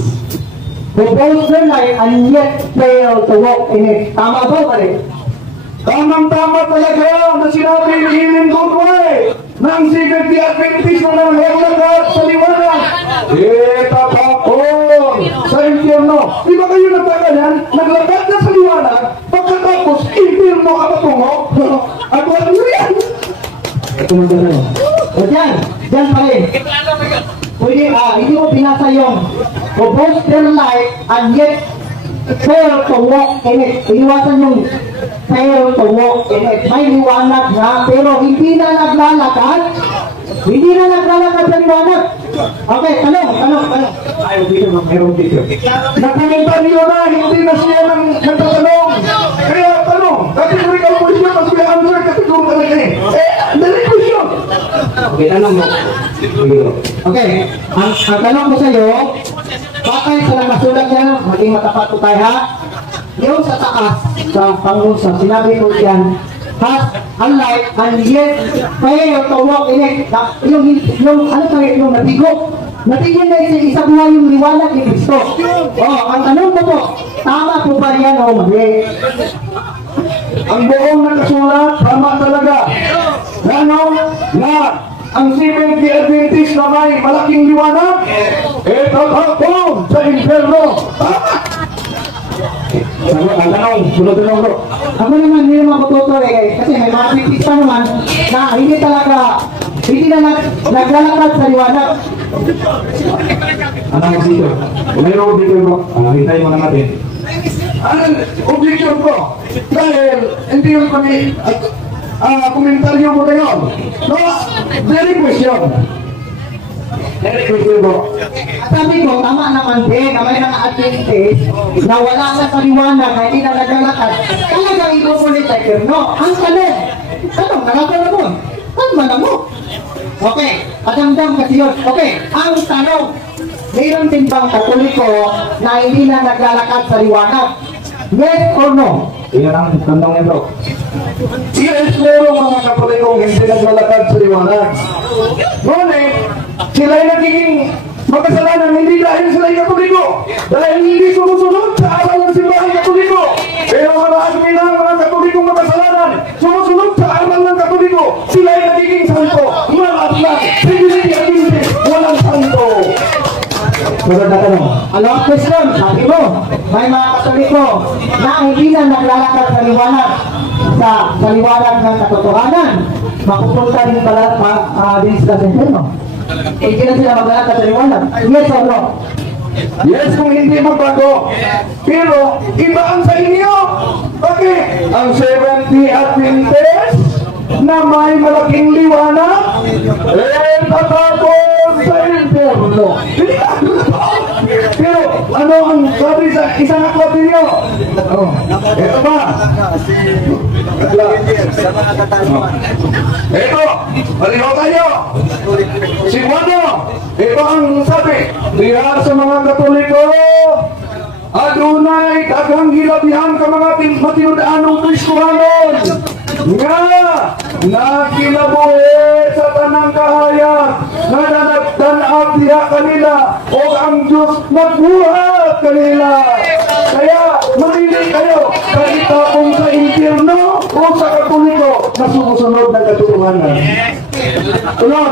Who boast their life and yet fail to walk in it. Tama ba pa rin? Tamang-tama talaga na sinabi ni Ellen Goldwyn ng Seventh-day Adventist na nangyayagad sa liwanag. Tapon sa impyerno. Di ba kayo nagtaganyan? Naglagad na sa liwanag, pagkatapos impyerno ang patungo. At wala nyo yan. Ito mo gano'n. O dyan pa rin. Pwede, hindi mo pinasa yung to both their life and yet fail to walk in it. Iniwasan yung fail to walk in it. May liwanag na, pero hindi na naglalakad. Hindi na naglalakad sa liwanag. Okay, tanong. Ayaw dito, mayroong dito. Nagkomentaryo na, hindi na siya nagtatanong. Kaya tanong, categorical question, mas may answer, categorical talaga eh. Dali question. Okay, tanong mo. Okay, ang tanong ko sa iyo, bakit sa nasulat niya, maging matapat po tayo ha? Yung sa taas, sa pangungsa, sinabi ko yan, has a light and yet fail to walk in it. Yung ano tayo, yung nabigo na isa buhay yung liwanag ni Kristo. Ang tanong ko po, tama po ba yan o mali? Ang buong nakasulat, tama talaga. Na ang Seventh-day Adventist na may malaking liwanag, tatapon sa inferno. Ang tanong, sunod bro. Ako naman, hindi naman ko totoo kasi may mga kritis pa naman na hindi na naglalakad sa liwanag. Anong dito? Mayroong dito bro. Hintayin mo na natin. Ang objection ko, dahil hindi yung komentaryo mo na yun. No, very question. Very quickly bro. Sabi ko, tama naman din na may mga Adventist na wala na sa liwanag, na hindi na naglalakad. Talagang ibubulit sa no? Ang tanong, nakapala mo. Tama na mo. Okay, adamdam kasi yun. Okay, ang tanong, mayroon din bang Katoliko na hindi na naglalakad sa liwanag? Yes or no? Iyan ang tanong niya bro. Yes, merong mga Katolikong hindi naglalakad sa liwanag. Ngunit, sila ay nagiging makasalanan hindi dahil sila ay Katoliko. Dahil hindi sumusunod sa aral ng simbahan Katoliko. Pero marami ng mga Katolikong makasalanan sumusunod sa aral ng Katoliko. Sila ay nagiging santo. Malat lang. Hindi walang santo. Sunod na tanong. Ano ang question? Sabi mo, may mga Katoliko na hindi na naglalakad sa liwanag sa liwanag ng katotohanan. Mapupunta din pala din sila sa inferno. Hindi na sila maglalakad sa liwanag. Yes or no? Yes, kung hindi magbago. Pero, iba ang sa inyo. Bakit? Ang Seventh-day Adventist na may malaking liwanag, tatapon sa inferno. Pero, ano ang sabi sa isang aklat ninyo? Ito ba? Ito, paliho tayo. Si Juano, ito ang sabi. Diya sa mga Katoliko, adunay daghang gilabihan ka mga matinudaanong Kristohanon nga nakinabuhi sa tanang kahayag na nanagtanab diha kanila o ang Diyos nagbuhat kanila. Kaya mamili kayo kahit tapong sa impyerno o sa Katoliko na sumusunod ng katotohanan. Tulog!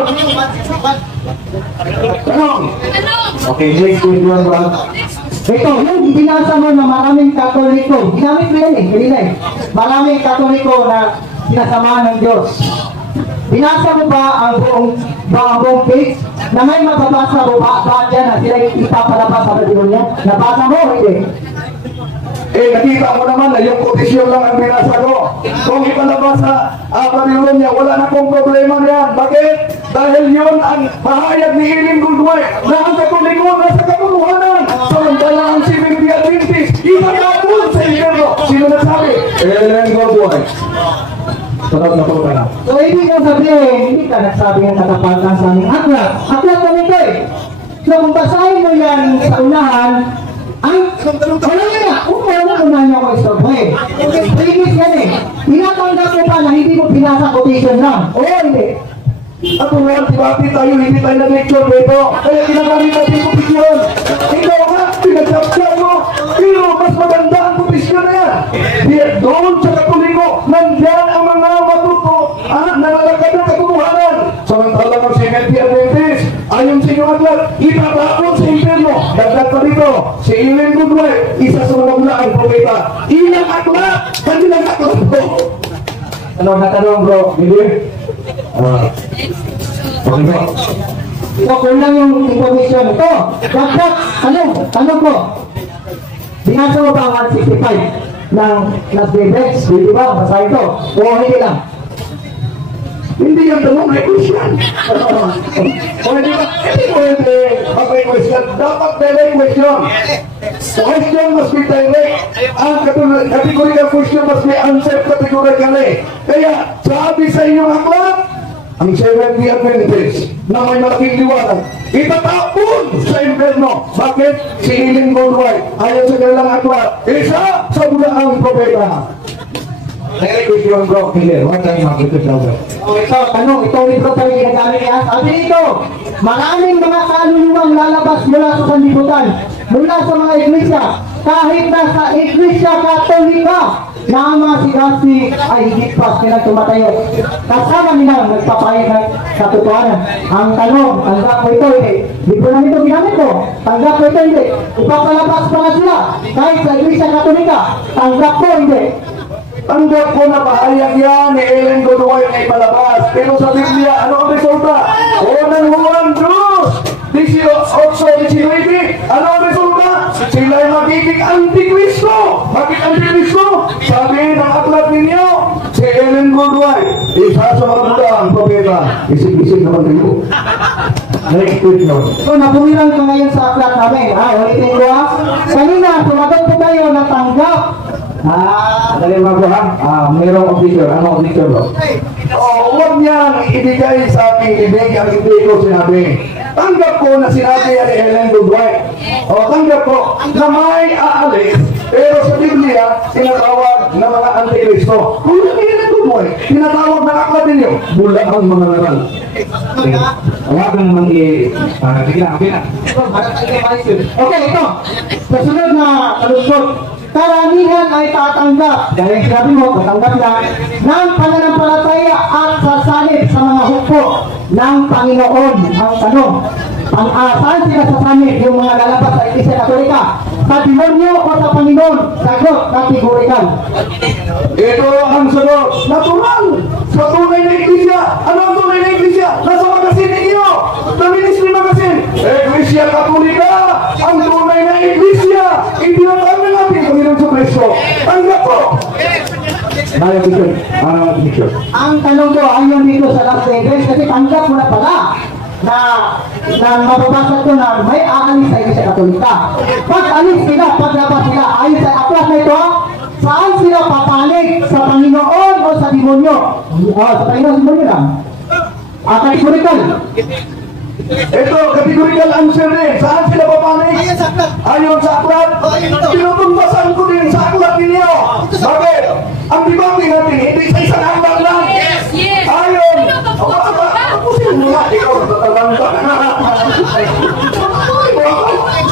Tanong! Okay, next question bro. Ito, yung binasa mo na maraming Katoliko, ginamit mo yan kanina maraming Katoliko na sinasamahan ng Diyos. Binasa mo ba ang buong page na may mababasa mo ba dyan na sila ipapalabas sa Babylonia? Nabasa mo o hindi? Nakita mo naman na yung kotisyon lang ang binasa ko. Kung ipalabas sa Babylonia, wala na pong problema niyan. Bakit? Dahil yun ang mahayag ni Ellen Goodway na ang Katoliko nasa katotohanan. Samantala ang Seventh-day Adventist, itatapon sa inferno. Sino nagsabi? Ellen Goodway. Sunod na po na. So, ibig ko sabihin, hindi ka nagsabi ng katapatan sa aming aklat. Aklat na nito So, kung basahin mo yan sa unahan, wala nga, unahan niya ako istorbo Pagigis yan Pinatanggap mo pa na hindi mo pinasa quotation lang. Oo, hindi. At kung dibati tayo, hindi tayo nag-lecture dito. Kaya ginagamit natin yung kotisyon. Ikaw nga, pinagkapsyan mo. Pero mas maganda ang kotisyon na yan. Doon sa Katoliko, nandyan ang mga matuto nalalakad ng katotohanan. Samantala ng Seventh-day Adventist, ayon sa inyong aklat, itatapon sa impyerno. Dagdag pa dito, si Ellen Goodway, isa sa mga mulaang propeta. Ilang aklat, kanilang aklat po. Ano na tanong bro? Bili? Okay po. Ito, kulang yung information. Ito, dagdag, tanong ko. Binasa mo ba ang 165 ng Las Vegas? Di ba? Basta ito. O hindi lang. Hindi yung tanong may question. Pwede ba? Hindi pwede. May question. Dapat direct question. Question must be direct. Ang categorical question must be answered categorically. Kaya sabi sa inyong aklat, ang Seventh-day Adventist na may malaking liwanag, itatapon sa impyerno. Bakit? Si Ellen Goldwhite, ayon sa kanilang aklat, isa sa bulaang propeta. Direct question bro, clear. Huwag tayong mag-ito sa ulo. Ito, tanong, itong libro tayo ginagamit niya. Sabi dito, maraming mga kaluluwang lalabas mula sa sanlibutan, mula sa mga iglesia, kahit na sa iglesia katolika, na ang mga sigasi ay higit pa sila tumatayo. Kasama nila nagpapayag ng katotohanan. Ang tanong, tanggap ko ito, hindi. Libro na ito ginamit ko. Tanggap ko ito, hindi. Ipapalabas pa na sila. Kahit sa iglesia katolika, tanggap ko, hindi. Tanggap ko na pahayag yan ni Ellen Goldwhite na ipalabas. Pero sa Biblia, ano ang resulta? Unang Juan 2, 18-19, ano ang resulta? Sila ay magiging antikristo. Bakit antikristo? Sabi ng aklat ninyo, si Ellen Goldwhite, isa sa mga bulang propeta. Isip-isip naman kayo. Next question. So, nabumilang ka ngayon sa aklat namin. Ulitin ko ha. Kanina, sumagot po kayo na tanggap. Dali mga bro ha. Mayroong official. Ano official bro? Huwag niyang ibigay sa aking ibig ang hindi ko sinabi. Tanggap ko na sinabi ni Ellen Goldwhite. Tanggap ko na may aalis. Pero sa Biblia, tinatawag na mga antikristo. Kung yung Ellen Goldwhite, tinatawag na aklat ninyo, bula ang mga naral. Huwag kang sige lang, okay na. Okay, ito. Kasunod na kalusot. Karamihan ay tatanggap, dahil sinabi mo, tatanggap na, ng pananampalataya at sasanib sa mga hukbo ng Panginoon. Ang tanong, saan sila sasanib yung mga lalabas sa Iglesia Katolika? Sa demonyo o sa Panginoon? Sagot, kategorikal. Ito ang sagot. Natural. Sa tunay na iglesia. Ano ang tunay na iglesia? Nasa magasin ninyo. The Ministry Magazine. Iglesia Katolika. Ang tunay na iglesia. Itinatawag natin ang Panginoon sa Kristo. Tanggap ko. Ang tanong ko, ayon dito sa Las Vegas, kasi tanggap mo na pala na mababasa ko na may aalis sa Iglesia Katolika. Pag alis sila, paglabas sila, ayon sa aklat na ito, saan sila papanig? Sa Panginoon o sa demonyo? Sa Panginoon, demonyo lang. Kategorikal. Ito, categorical answer din. Saan sila papanig? Ayon sa aklat. Tinutumbasan ko din sa aklat ninyo. Bakit? Ang dibangin natin, hindi sa isang aklat lang. Ayon. Tapusin mo nga. Ikaw, natatalang ka.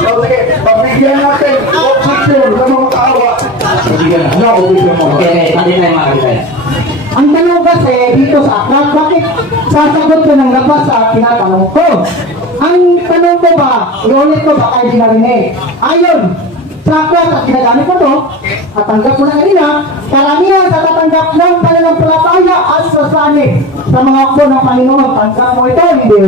Sige, pagbigyan natin. Objection sa mga kaawa. Ano objection mo? Okay, pati tayo makakita. Ang tanong kasi dito sa aklat, bakit sasagot ko ng labas sa tinatanong ko? Ang tanong ko ba, iulit ko baka hindi narinig. Ayon, sa aklat at ginagamit ko to, at tanggap ko na kanina, karamihan sa tatanggap ng pananampalataya at sasanib sa mga akbo ng Panginoon. Tanggap mo ito, hindi.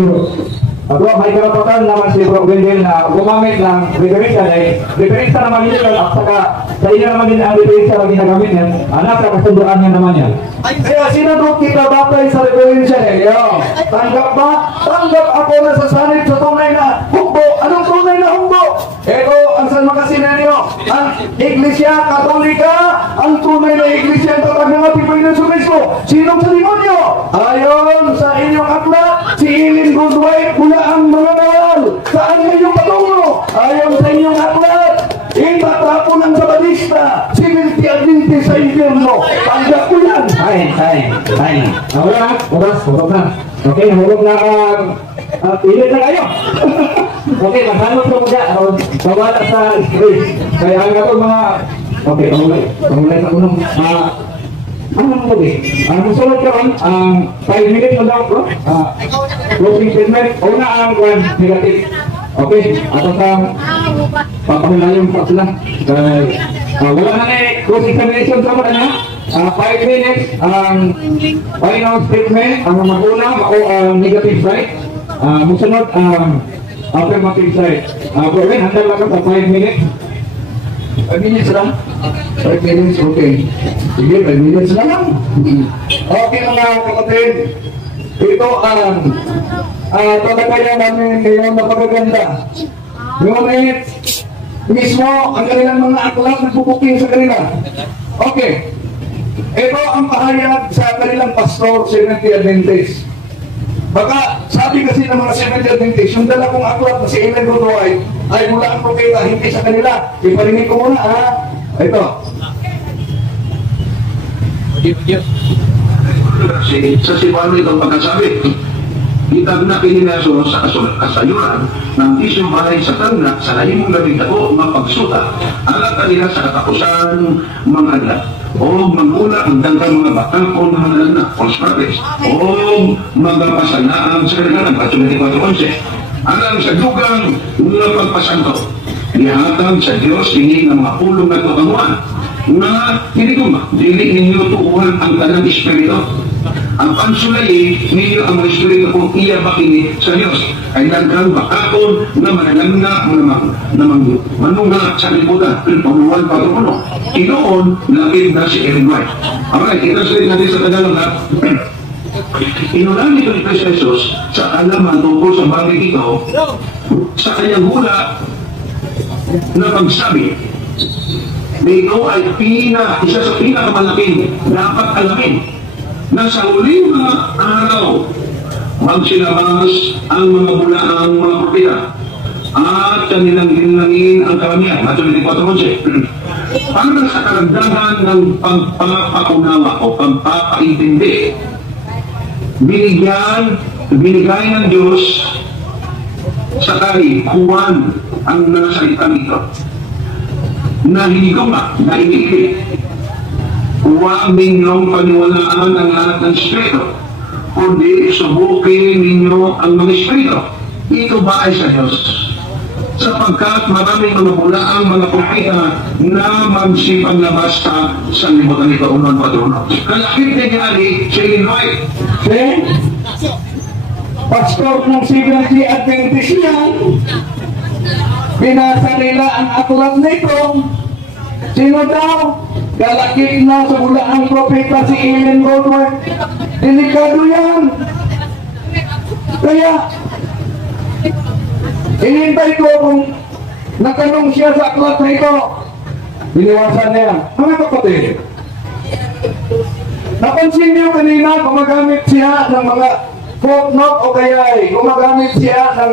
Bro, may karapatan naman si Bro Wendell na gumamit ng referensya dahil referensya naman yun at saka sa inyo naman din ang referensya na ginagamit niya. Anak, kasunduan niya naman yan. Kaya sinagot kita batay sa referensya ninyo. Tanggap ba? Tanggap ako na sasanib sa tunay na hukbo. Anong tunay na hukbo? Ito ang San Magasin ninyo. Ang Iglesia Katolika, ang tunay na Iglesia ang tatag ng ating Panginoon sa Kristo. Sinong sa demonyo? Ayon sa inyong aklat, si Ellen Goldwhite, mula ang mga nawal. Saan ngayong patungo? Ayon sa inyong aklat, itatapon ang Sabatista, si Adventist sa impyerno. Tanggap ko yan. Ay. Wala, oras na. Okay, nahulog na pilit na kayo. Okay, maghanap ko muna. Bawala sa script. Kaya ang ato mga... Okay, pangulay sa unang... Ano mo ba? Musulot ka ron, 5 minutes na daw, bro. Closing statement. Una ang negative. Okay, ato sa papahulayong pa sila. Wala na close examination sa mga na. 5 minutes ang final statement, ang magulang o negative side. Musunod ang affirmative side. Gawin, handa lang ka sa 5 minutes. 5 minutes lang. 5 minutes, okay. Sige, 5 minutes na lang. Okay mga kapatid. Ito ang talakayan namin ngayon na pagaganda. Ngunit mismo ang kanilang mga aklat nagpupuking sa kanila. Okay. Ito ang pahayag sa kanilang pastor, Seventh Adventist. Baka sabi kasi ng mga Seventh Adventist, yung dala kong aklat na si Ellen Godoy ay mula ang propeta, hindi sa kanila. Iparinig ko muna, ha? Ito. Sa Sibano itong pagkasabi, itag na kininaso sa kasayuran ng isyong bahay sa tangna sa nahimong labing ako mapagsuta alat kanila sa katapusan mga anak o magula ang danggang mga bakangkon ng mga anak false prophets o mga pasanaan sa kanilang 24:11 alang sa dugang mga pagpasanto ihatag sa Diyos tingin ng mga pulong na tukanguan na hindi ko dili ninyo tuuhan ang tanang espiritu. Ang pansulay ninyo ang mga espiritu kung iya bakini sa Diyos ay nagkang bakakon na mananangna namang manunga sa libutan pamuwan pagkuno. Inoon lapid na si Ellen White. Alright, i-translate natin sa Tagalog na inulan nito ni Kristo Jesus sa alaman tungkol sa bagay ito sa kanyang hula na pagsabi dito ay isa sa pinakamalaking dapat alamin na sa huling mga araw magsilabas ang mga bulaang mga propeta at kanilang ginangin ang karamihan. Matulad 24:11 para sa karagdagan ng pagpapakunawa o pagpapaintindi binigay ng Diyos sa kay Juan ang nasalitang ito na hindi ko na iniigit. Huwag ninyong paniwalaan ang lahat ng espiritu, kundi subukin ninyo ang mga espiritu. Ito ba ay sa Diyos? Sapagkat maraming mga bulaang mga propeta na magsipanglabas sa libutan ito unon patrono. Kalakit na nangyari sa Illinois. Pastor ng Seventh Adventist yan. Binasa nila ang aklat nito. Sino daw? Galakit na sa bulaang propeta si Ellen Godoy. Delikado yan. Kaya, inintay ko kung natanong siya sa aklat na ito. Biniwasan niya. Mga kapatid, napansin niyo kanina gumagamit siya ng mga footnote o kaya gumagamit siya ng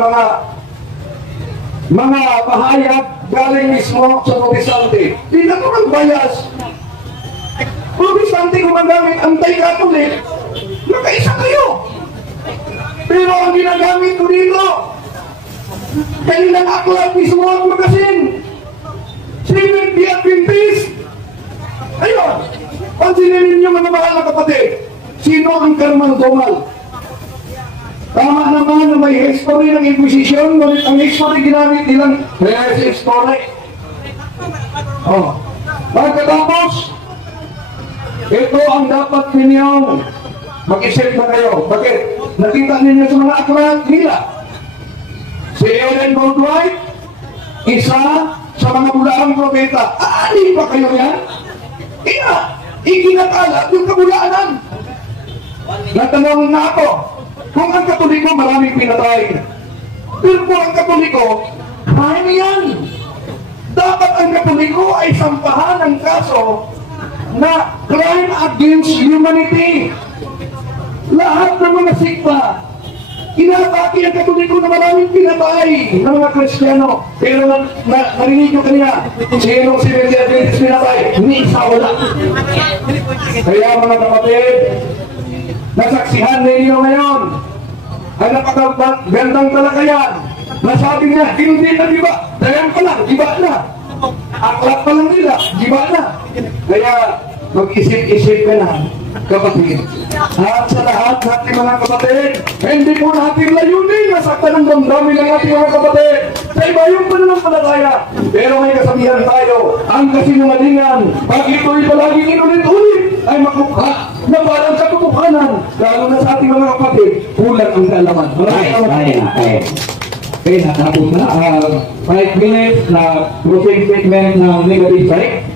mga pahayag galing mismo sa protestante. Di na ko bias. Protestante gumagamit, anti-Catholic. Nakaisa kayo. Pero ang ginagamit ko dito, kanilang aklat mismo ang magasin. Seventh Adventist. Ayun. Pansinin ninyo mga mahal na kapatid. Sino ang karmal-domal? Tama naman na may history ng Inquisition, ngunit ang history ginamit nilang reverse history. Pagkatapos, ito ang dapat ninyong mag-isip na kayo. Bakit? Nakita ninyo sa mga aklat nila. Si Ellen Godoy, isa sa mga bulaang propeta. Ani pa kayo yan? Kaya, ikinakalat yung kabulaanan. Natanong na ako, kung ang Katoliko maraming pinatay. Pero kung ang Katoliko, kaya yan. Dapat ang Katoliko ay sampahan ng kaso na crime against humanity. Lahat ng mga sikpa, inatake ang Katoliko na maraming pinatay ng mga Kristiyano. Pero narinig nyo kanina, sinong si Adventist pinatay? Ni isa wala. Kaya mga kapatid, nasaksihan ninyo ngayon ang napakagandang talakayan. Nasabi niya, hindi na diba? Dayan pa lang, diba na. Aklat pa lang nila, diba na. Kaya mag-isip-isip ka na, kapatid. At sa lahat natin mga kapatid, hindi po natin layunin nasaktan ng damdamin ng ating mga kapatid. Sa iba yung pananampalataya. Pero may kasabihan tayo, ang kasinungalingan, pag ito'y palaging inulit-ulit, ay makukha na parang katotohanan, lalo na sa ating mga kapatid, kulang ang kaalaman. Okay, natapos na. 5 minutes na closing statement ng negative side.